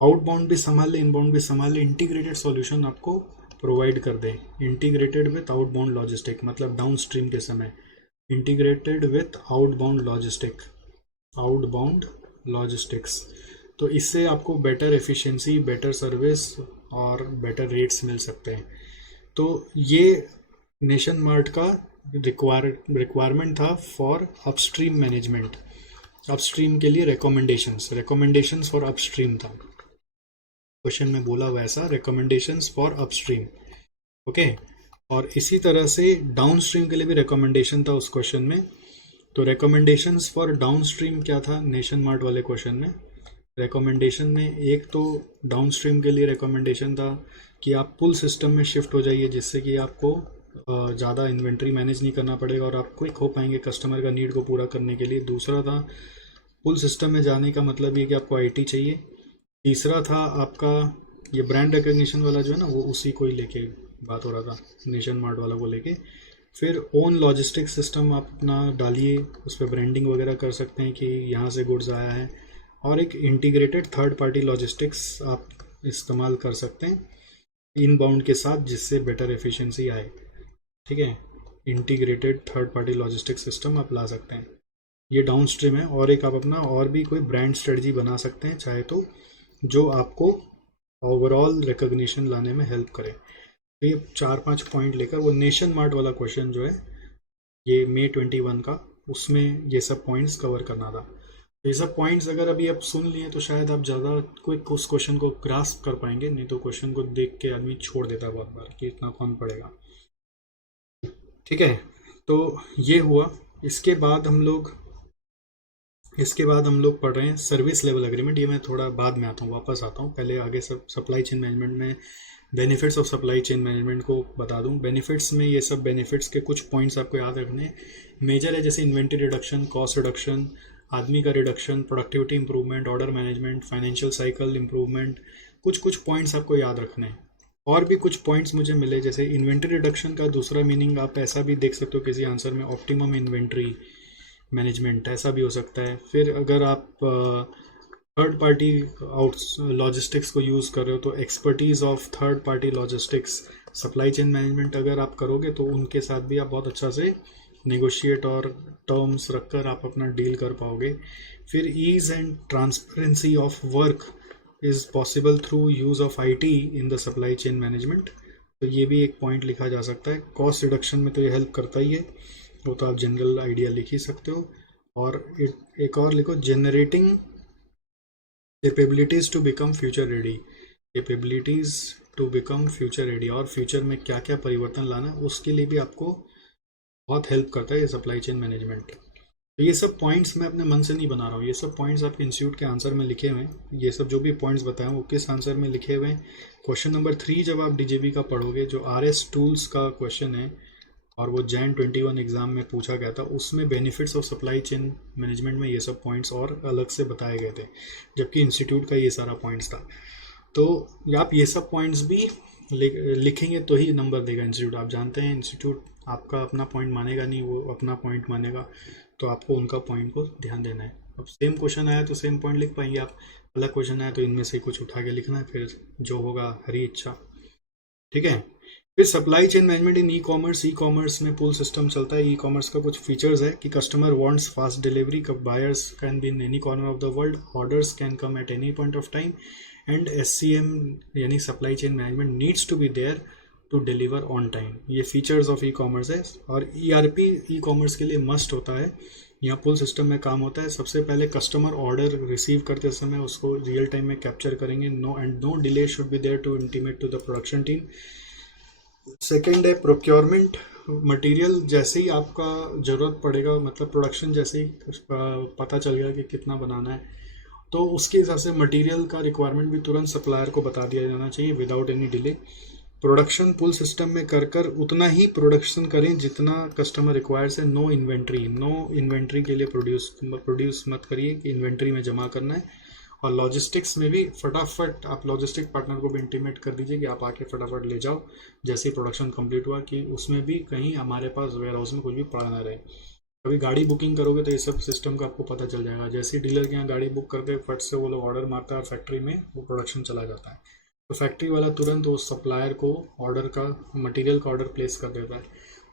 आउटबाउंड भी संभाल ले, इनबाउंड भी संभाल ले, इंटीग्रेटेड सॉल्यूशन आपको प्रोवाइड कर दें। इंटीग्रेटेड विथ आउटबाउंड लॉजिस्टिक मतलब डाउन स्ट्रीम के समय, इंटीग्रेटेड विथ आउटबाउंड लॉजिस्टिक्स। तो इससे आपको बेटर एफिशिएंसी, बेटर सर्विस और बेटर रेट्स मिल सकते हैं। तो ये नेशन मार्ट का रिक्वायरमेंट था फॉर अपस्ट्रीम मैनेजमेंट। अपस्ट्रीम के लिए रिकमेंडेशंस फॉर अपस्ट्रीम था, क्वेश्चन में बोला वैसा, रिकमेंडेशंस फॉर अपस्ट्रीम, ओके। और इसी तरह से डाउनस्ट्रीम के लिए भी रिकमेंडेशन था उस क्वेश्चन में। तो रिकमेंडेशंस फॉर डाउनस्ट्रीम क्या था नेशन मार्ट वाले क्वेश्चन में? रिकमेंडेशन में एक तो डाउनस्ट्रीम के लिए रिकमेंडेशन था कि आप पुल सिस्टम में शिफ्ट हो जाइए, जिससे कि आपको ज़्यादा इन्वेंट्री मैनेज नहीं करना पड़ेगा और आप क्विक हो पाएंगे कस्टमर का नीड को पूरा करने के लिए। दूसरा था पुल सिस्टम में जाने का मतलब ये कि आपको आईटी चाहिए। तीसरा था आपका ये ब्रांड रिकग्निशन वाला जो है ना, वो उसी को ही लेके बात हो रहा था, नेशन मार्ट वाला को लेके। फिर ओन लॉजिस्टिक सिस्टम आप अपना डालिए, उस पर ब्रांडिंग वगैरह कर सकते हैं कि यहाँ से गुड्स आया है, और एक इंटीग्रेटेड थर्ड पार्टी लॉजिस्टिक्स आप इस्तेमाल कर सकते हैं इनबाउंड के साथ, जिससे बेटर एफिशिएंसी आए। ठीक है, integrated third party logistic system आप ला सकते हैं, ये डाउन स्ट्रीम है। और एक आप अपना और भी कोई ब्रांड स्ट्रेटजी बना सकते हैं चाहे तो, जो आपको ओवरऑल रिकग्निशन लाने में हेल्प करे। तो ये 4-5 पॉइंट लेकर वो नेशन मार्ट वाला क्वेश्चन जो है ये May 21 का, उसमें ये सब पॉइंट्स कवर करना था। तो ये सब पॉइंट्स अगर अभी आप सुन लिए तो शायद आप ज़्यादा क्विक उस क्वेश्चन को ग्रास्प कर पाएंगे, नहीं तो क्वेश्चन को देख के आदमी छोड़ देता है बहुत बार कि इतना कौन पड़ेगा। ठीक है, तो ये हुआ। इसके बाद हम लोग पढ़ रहे हैं सर्विस लेवल एग्रीमेंट। ये मैं थोड़ा बाद में आता हूँ, वापस आता हूँ, पहले आगे सब सप्लाई चेन मैनेजमेंट में benefits of supply chain management को बता दूँ। बेनिफिट्स में ये सब बेनिफिट्स के कुछ पॉइंट्स आपको याद रखने हैं। मेजर है जैसे इन्वेंट्री रिडक्शन, कॉस्ट रिडक्शन, आदमी का reduction, productivity improvement, order management, financial cycle improvement, कुछ पॉइंट्स आपको याद रखने हैं। और भी कुछ पॉइंट्स मुझे मिले, जैसे इन्वेंट्री रिडक्शन का दूसरा मीनिंग आप ऐसा भी देख सकते हो किसी आंसर में, ऑप्टिमम इन्वेंट्री मैनेजमेंट, ऐसा भी हो सकता है। फिर अगर आप थर्ड पार्टी लॉजिस्टिक्स को यूज़ कर रहे हो तो expertise of third party logistics supply chain management अगर आप करोगे तो उनके साथ भी आप बहुत अच्छा से नेगोशिएट और टर्म्स रखकर आप अपना डील कर पाओगे। फिर ease and transparency of work is possible through use of IT in the supply chain management, तो ये भी एक पॉइंट लिखा जा सकता है। कॉस्ट रिडक्शन में तो ये हेल्प करता ही है, वो तो आप जनरल आइडिया लिख ही सकते हो। और एक और लिखो, generating capabilities to become future ready, capabilities to become future ready, और फ्यूचर में क्या क्या परिवर्तन लाना है उसके लिए भी आपको बहुत हेल्प करता है ये सप्लाई चेन मैनेजमेंट। तो ये सब पॉइंट्स मैं अपने मन से नहीं बना रहा हूँ, ये सब पॉइंट्स आपके इंस्टीट्यूट के आंसर में लिखे हुए हैं। ये सब जो भी पॉइंट्स बताए वो किस आंसर में लिखे हुए हैं। क्वेश्चन नंबर 3 जब आप DJB का पढ़ोगे, जो RS टूल्स का क्वेश्चन है और वो Jan 21 एग्जाम में पूछा गया था, उसमें benefits of supply chain management में ये सब पॉइंट्स और अलग से बताए गए थे, जबकि इंस्टीट्यूट का ये सारा पॉइंट्स था। तो आप ये सब पॉइंट्स भी लिखेंगे तो ही नंबर देगा इंस्टीट्यूट। आप जानते हैं इंस्टीट्यूट आपका अपना पॉइंट मानेगा नहीं, वो अपना पॉइंट मानेगा, तो आपको उनका पॉइंट को ध्यान देना है। अब सेम क्वेश्चन आया तो सेम पॉइंट लिख पाएंगे आप, अलग क्वेश्चन आया तो इनमें से कुछ उठा के लिखना है, फिर जो होगा हरी इच्छा। ठीक है, फिर सप्लाई चेन मैनेजमेंट इन ई कॉमर्स में पुल सिस्टम चलता है। ई कॉमर्स का कुछ फीचर्स है कि customer wants fast delivery, buyers can be in any corner of the world, orders can come at any point of time, and SCM यानी supply chain management needs to be there to deliver on time. ये features of e commerce है। और ERP e commerce के लिए must होता है। यहाँ पुल system में काम होता है, सबसे पहले कस्टमर ऑर्डर रिसीव करते समय उसको रियल टाइम में कैप्चर करेंगे, no delay should be there to intimate to the production team. Second है प्रोक्योरमेंट, मटेरियल जैसे ही आपका ज़रूरत पड़ेगा, मतलब प्रोडक्शन जैसे ही पता चल गया कि कितना बनाना है, तो उसके हिसाब से मटेरियल का रिक्वायरमेंट भी तुरंत सप्लायर को बता दिया जाना चाहिए without any delay. Production pull system में कर उतना ही प्रोडक्शन करें जितना कस्टमर रिक्वायर्स है। नो इन्वेंट्री के लिए प्रोड्यूस मत करिए कि इन्वेंट्री में जमा करना है। और लॉजिस्टिक्स में भी फटाफट आप लॉजिस्टिक पार्टनर को भी इंटीमेट कर दीजिए कि आप आके फटाफट ले जाओ जैसे ही प्रोडक्शन कंप्लीट हुआ, कि उसमें भी कहीं हमारे पास वेयर हाउस में कुछ भी पड़ा ना रहे। कभी गाड़ी बुकिंग करोगे तो ये सब सिस्टम का आपको पता चल जाएगा। जैसे ही डीलर के यहाँ गाड़ी बुक करते हैं, फट से वो लोग ऑर्डर मारता है और फैक्ट्री में वो प्रोडक्शन चला जाता है, तो फैक्ट्री वाला तुरंत उस सप्लायर को ऑर्डर का मटेरियल का ऑर्डर प्लेस कर देता है।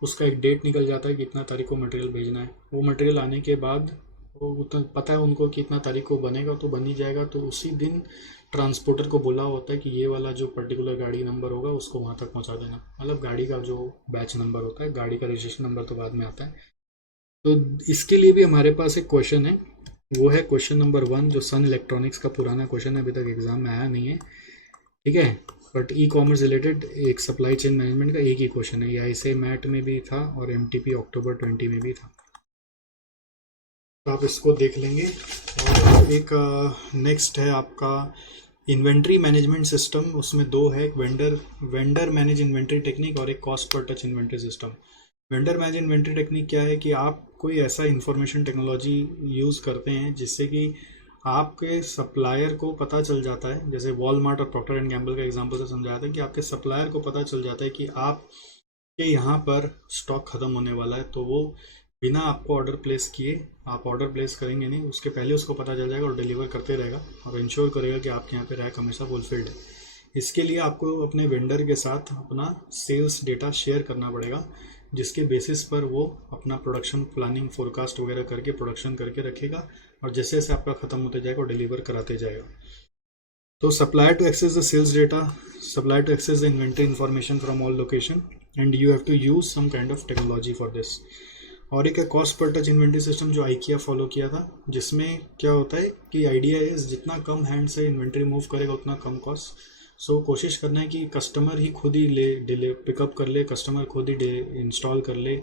उसका एक डेट निकल जाता है कि इतना तारीख को मटेरियल भेजना है। वो मटेरियल आने के बाद वो पता है उनको कि इतना तारीख को बनेगा तो बन ही जाएगा, तो उसी दिन ट्रांसपोर्टर को बोला होता है कि ये वाला जो पर्टिकुलर गाड़ी नंबर होगा उसको वहाँ तक पहुँचा देना। मतलब गाड़ी का जो बैच नंबर होता है, गाड़ी का रजिस्ट्रेशन नंबर तो बाद में आता है। तो इसके लिए भी हमारे पास एक क्वेश्चन है, वो है क्वेश्चन नंबर 1, जो सन इलेक्ट्रॉनिक्स का पुराना क्वेश्चन है, अभी तक एग्जाम में आया नहीं है। ठीक है, बट ई कॉमर्स रिलेटेड एक सप्लाई चेन मैनेजमेंट का एक ही क्वेश्चन है, या इसे मैट में भी था और MTP अक्टूबर 20 में भी था, तो आप इसको देख लेंगे। और एक नेक्स्ट है आपका इन्वेंट्री मैनेजमेंट सिस्टम, उसमें 2 है, एक वेंडर मैनेज इन्वेंट्री टेक्निक और एक cost per touch inventory system. Vendor manage inventory technique क्या है कि आप कोई ऐसा इंफॉर्मेशन टेक्नोलॉजी यूज़ करते हैं जिससे कि आपके सप्लायर को पता चल जाता है, जैसे वॉलमार्ट और प्रॉक्टर एंड गैम्बल का एग्जांपल से समझाया था कि आपके सप्लायर को पता चल जाता है कि आपके यहाँ पर स्टॉक ख़त्म होने वाला है, तो वो बिना आपको ऑर्डर प्लेस किए, आप ऑर्डर प्लेस करेंगे नहीं, उसके पहले उसको पता चल जाएगा और डिलीवर करते रहेगा और इंश्योर करेगा कि आपके यहाँ पे रैक हमेशा फुलफिल्ड है। इसके लिए आपको अपने वेंडर के साथ अपना सेल्स डेटा शेयर करना पड़ेगा, जिसके बेसिस पर वो अपना प्रोडक्शन प्लानिंग फोरकास्ट वगैरह करके प्रोडक्शन करके रखेगा, और जैसे जैसे आपका ख़त्म होते जाएगा वो डिलीवर कराते जाएगा। तो supplier to access the sales data, supplier to access the inventory information from all location, and you have to use some kind of technology for this। और एक है cost per touch inventory system जो IKEA follow किया था, जिसमें क्या होता है कि आइडिया इज जितना कम हैंड से इन्वेंट्री मूव करेगा उतना कम कॉस्ट। सो कोशिश करना है कि कस्टमर ही खुद ही डिले पिकअप कर ले, कस्टमर खुद ही इंस्टॉल कर ले,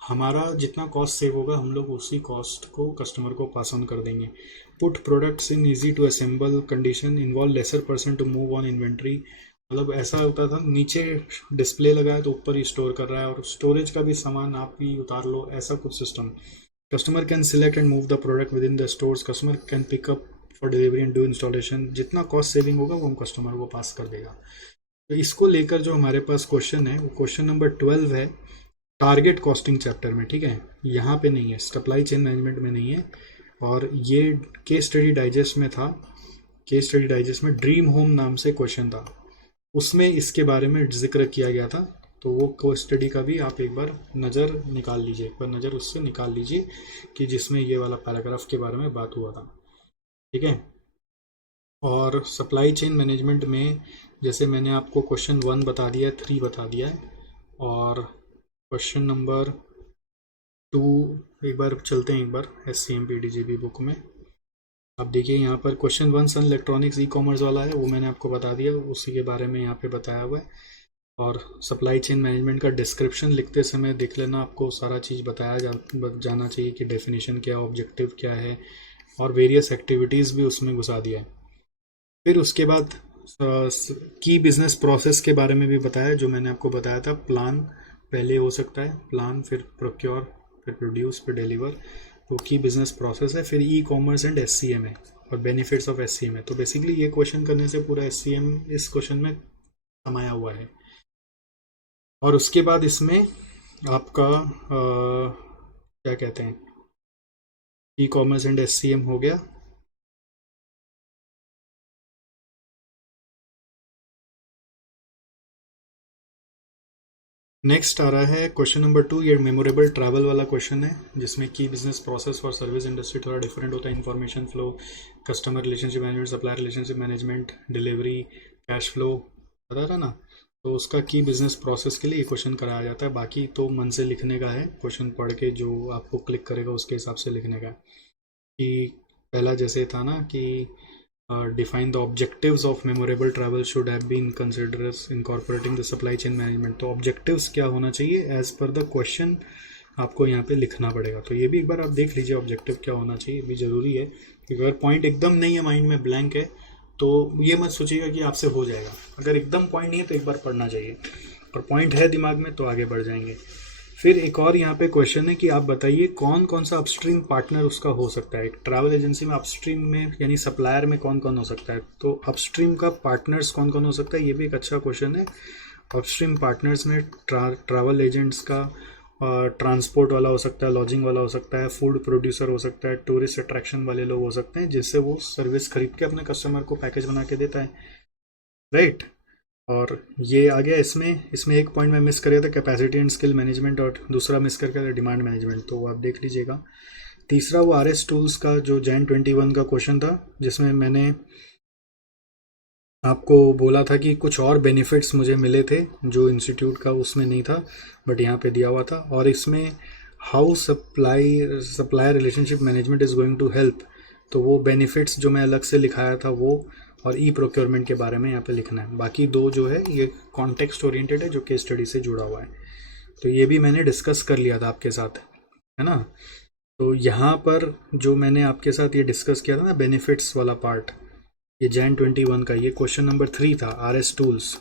हमारा जितना कॉस्ट सेव होगा हम लोग उसी कॉस्ट को कस्टमर को पास ऑन कर देंगे। Put products in easy to assemble condition, involve lesser person to move on inventory. मतलब ऐसा होता था नीचे डिस्प्ले लगाया तो ऊपर ही स्टोर कर रहा है, और स्टोरेज का भी सामान आप ही उतार लो, ऐसा कुछ system. Customer can select and move the product with in the stores, customer can pick up for delivery and do installation. जितना कॉस्ट सेविंग होगा वो हम कस्टमर को पास कर देगा। तो इसको लेकर जो हमारे पास क्वेश्चन है वो क्वेश्चन नंबर 12 है टारगेट कॉस्टिंग चैप्टर में, ठीक है, यहाँ पे नहीं है, सप्लाई चेन मैनेजमेंट में नहीं है। और ये केस स्टडी डाइजेस्ट में था, केस स्टडी डाइजेस्ट में ड्रीम होम नाम से क्वेश्चन था, उसमें इसके बारे में जिक्र किया गया था। तो वो केस स्टडी का भी आप एक बार नज़र निकाल लीजिए, एक बार नज़र उससे निकाल लीजिए कि जिसमें ये वाला पैराग्राफ के बारे में बात हुआ था, ठीक है। और सप्लाई चेन मैनेजमेंट में जैसे मैंने आपको क्वेश्चन 1 बता दिया है, 3 बता दिया है, और क्वेश्चन नंबर 2 एक बार चलते हैं, एक बार SCMP DGB बुक में। अब देखिए यहाँ पर क्वेश्चन 1 सन इलेक्ट्रॉनिक्स ई कॉमर्स वाला है, वो मैंने आपको बता दिया, उसी के बारे में यहाँ पे बताया हुआ है। और सप्लाई चेन मैनेजमेंट का डिस्क्रिप्शन लिखते समय देख लेना, आपको सारा चीज़ बताया जाना चाहिए कि डेफिनेशन क्या है, ऑब्जेक्टिव क्या है, और वेरियस एक्टिविटीज़ भी उसमें घुसा दिया है। फिर उसके बाद की बिजनेस प्रोसेस के बारे में भी बताया, जो मैंने आपको बताया था, प्लान पहले हो सकता है, प्लान फिर प्रोक्योर फिर प्रोड्यूस फिर डिलीवर, तो की बिजनेस प्रोसेस है। फिर ई कॉमर्स एंड SCM है, और बेनिफिट्स ऑफ SCM है। तो बेसिकली ये क्वेश्चन करने से पूरा SCM इस क्वेश्चन में समाया हुआ है। और उसके बाद इसमें आपका क्या कहते हैं, ई कॉमर्स एंड SCM हो गया। नेक्स्ट आ रहा है क्वेश्चन नंबर 2, ये मेमोरेबल ट्रैवल वाला क्वेश्चन है, जिसमें की business process for service industry थोड़ा डिफरेंट होता है। Information flow, customer relationship management, supplier relationship management, delivery, cash flow, बता था ना। तो उसका की बिजनेस प्रोसेस के लिए ये क्वेश्चन कराया जाता है। बाकी तो मन से लिखने का है, क्वेश्चन पढ़ के जो आपको क्लिक करेगा उसके हिसाब से लिखने का है। कि पहला जैसे था ना कि define the objectives of memorable travel should have been considered incorporating the supply chain management। तो objectives क्या होना चाहिए as per the question आपको यहाँ पे लिखना पड़ेगा। तो ये भी एक बार आप देख लीजिए ऑब्जेक्टिव क्या होना चाहिए, ये भी ज़रूरी है, क्योंकि अगर पॉइंट एकदम नहीं है, माइंड में ब्लैंक है, तो ये मत सोचिएगा कि आपसे हो जाएगा। अगर एकदम पॉइंट नहीं है तो एक बार पढ़ना चाहिए, और पॉइंट है दिमाग में तो आगे बढ़ जाएंगे। फिर एक और यहाँ पे क्वेश्चन है कि आप बताइए कौन कौन सा अपस्ट्रीम पार्टनर उसका हो सकता है। एक ट्रैवल एजेंसी में अपस्ट्रीम में यानी सप्लायर में कौन कौन हो सकता है, तो अपस्ट्रीम का पार्टनर्स कौन कौन हो सकता है, ये भी एक अच्छा क्वेश्चन है। अपस्ट्रीम पार्टनर्स में ट्रैवल एजेंट्स का ट्रांसपोर्ट वाला हो सकता है, लॉजिंग वाला हो सकता है, फूड प्रोड्यूसर हो सकता है, टूरिस्ट अट्रैक्शन वाले लोग हो सकते हैं, जिससे वो सर्विस खरीद के अपने कस्टमर को पैकेज बना के देता है, राइट। और ये आ गया इसमें एक पॉइंट मैं मिस कर गया था, कैपेसिटी एंड स्किल मैनेजमेंट, और दूसरा मिस करके था डिमांड मैनेजमेंट, तो वो आप देख लीजिएगा। तीसरा वो RS टूल्स का जो Jan 21 का क्वेश्चन था, जिसमें मैंने आपको बोला था कि कुछ और बेनिफिट्स मुझे मिले थे जो इंस्टीट्यूट का उसमें नहीं था, बट यहाँ पे दिया हुआ था। और इसमें how supplier relationship management is going to help, तो वो बेनिफिट्स जो मैं अलग से लिखाया था वो, और ई प्रोक्योरमेंट के बारे में यहाँ पे लिखना है। बाकी दो जो है ये कॉन्टेक्स्ट ओरिएंटेड है, जो केस स्टडी से जुड़ा हुआ है, तो ये भी मैंने डिस्कस कर लिया था आपके साथ, है ना। तो यहाँ पर जो मैंने आपके साथ ये डिस्कस किया था ना बेनिफिट्स वाला पार्ट, ये Jan 21 का, ये क्वेश्चन नंबर 3 था, RS टूल्स।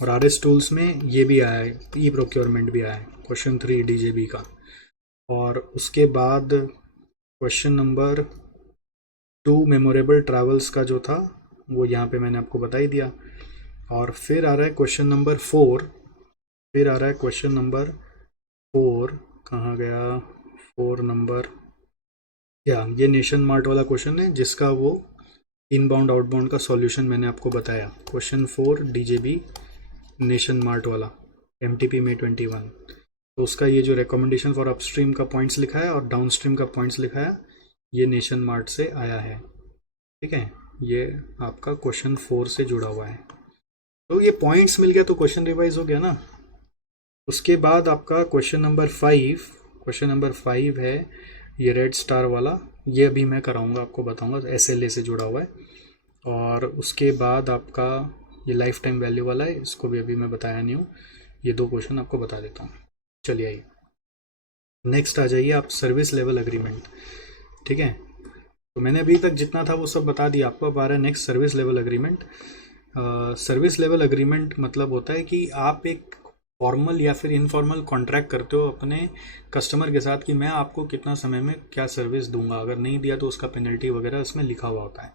और RS टूल्स में ये भी आया है, ई प्रोक्योरमेंट भी आया है, क्वेश्चन 3 DJB का। और उसके बाद क्वेश्चन नंबर 2 मेमोरेबल ट्रैवल्स का जो था वो यहाँ पे मैंने आपको बता ही दिया। और फिर आ रहा है क्वेश्चन नंबर 4, फिर आ रहा है क्वेश्चन नंबर 4, कहाँ गया 4 नंबर, ये नेशन मार्ट वाला क्वेश्चन है, जिसका वो इनबाउंड आउटबाउंड का सॉल्यूशन मैंने आपको बताया, क्वेश्चन 4 DJB नेशन मार्ट वाला, MTP May 21। तो उसका ये जो रिकमेंडेशन फॉर अपस्ट्रीम का पॉइंट्स लिखा है और डाउनस्ट्रीम का पॉइंट्स लिखा है, ये नेशन मार्ट से आया है। ठीक है, ये आपका क्वेश्चन 4 से जुड़ा हुआ है। तो ये पॉइंट्स मिल गया तो क्वेश्चन रिवाइज हो गया ना। उसके बाद आपका क्वेश्चन नंबर 5 है ये रेड स्टार वाला, ये अभी मैं कराऊंगा, आपको बताऊंगा, SLA से जुड़ा हुआ है। और उसके बाद आपका ये लाइफ टाइम वैल्यू वाला है, इसको भी अभी मैं बताया नहीं हूँ, ये 2 क्वेश्चन आपको बता देता हूँ। चलिए आइए नेक्स्ट आ जाइए आप, सर्विस लेवल अग्रीमेंट। ठीक है, तो मैंने अभी तक जितना था वो सब बता दिया आपको। अब आ रहा है next service level agreement. Service level agreement मतलब होता है कि आप एक फॉर्मल या फिर इनफॉर्मल कॉन्ट्रैक्ट करते हो अपने कस्टमर के साथ कि मैं आपको कितना समय में क्या सर्विस दूंगा, अगर नहीं दिया तो उसका पेनल्टी वगैरह इसमें लिखा हुआ होता है।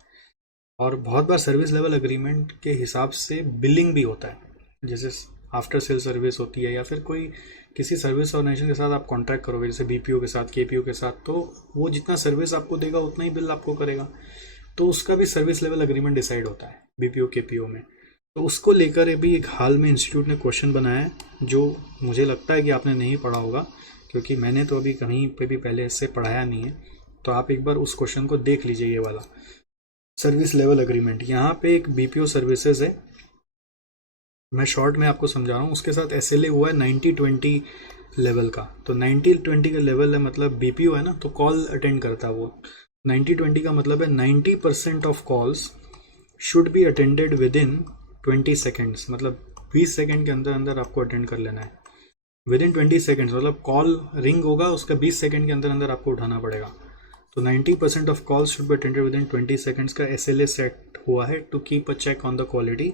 और बहुत बार सर्विस लेवल अग्रीमेंट के हिसाब से बिलिंग भी होता है, जैसे आफ्टर सेल सर्विस होती है या फिर कोई किसी सर्विस ऑर्गेनाइजेशन के साथ आप कॉन्ट्रैक्ट करोगे, जैसे BPO के साथ, KPO के साथ, तो वो जितना सर्विस आपको देगा उतना ही बिल आपको करेगा। तो उसका भी सर्विस लेवल अग्रीमेंट डिसाइड होता है BPO KPO में। तो उसको लेकर अभी एक हाल में इंस्टीट्यूट ने क्वेश्चन बनाया है, जो मुझे लगता है कि आपने नहीं पढ़ा होगा, क्योंकि मैंने तो अभी कहीं पे भी पहले इससे पढ़ाया नहीं है। तो आप एक बार उस क्वेश्चन को देख लीजिए, ये वाला सर्विस लेवल अग्रीमेंट। यहाँ पे एक BPO सर्विसेज है, मैं शॉर्ट में आपको समझा रहा हूँ। उसके साथ SLA हुआ है 90-20 लेवल का। तो 90-20 का लेवल है मतलब BPO है ना, तो कॉल अटेंड करता है वो। 90-20 का मतलब है 90% of calls should be attended within 20 seconds, मतलब 20 सेकेंड के अंदर अंदर आपको अटेंड कर लेना है। विद इन 20 सेकेंड्स मतलब कॉल रिंग होगा, उसका 20 सेकेंड के अंदर अंदर आपको उठाना पड़ेगा। तो 90% of calls should be attended within 20 seconds का SLA सेट हुआ है to keep a check on the quality.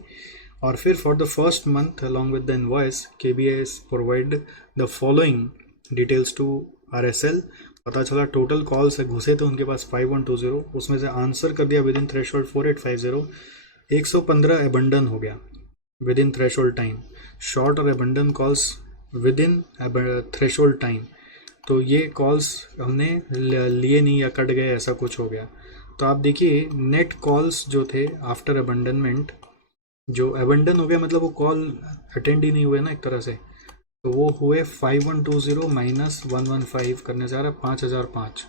और फिर for the first month along with the invoice KBIS provide the following details to RSL। पता चला total calls घुसे थे उनके पास 5120, उसमें से आंसर कर दिया विद इन थ्रेशोल्ड 4850, 115 एबंडन हो गया within threshold time, short और abandon calls within threshold time. तो ये कॉल्स हमने लिए नहीं या कट गए, ऐसा कुछ हो गया। तो आप देखिए नेट कॉल्स जो थे आफ्टर अबंडनमेंट, जो अबंडन हो गया मतलब वो कॉल अटेंड ही नहीं हुए ना एक तरह से, तो वो हुए 5120 माइनस 115 करने जा रहा है 5005,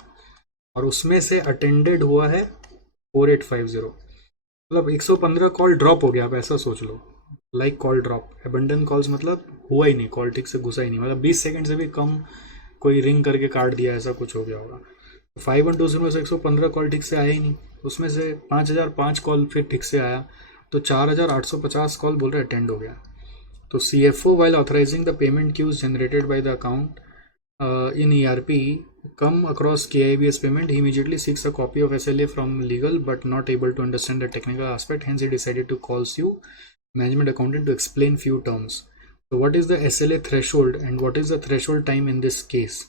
और उसमें से अटेंडेड हुआ है 4850, मतलब 115 कॉल ड्रॉप हो गया। आप ऐसा सोच लो, like call drop, abandon calls मतलब हुआ ही नहीं, कॉल ठीक से घुसा ही नहीं, मतलब 20 सेकंड से भी कम कोई रिंग करके काट दिया, ऐसा कुछ हो गया होगा। 5120 में से 115 कॉल ठीक से आया ही नहीं, उसमें से 5005 कॉल फिर ठीक से आया, तो 4850 कॉल बोल रहे अटेंड हो गया। तो CFO while authorizing the payment queues generated by the account in ERP come across KIBS payment, he immediately seeks a copy of SLA from legal but not able to understand the technical aspect, hence he decided to calls you management accountant to explain few terms. So what is the SLA threshold and what is the threshold time in this case?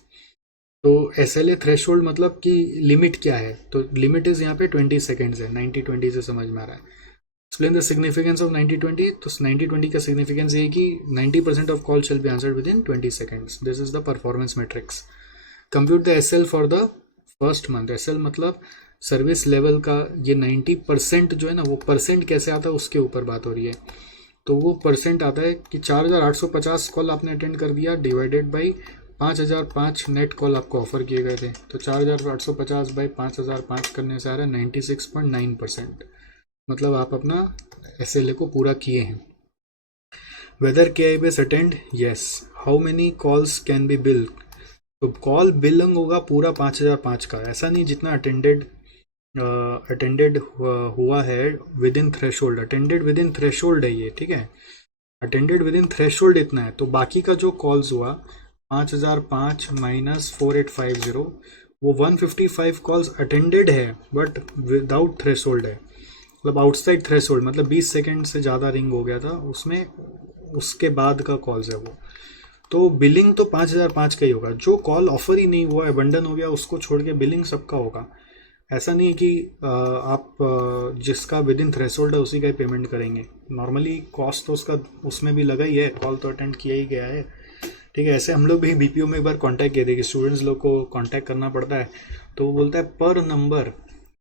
तो SLA threshold मतलब कि limit क्या है, तो limit is यहाँ पे 20 seconds है, 90-20 से समझ में आ रहा है। एक्सप्लेन द सिग्निफिकेंस ऑफ 90-20, तो 90-20 का सिग्निफिकेंस ये कि 90% of call shall be answered within 20 seconds, this is the performance matrix. Compute the SL for the first month, SL मतलब सर्विस लेवल का, ये 90% जो है ना, वो परसेंट कैसे आता है उसके ऊपर बात हो रही है। तो वो परसेंट आता है कि 4850 कॉल आपने अटेंड कर दिया डिवाइडेड बाई 5005 नेट कॉल आपको ऑफर किए गए थे, तो 4850 बाई 5005 करने से आ रहा है 96.9%, मतलब आप अपना SLA को पूरा किए हैं। Whether KIBS attend, yes. How many calls can be bill, तो कॉल बिलिंग होगा पूरा 5005 का, ऐसा नहीं जितना अटेंडेड हुआ है with in threshold, attended within threshold है ये, ठीक है, अटेंडेड विद इन थ्रेशोल्ड इतना है। तो बाकी का जो कॉल्स हुआ 5005 माइनस 4850, वो 155 कॉल्स अटेंडेड है बट विदाउट थ्रेशोल्ड है, मतलब आउटसाइड थ्रेशोल्ड, मतलब 20 सेकेंड से ज़्यादा रिंग हो गया था उसमें, उसके बाद का कॉल्स है वो। तो बिलिंग तो 5005 का ही होगा, जो कॉल ऑफर ही नहीं हुआ, अबंडन हो गया, उसको छोड़ के बिलिंग सबका होगा। ऐसा नहीं कि आप जिसका विद इन थ्रेशोल्ड है उसी का ही पेमेंट करेंगे, नॉर्मली कॉस्ट तो उसका उसमें भी लगा ही है, कॉल तो अटेंड किया ही गया है, ठीक है। ऐसे हम लोग भी BPO में एक बार कांटेक्ट किए थे कि स्टूडेंट्स लोग को कांटेक्ट करना पड़ता है, तो वो बोलता है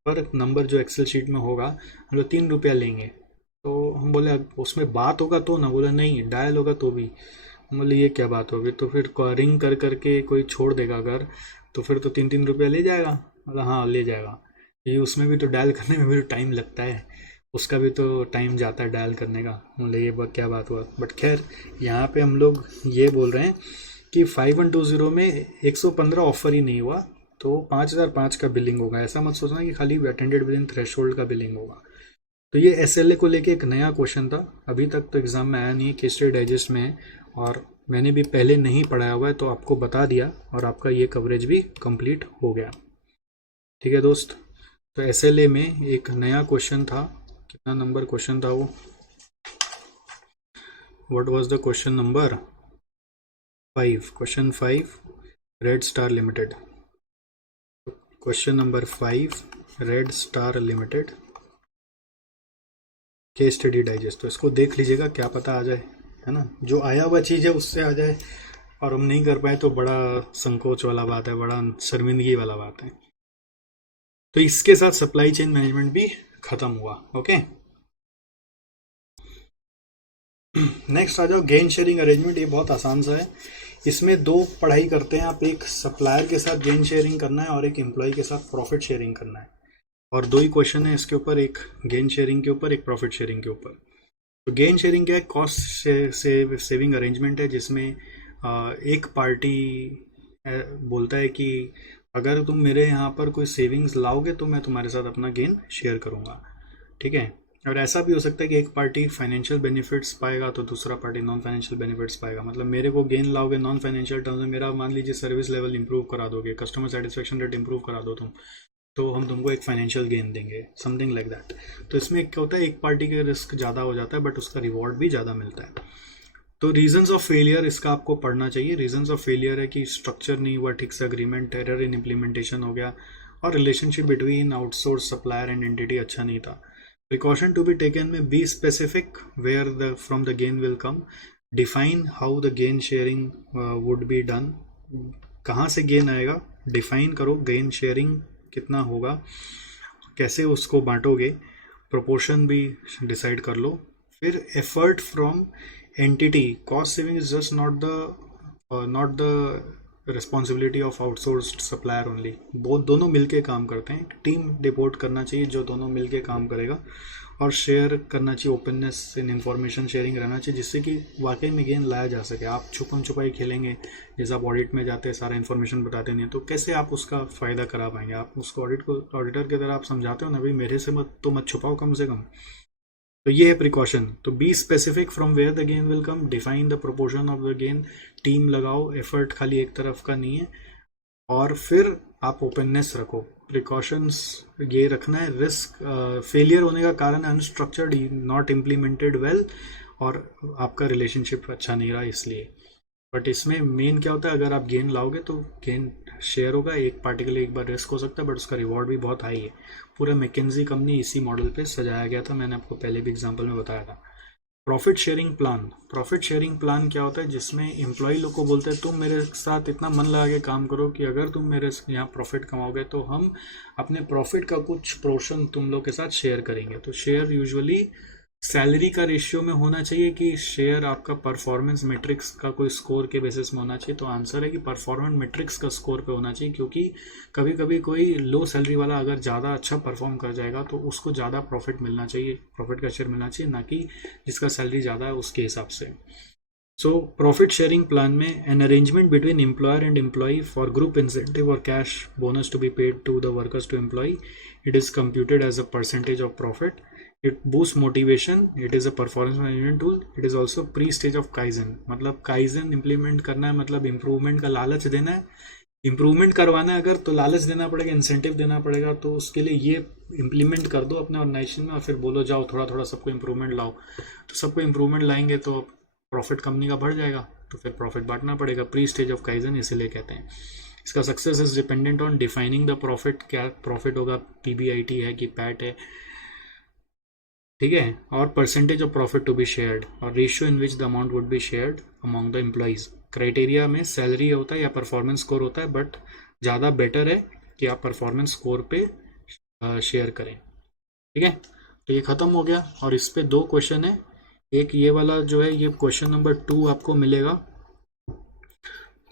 पर नंबर जो एक्सेल शीट में होगा हम लोग 3 रुपया लेंगे। तो हम बोले उसमें बात होगा तो ना, बोले नहीं डायल होगा तो भी, बोले ये क्या बात होगी, तो फिर रिंग कर करके कोई छोड़ देगा घर, तो फिर तो 3-3 रुपया ले जाएगा। मतलब हाँ ले जाएगा, ये उसमें भी तो डायल करने में भी तो टाइम लगता है, उसका भी तो टाइम जाता है डायल करने का। मतलब ये क्या बात हुआ, बट खैर यहाँ पे हम लोग ये बोल रहे हैं कि 5120 में 115 ऑफर ही नहीं हुआ, तो 5005 का बिलिंग होगा। ऐसा मत सोचना कि खाली अटेंडेड विद इन थ्रेशोल्ड का बिलिंग होगा। तो ये एसएलए को लेके एक नया क्वेश्चन था, अभी तक तो एग्जाम में आया नहीं है, केस स्टडी डाइजेस्ट में है, और मैंने भी पहले नहीं पढ़ाया हुआ है तो आपको बता दिया, और आपका ये कवरेज भी कंप्लीट हो गया। ठीक है दोस्त, तो एसएलए में एक नया क्वेश्चन था, कितना नंबर क्वेश्चन था वो, what was the question number 5, question 5, red star limited. Question number 5, red star limited, case study digest. तो इसको देख लीजिएगा, क्या पता आ जाए, है ना, जो आया हुआ चीज़ है उससे आ जाए, और हम नहीं कर पाए तो बड़ा संकोच वाला बात है, बड़ा शर्मिंदगी वाला बात है। तो इसके साथ सप्लाई चेन मैनेजमेंट भी खत्म हुआ। ओके, नेक्स्ट आ जाओ गेन शेयरिंग अरेंजमेंट। ये बहुत आसान सा है, इसमें दो पढ़ाई करते हैं आप, एक सप्लायर के साथ गेन शेयरिंग करना है और एक एम्प्लॉय के साथ प्रॉफिट शेयरिंग करना है, और दो ही क्वेश्चन है इसके ऊपर, एक गेन शेयरिंग के ऊपर, एक प्रॉफिट शेयरिंग के ऊपर। तो गेन शेयरिंग क्या है, कॉस्ट सेविंग अरेंजमेंट है, जिसमें एक पार्टी बोलता है कि अगर तुम मेरे यहाँ पर कोई सेविंग्स लाओगे तो मैं तुम्हारे साथ अपना गेन शेयर करूँगा। ठीक है, और ऐसा भी हो सकता है कि एक पार्टी फाइनेंशियल बेनिफिट्स पाएगा तो दूसरा पार्टी नॉन फाइनेंशियल बेनिफिट्स पाएगा। मतलब मेरे को गेन लाओगे नॉन फाइनेंशियल टर्म्स में, मेरा मान लीजिए सर्विस लेवल इंप्रूव करा दोगे, कस्टमर सेटिस्फेक्शन रेट इंप्रूव करा दो तुम, तो हम तुमको एक फाइनेंशियल गेन देंगे, समथिंग लाइक दैट। तो इसमें क्या होता है, एक पार्टी का रिस्क ज़्यादा हो जाता है बट उसका रिवॉर्ड भी ज़्यादा मिलता है। तो रीजंस ऑफ फेलियर इसका आपको पढ़ना चाहिए। रीजंस ऑफ फेलियर है कि स्ट्रक्चर नहीं हुआ ठीक से, अग्रीमेंट, एरर इन इम्प्लीमेंटेशन हो गया, और relationship between outsource supplier and entity अच्छा नहीं था। प्रिकॉशन टू बी टेकन में be specific where the from the gain will come, define how the gain sharing would be done, कहाँ से gain आएगा डिफाइन करो, गेन शेयरिंग कितना होगा, कैसे उसको बांटोगे, प्रोपोर्शन भी डिसाइड कर लो। फिर effort from entity, cost saving is just not the responsibility of outsourced supplier only, बहुत दोनों मिलके काम करते हैं, टीम डिपोर्ट करना चाहिए जो दोनों मिलके काम करेगा, और शेयर करना चाहिए, ओपननेस इन इन्फॉर्मेशन शेयरिंग रहना चाहिए, जिससे कि वाकई में गेन लाया जा सके। आप छुपन छुपाई खेलेंगे, जैसे आप ऑडिट में जाते हैं सारा इन्फॉर्मेशन बताते नहीं, तो कैसे आप उसका फ़ायदा करा पाएंगे। आप उसको ऑडिटर की तरह आप समझाते हो ना, भाई मेरे से मत छुपाओ कम से कम। तो ये है प्रिकॉशन। तो be specific from where the gain will come, define the proportion of the gain, team लगाओ, एफर्ट खाली एक तरफ का नहीं है, और फिर आप ओपननेस रखो। प्रिकॉशंस ये रखना है, रिस्क फेलियर होने का कारण अनस्ट्रक्चर्ड, नॉट इम्प्लीमेंटेड वेल, और आपका रिलेशनशिप अच्छा नहीं रहा इसलिए। बट इसमें मेन क्या होता है, अगर आप गेन लाओगे तो गेन शेयर होगा, एक पार्टी के लिए एक बार रिस्क हो सकता है बट उसका रिवॉर्ड भी बहुत हाई है। पूरा मैकेंजी कंपनी इसी मॉडल पे सजाया गया था, मैंने आपको पहले भी एग्जांपल में बताया था। Profit sharing plan, profit sharing plan क्या होता है, जिसमें एम्प्लॉय लोग को बोलते हैं तुम मेरे साथ इतना मन लगा के काम करो कि अगर तुम मेरे यहाँ प्रॉफिट कमाओगे तो हम अपने प्रॉफिट का कुछ पोर्शन तुम लोग के साथ शेयर करेंगे। तो शेयर यूजुअली सैलरी का रेशियो में होना चाहिए कि शेयर आपका परफॉर्मेंस मैट्रिक्स का कोई स्कोर के बेसिस में होना चाहिए। तो आंसर है कि परफॉर्मेंस मैट्रिक्स का स्कोर पे होना चाहिए, क्योंकि कभी कभी कोई लो सैलरी वाला अगर ज़्यादा अच्छा परफॉर्म कर जाएगा तो उसको ज़्यादा प्रॉफिट मिलना चाहिए, प्रॉफिट का शेयर मिलना चाहिए, ना कि जिसका सैलरी ज़्यादा है उसके हिसाब से। सो प्रॉफिट शेयरिंग प्लान में an arrangement between employer and employee for group incentive और cash bonus to be paid to the workers to employee, it is computed as a percentage of profit, it boosts motivation, it is a performance management tool, it is also pre stage of kaizen। मतलब kaizen implement करना है, मतलब improvement का लालच देना है, improvement करवाना है अगर तो लालच देना पड़ेगा, इंसेंटिव देना पड़ेगा। तो उसके लिए ये implement कर दो अपने ऑर्गेनाइजेशन में और फिर बोलो जाओ थोड़ा थोड़ा सबको improvement लाओ। तो सबको improvement लाएंगे तो प्रॉफिट कंपनी का बढ़ जाएगा, तो फिर प्रॉफिट बांटना पड़ेगा, प्री स्टेज ऑफ काइजन इसीलिए कहते हैं। इसका success is dependent on defining the profit, क्या प्रॉफिट होगा, पीबीआईटी है कि पैट है, ठीक है, और percentage of profit to be shared, और ratio in which the amount would be shared among the employees. Criteria में सैलरी होता है या परफॉर्मेंस स्कोर होता है, बट ज़्यादा बेटर है कि आप परफॉर्मेंस स्कोर पे शेयर करें। ठीक है, तो ये ख़त्म हो गया, और इस पे दो क्वेश्चन है। एक ये वाला जो है, ये क्वेश्चन नंबर 2 आपको मिलेगा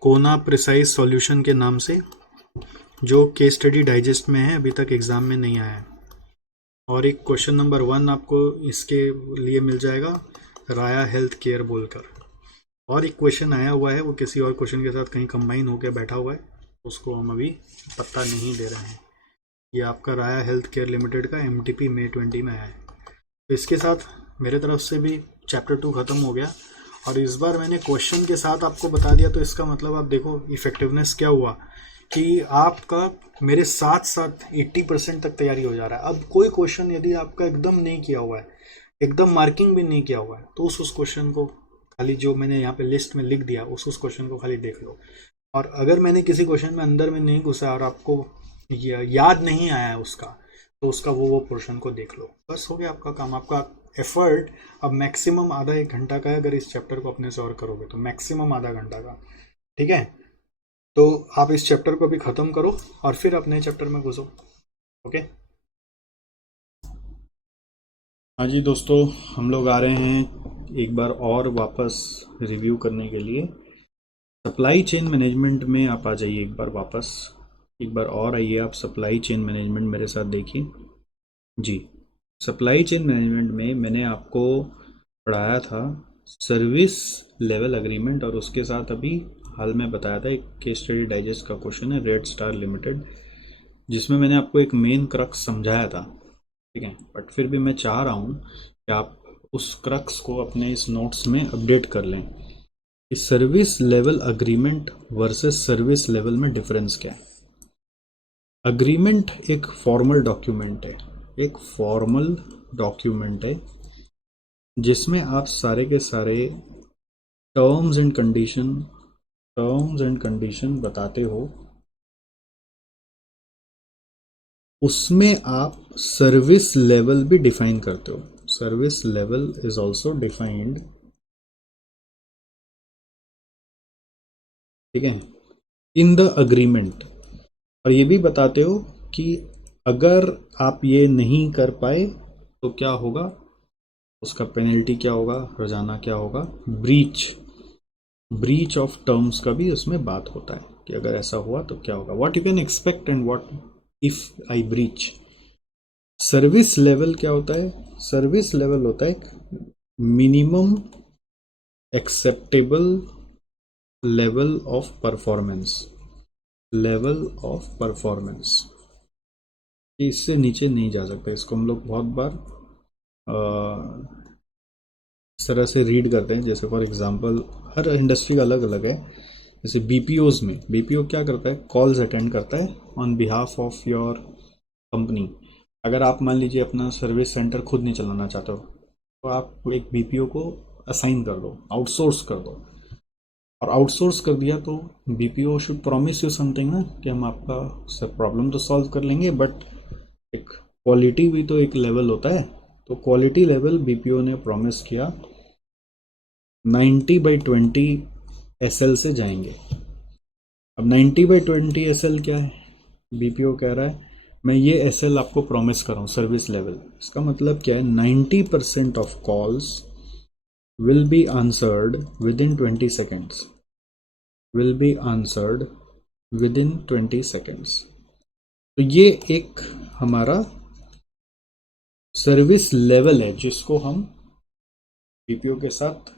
कोना प्रिसाइज सॉल्यूशन के नाम से, जो केस स्टडी डाइजेस्ट में है, अभी तक एग्जाम में नहीं आया है। और एक क्वेश्चन नंबर 1 आपको इसके लिए मिल जाएगा, राया हेल्थ केयर बोलकर। और एक क्वेश्चन आया हुआ है, वो किसी और क्वेश्चन के साथ कहीं कंबाइन होकर बैठा हुआ है, उसको हम अभी पत्ता नहीं दे रहे हैं। ये आपका राया हेल्थ केयर लिमिटेड का MTP May 20 में आया है। तो इसके साथ मेरे तरफ से भी चैप्टर 2 ख़त्म हो गया। और इस बार मैंने क्वेश्चन के साथ आपको बता दिया, तो इसका मतलब आप देखो इफेक्टिवनेस क्या हुआ कि आपका मेरे साथ साथ 80% तक तैयारी हो जा रहा है। अब कोई क्वेश्चन यदि आपका एकदम नहीं किया हुआ है, एकदम मार्किंग भी नहीं किया हुआ है, तो उस क्वेश्चन को खाली, जो मैंने यहाँ पे लिस्ट में लिख दिया, उस क्वेश्चन को खाली देख लो। और अगर मैंने किसी क्वेश्चन में अंदर में नहीं घुसा और आपको याद नहीं आया है उसका, तो उसका वो पोर्शन को देख लो, बस हो गया आपका काम। आपका एफर्ट अब मैक्सिमम आधा 1 घंटा का है। अगर इस चैप्टर को अपने से और करोगे तो मैक्सिमम आधा घंटा का, ठीक है। तो आप इस चैप्टर को भी ख़त्म करो और फिर अपने चैप्टर में घुसो। ओके, हाँ जी दोस्तों, हम लोग आ रहे हैं एक बार और वापस रिव्यू करने के लिए। सप्लाई चेन मैनेजमेंट में आप आ जाइए एक बार वापस, एक बार और आइए आप सप्लाई चेन मैनेजमेंट मेरे साथ देखिए जी। सप्लाई चेन मैनेजमेंट में मैंने आपको पढ़ाया था सर्विस लेवल एग्रीमेंट, और उसके साथ अभी हाल में बताया था एक केस स्टडी डाइजेस्ट का क्वेश्चन है, रेड स्टार लिमिटेड, जिसमें मैंने आपको एक मेन क्रक्स समझाया था, ठीक है। बट फिर भी मैं चाह रहा हूँ कि आप उस क्रक्स को अपने इस नोट्स में अपडेट कर लें कि service level agreement versus service level में डिफरेंस क्या है। अग्रीमेंट एक फॉर्मल डॉक्यूमेंट है, एक फॉर्मल डॉक्यूमेंट है जिसमें आप सारे के सारे टर्म्स एंड कंडीशन बताते हो। उसमें आप सर्विस लेवल भी डिफाइन करते हो। Service level is also defined, ठीक है, इन द अग्रीमेंट। और ये भी बताते हो कि अगर आप ये नहीं कर पाए तो क्या होगा, उसका पेनल्टी क्या होगा, रोजाना क्या होगा। ब्रीच ऑफ टर्म्स का भी उसमें बात होता है कि अगर ऐसा हुआ तो क्या होगा, what you can expect and what if I breach. Service level क्या होता है, सर्विस लेवल होता है minimum acceptable level of performance, इससे नीचे नहीं जा सकता। इसको हम लोग बहुत बार इस तरह से रीड करते हैं, जैसे फॉर एग्जांपल हर इंडस्ट्री का अलग अलग है। जैसे BPOs में, BPO क्या करता है, कॉल्स अटेंड करता है on behalf of your company. अगर आप मान लीजिए अपना सर्विस सेंटर खुद नहीं चलाना चाहते हो, तो आप एक BPO को असाइन कर दो, आउटसोर्स कर दो। और आउटसोर्स कर दिया तो BPO should promise you something ना, कि हम आपका सब प्रॉब्लम तो सॉल्व कर लेंगे, बट एक क्वालिटी भी तो एक लेवल होता है। तो क्वालिटी लेवल BPO ने प्रॉमिस किया 90/20 SL से जाएंगे। अब 90/20 SL क्या है, BPO कह रहा है मैं ये SL आपको प्रॉमिस कर रहा हूँ सर्विस लेवल। इसका मतलब क्या है, 90% of calls will be answered within 20 seconds, will be answered within 20 seconds। तो ये एक हमारा सर्विस लेवल है जिसको हम BPO के साथ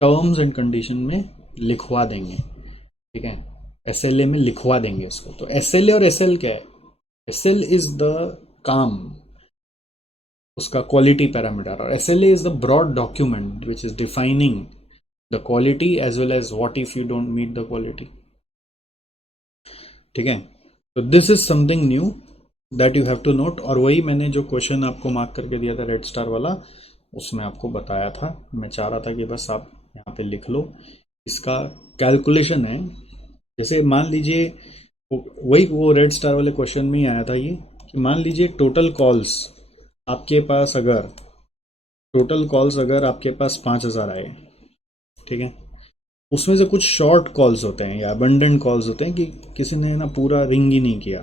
टर्म्स एंड कंडीशन में लिखवा देंगे, ठीक है, SLA में लिखवा देंगे इसको। तो SLA और SL क्या है, SL इज द काम, उसका क्वालिटी पैरामीटर, और SLA is the broad document which is defining the quality as well as what if you don't meet the quality, ठीक है। तो this is something new that you have to note. और वही मैंने जो question आपको mark करके दिया था रेड स्टार वाला, उसमें आपको बताया था। मैं चाह रहा था कि बस आप यहाँ पे लिख लो। इसका कैलकुलेशन है, जैसे मान लीजिए वही वो रेड स्टार वाले क्वेश्चन में ही आया था ये, कि मान लीजिए टोटल कॉल्स आपके पास अगर आपके पास 5000 आए, ठीक है, उसमें से कुछ शॉर्ट कॉल्स होते हैं या अबंडेंट कॉल्स होते हैं कि किसी ने ना पूरा रिंग ही नहीं किया।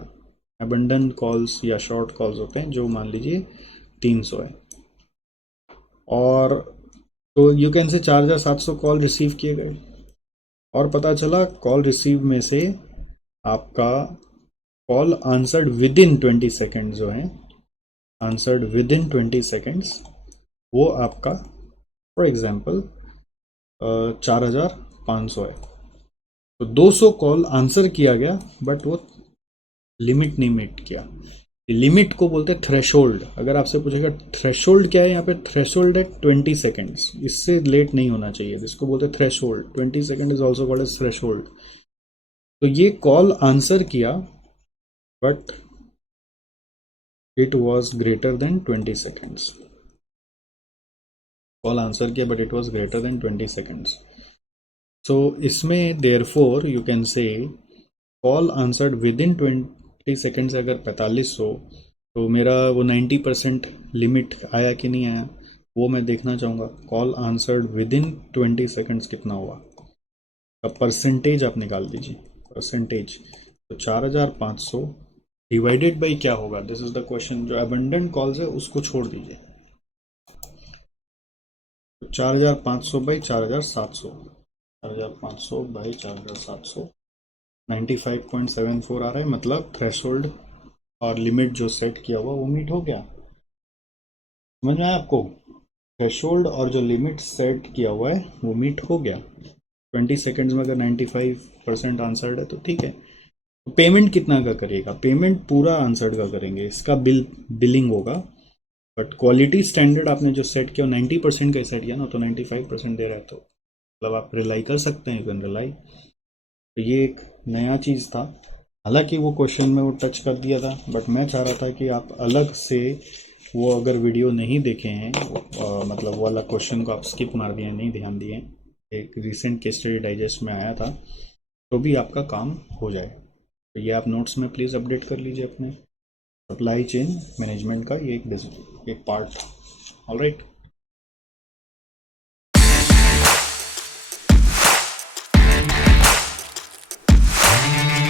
अबंडेंट कॉल्स या शॉर्ट कॉल्स होते हैं जो मान लीजिए 300 है, और तो यू कैन से 4700 कॉल रिसीव किए गए, और पता चला कॉल रिसीव में से आपका call answered within 20 second जो है, आंसर्ड विद इन 20 सेकेंड्स, वो आपका फॉर एग्जाम्पल 4500 है। तो 200 कॉल आंसर किया गया बट वो लिमिट नहीं मीट किया। लिमिट को बोलते हैं थ्रेशोल्ड। अगर आपसे पूछेगा थ्रेशोल्ड क्या है, यहाँ पे थ्रेशोल्ड है 20 सेकेंड्स, इससे लेट नहीं होना चाहिए, जिसको बोलते हैं threshold. 20 second is also called as threshold. तो ये कॉल आंसर किया but it was greater than 20 seconds. Call answer किया but it was greater than 20 seconds. So इसमें therefore you can say call answered within 20 seconds अगर 4500, तो मेरा वो 90% limit आया कि नहीं आया वो मैं देखना चाहूँगा। Call answered within 20 seconds कितना हुआ, अब परसेंटेज आप निकाल दीजिए, परसेंटेज। तो 4500 डिवाइडेड बाई क्या होगा, दिस इज द क्वेश्चन। जो अबंडेंट कॉल्स है उसको छोड़ दीजिए। तो 4500 बाई 4700, 4500 बाई 4700, 95.74 आ रहा है। मतलब थ्रेशोल्ड और लिमिट जो सेट किया हुआ वो मीट हो गया। समझ में आया आपको? थ्रेशोल्ड और जो लिमिट सेट किया हुआ है वो मीट हो गया। 20 सेकेंड्स में अगर 95% आंसर्ड है तो ठीक है। तो पेमेंट कितना का करिएगा? पेमेंट पूरा आंसर्ड का करेंगे, इसका बिलिंग होगा। बट क्वालिटी स्टैंडर्ड आपने जो सेट किया 90% का सेट किया ना, तो 95% दे रहा है, तो मतलब आप रिलाई कर सकते हैं, यू कैन रिलाई। तो ये एक नया चीज़ था। हालांकि वो क्वेश्चन में वो टच कर दिया था, बट मैं चाह रहा था कि आप अलग से वो अगर वीडियो नहीं देखे हैं, मतलब वो वाला क्वेश्चन को आप स्किप मार दिए, नहीं ध्यान दिए, एक रिसेंट केस स्टडी डाइजेस्ट में आया था, तो भी आपका काम हो जाए। तो ये आप नोट्स में प्लीज़ अपडेट कर लीजिए अपने। सप्लाई चेन मैनेजमेंट का ये एक पार्ट। ऑलराइट।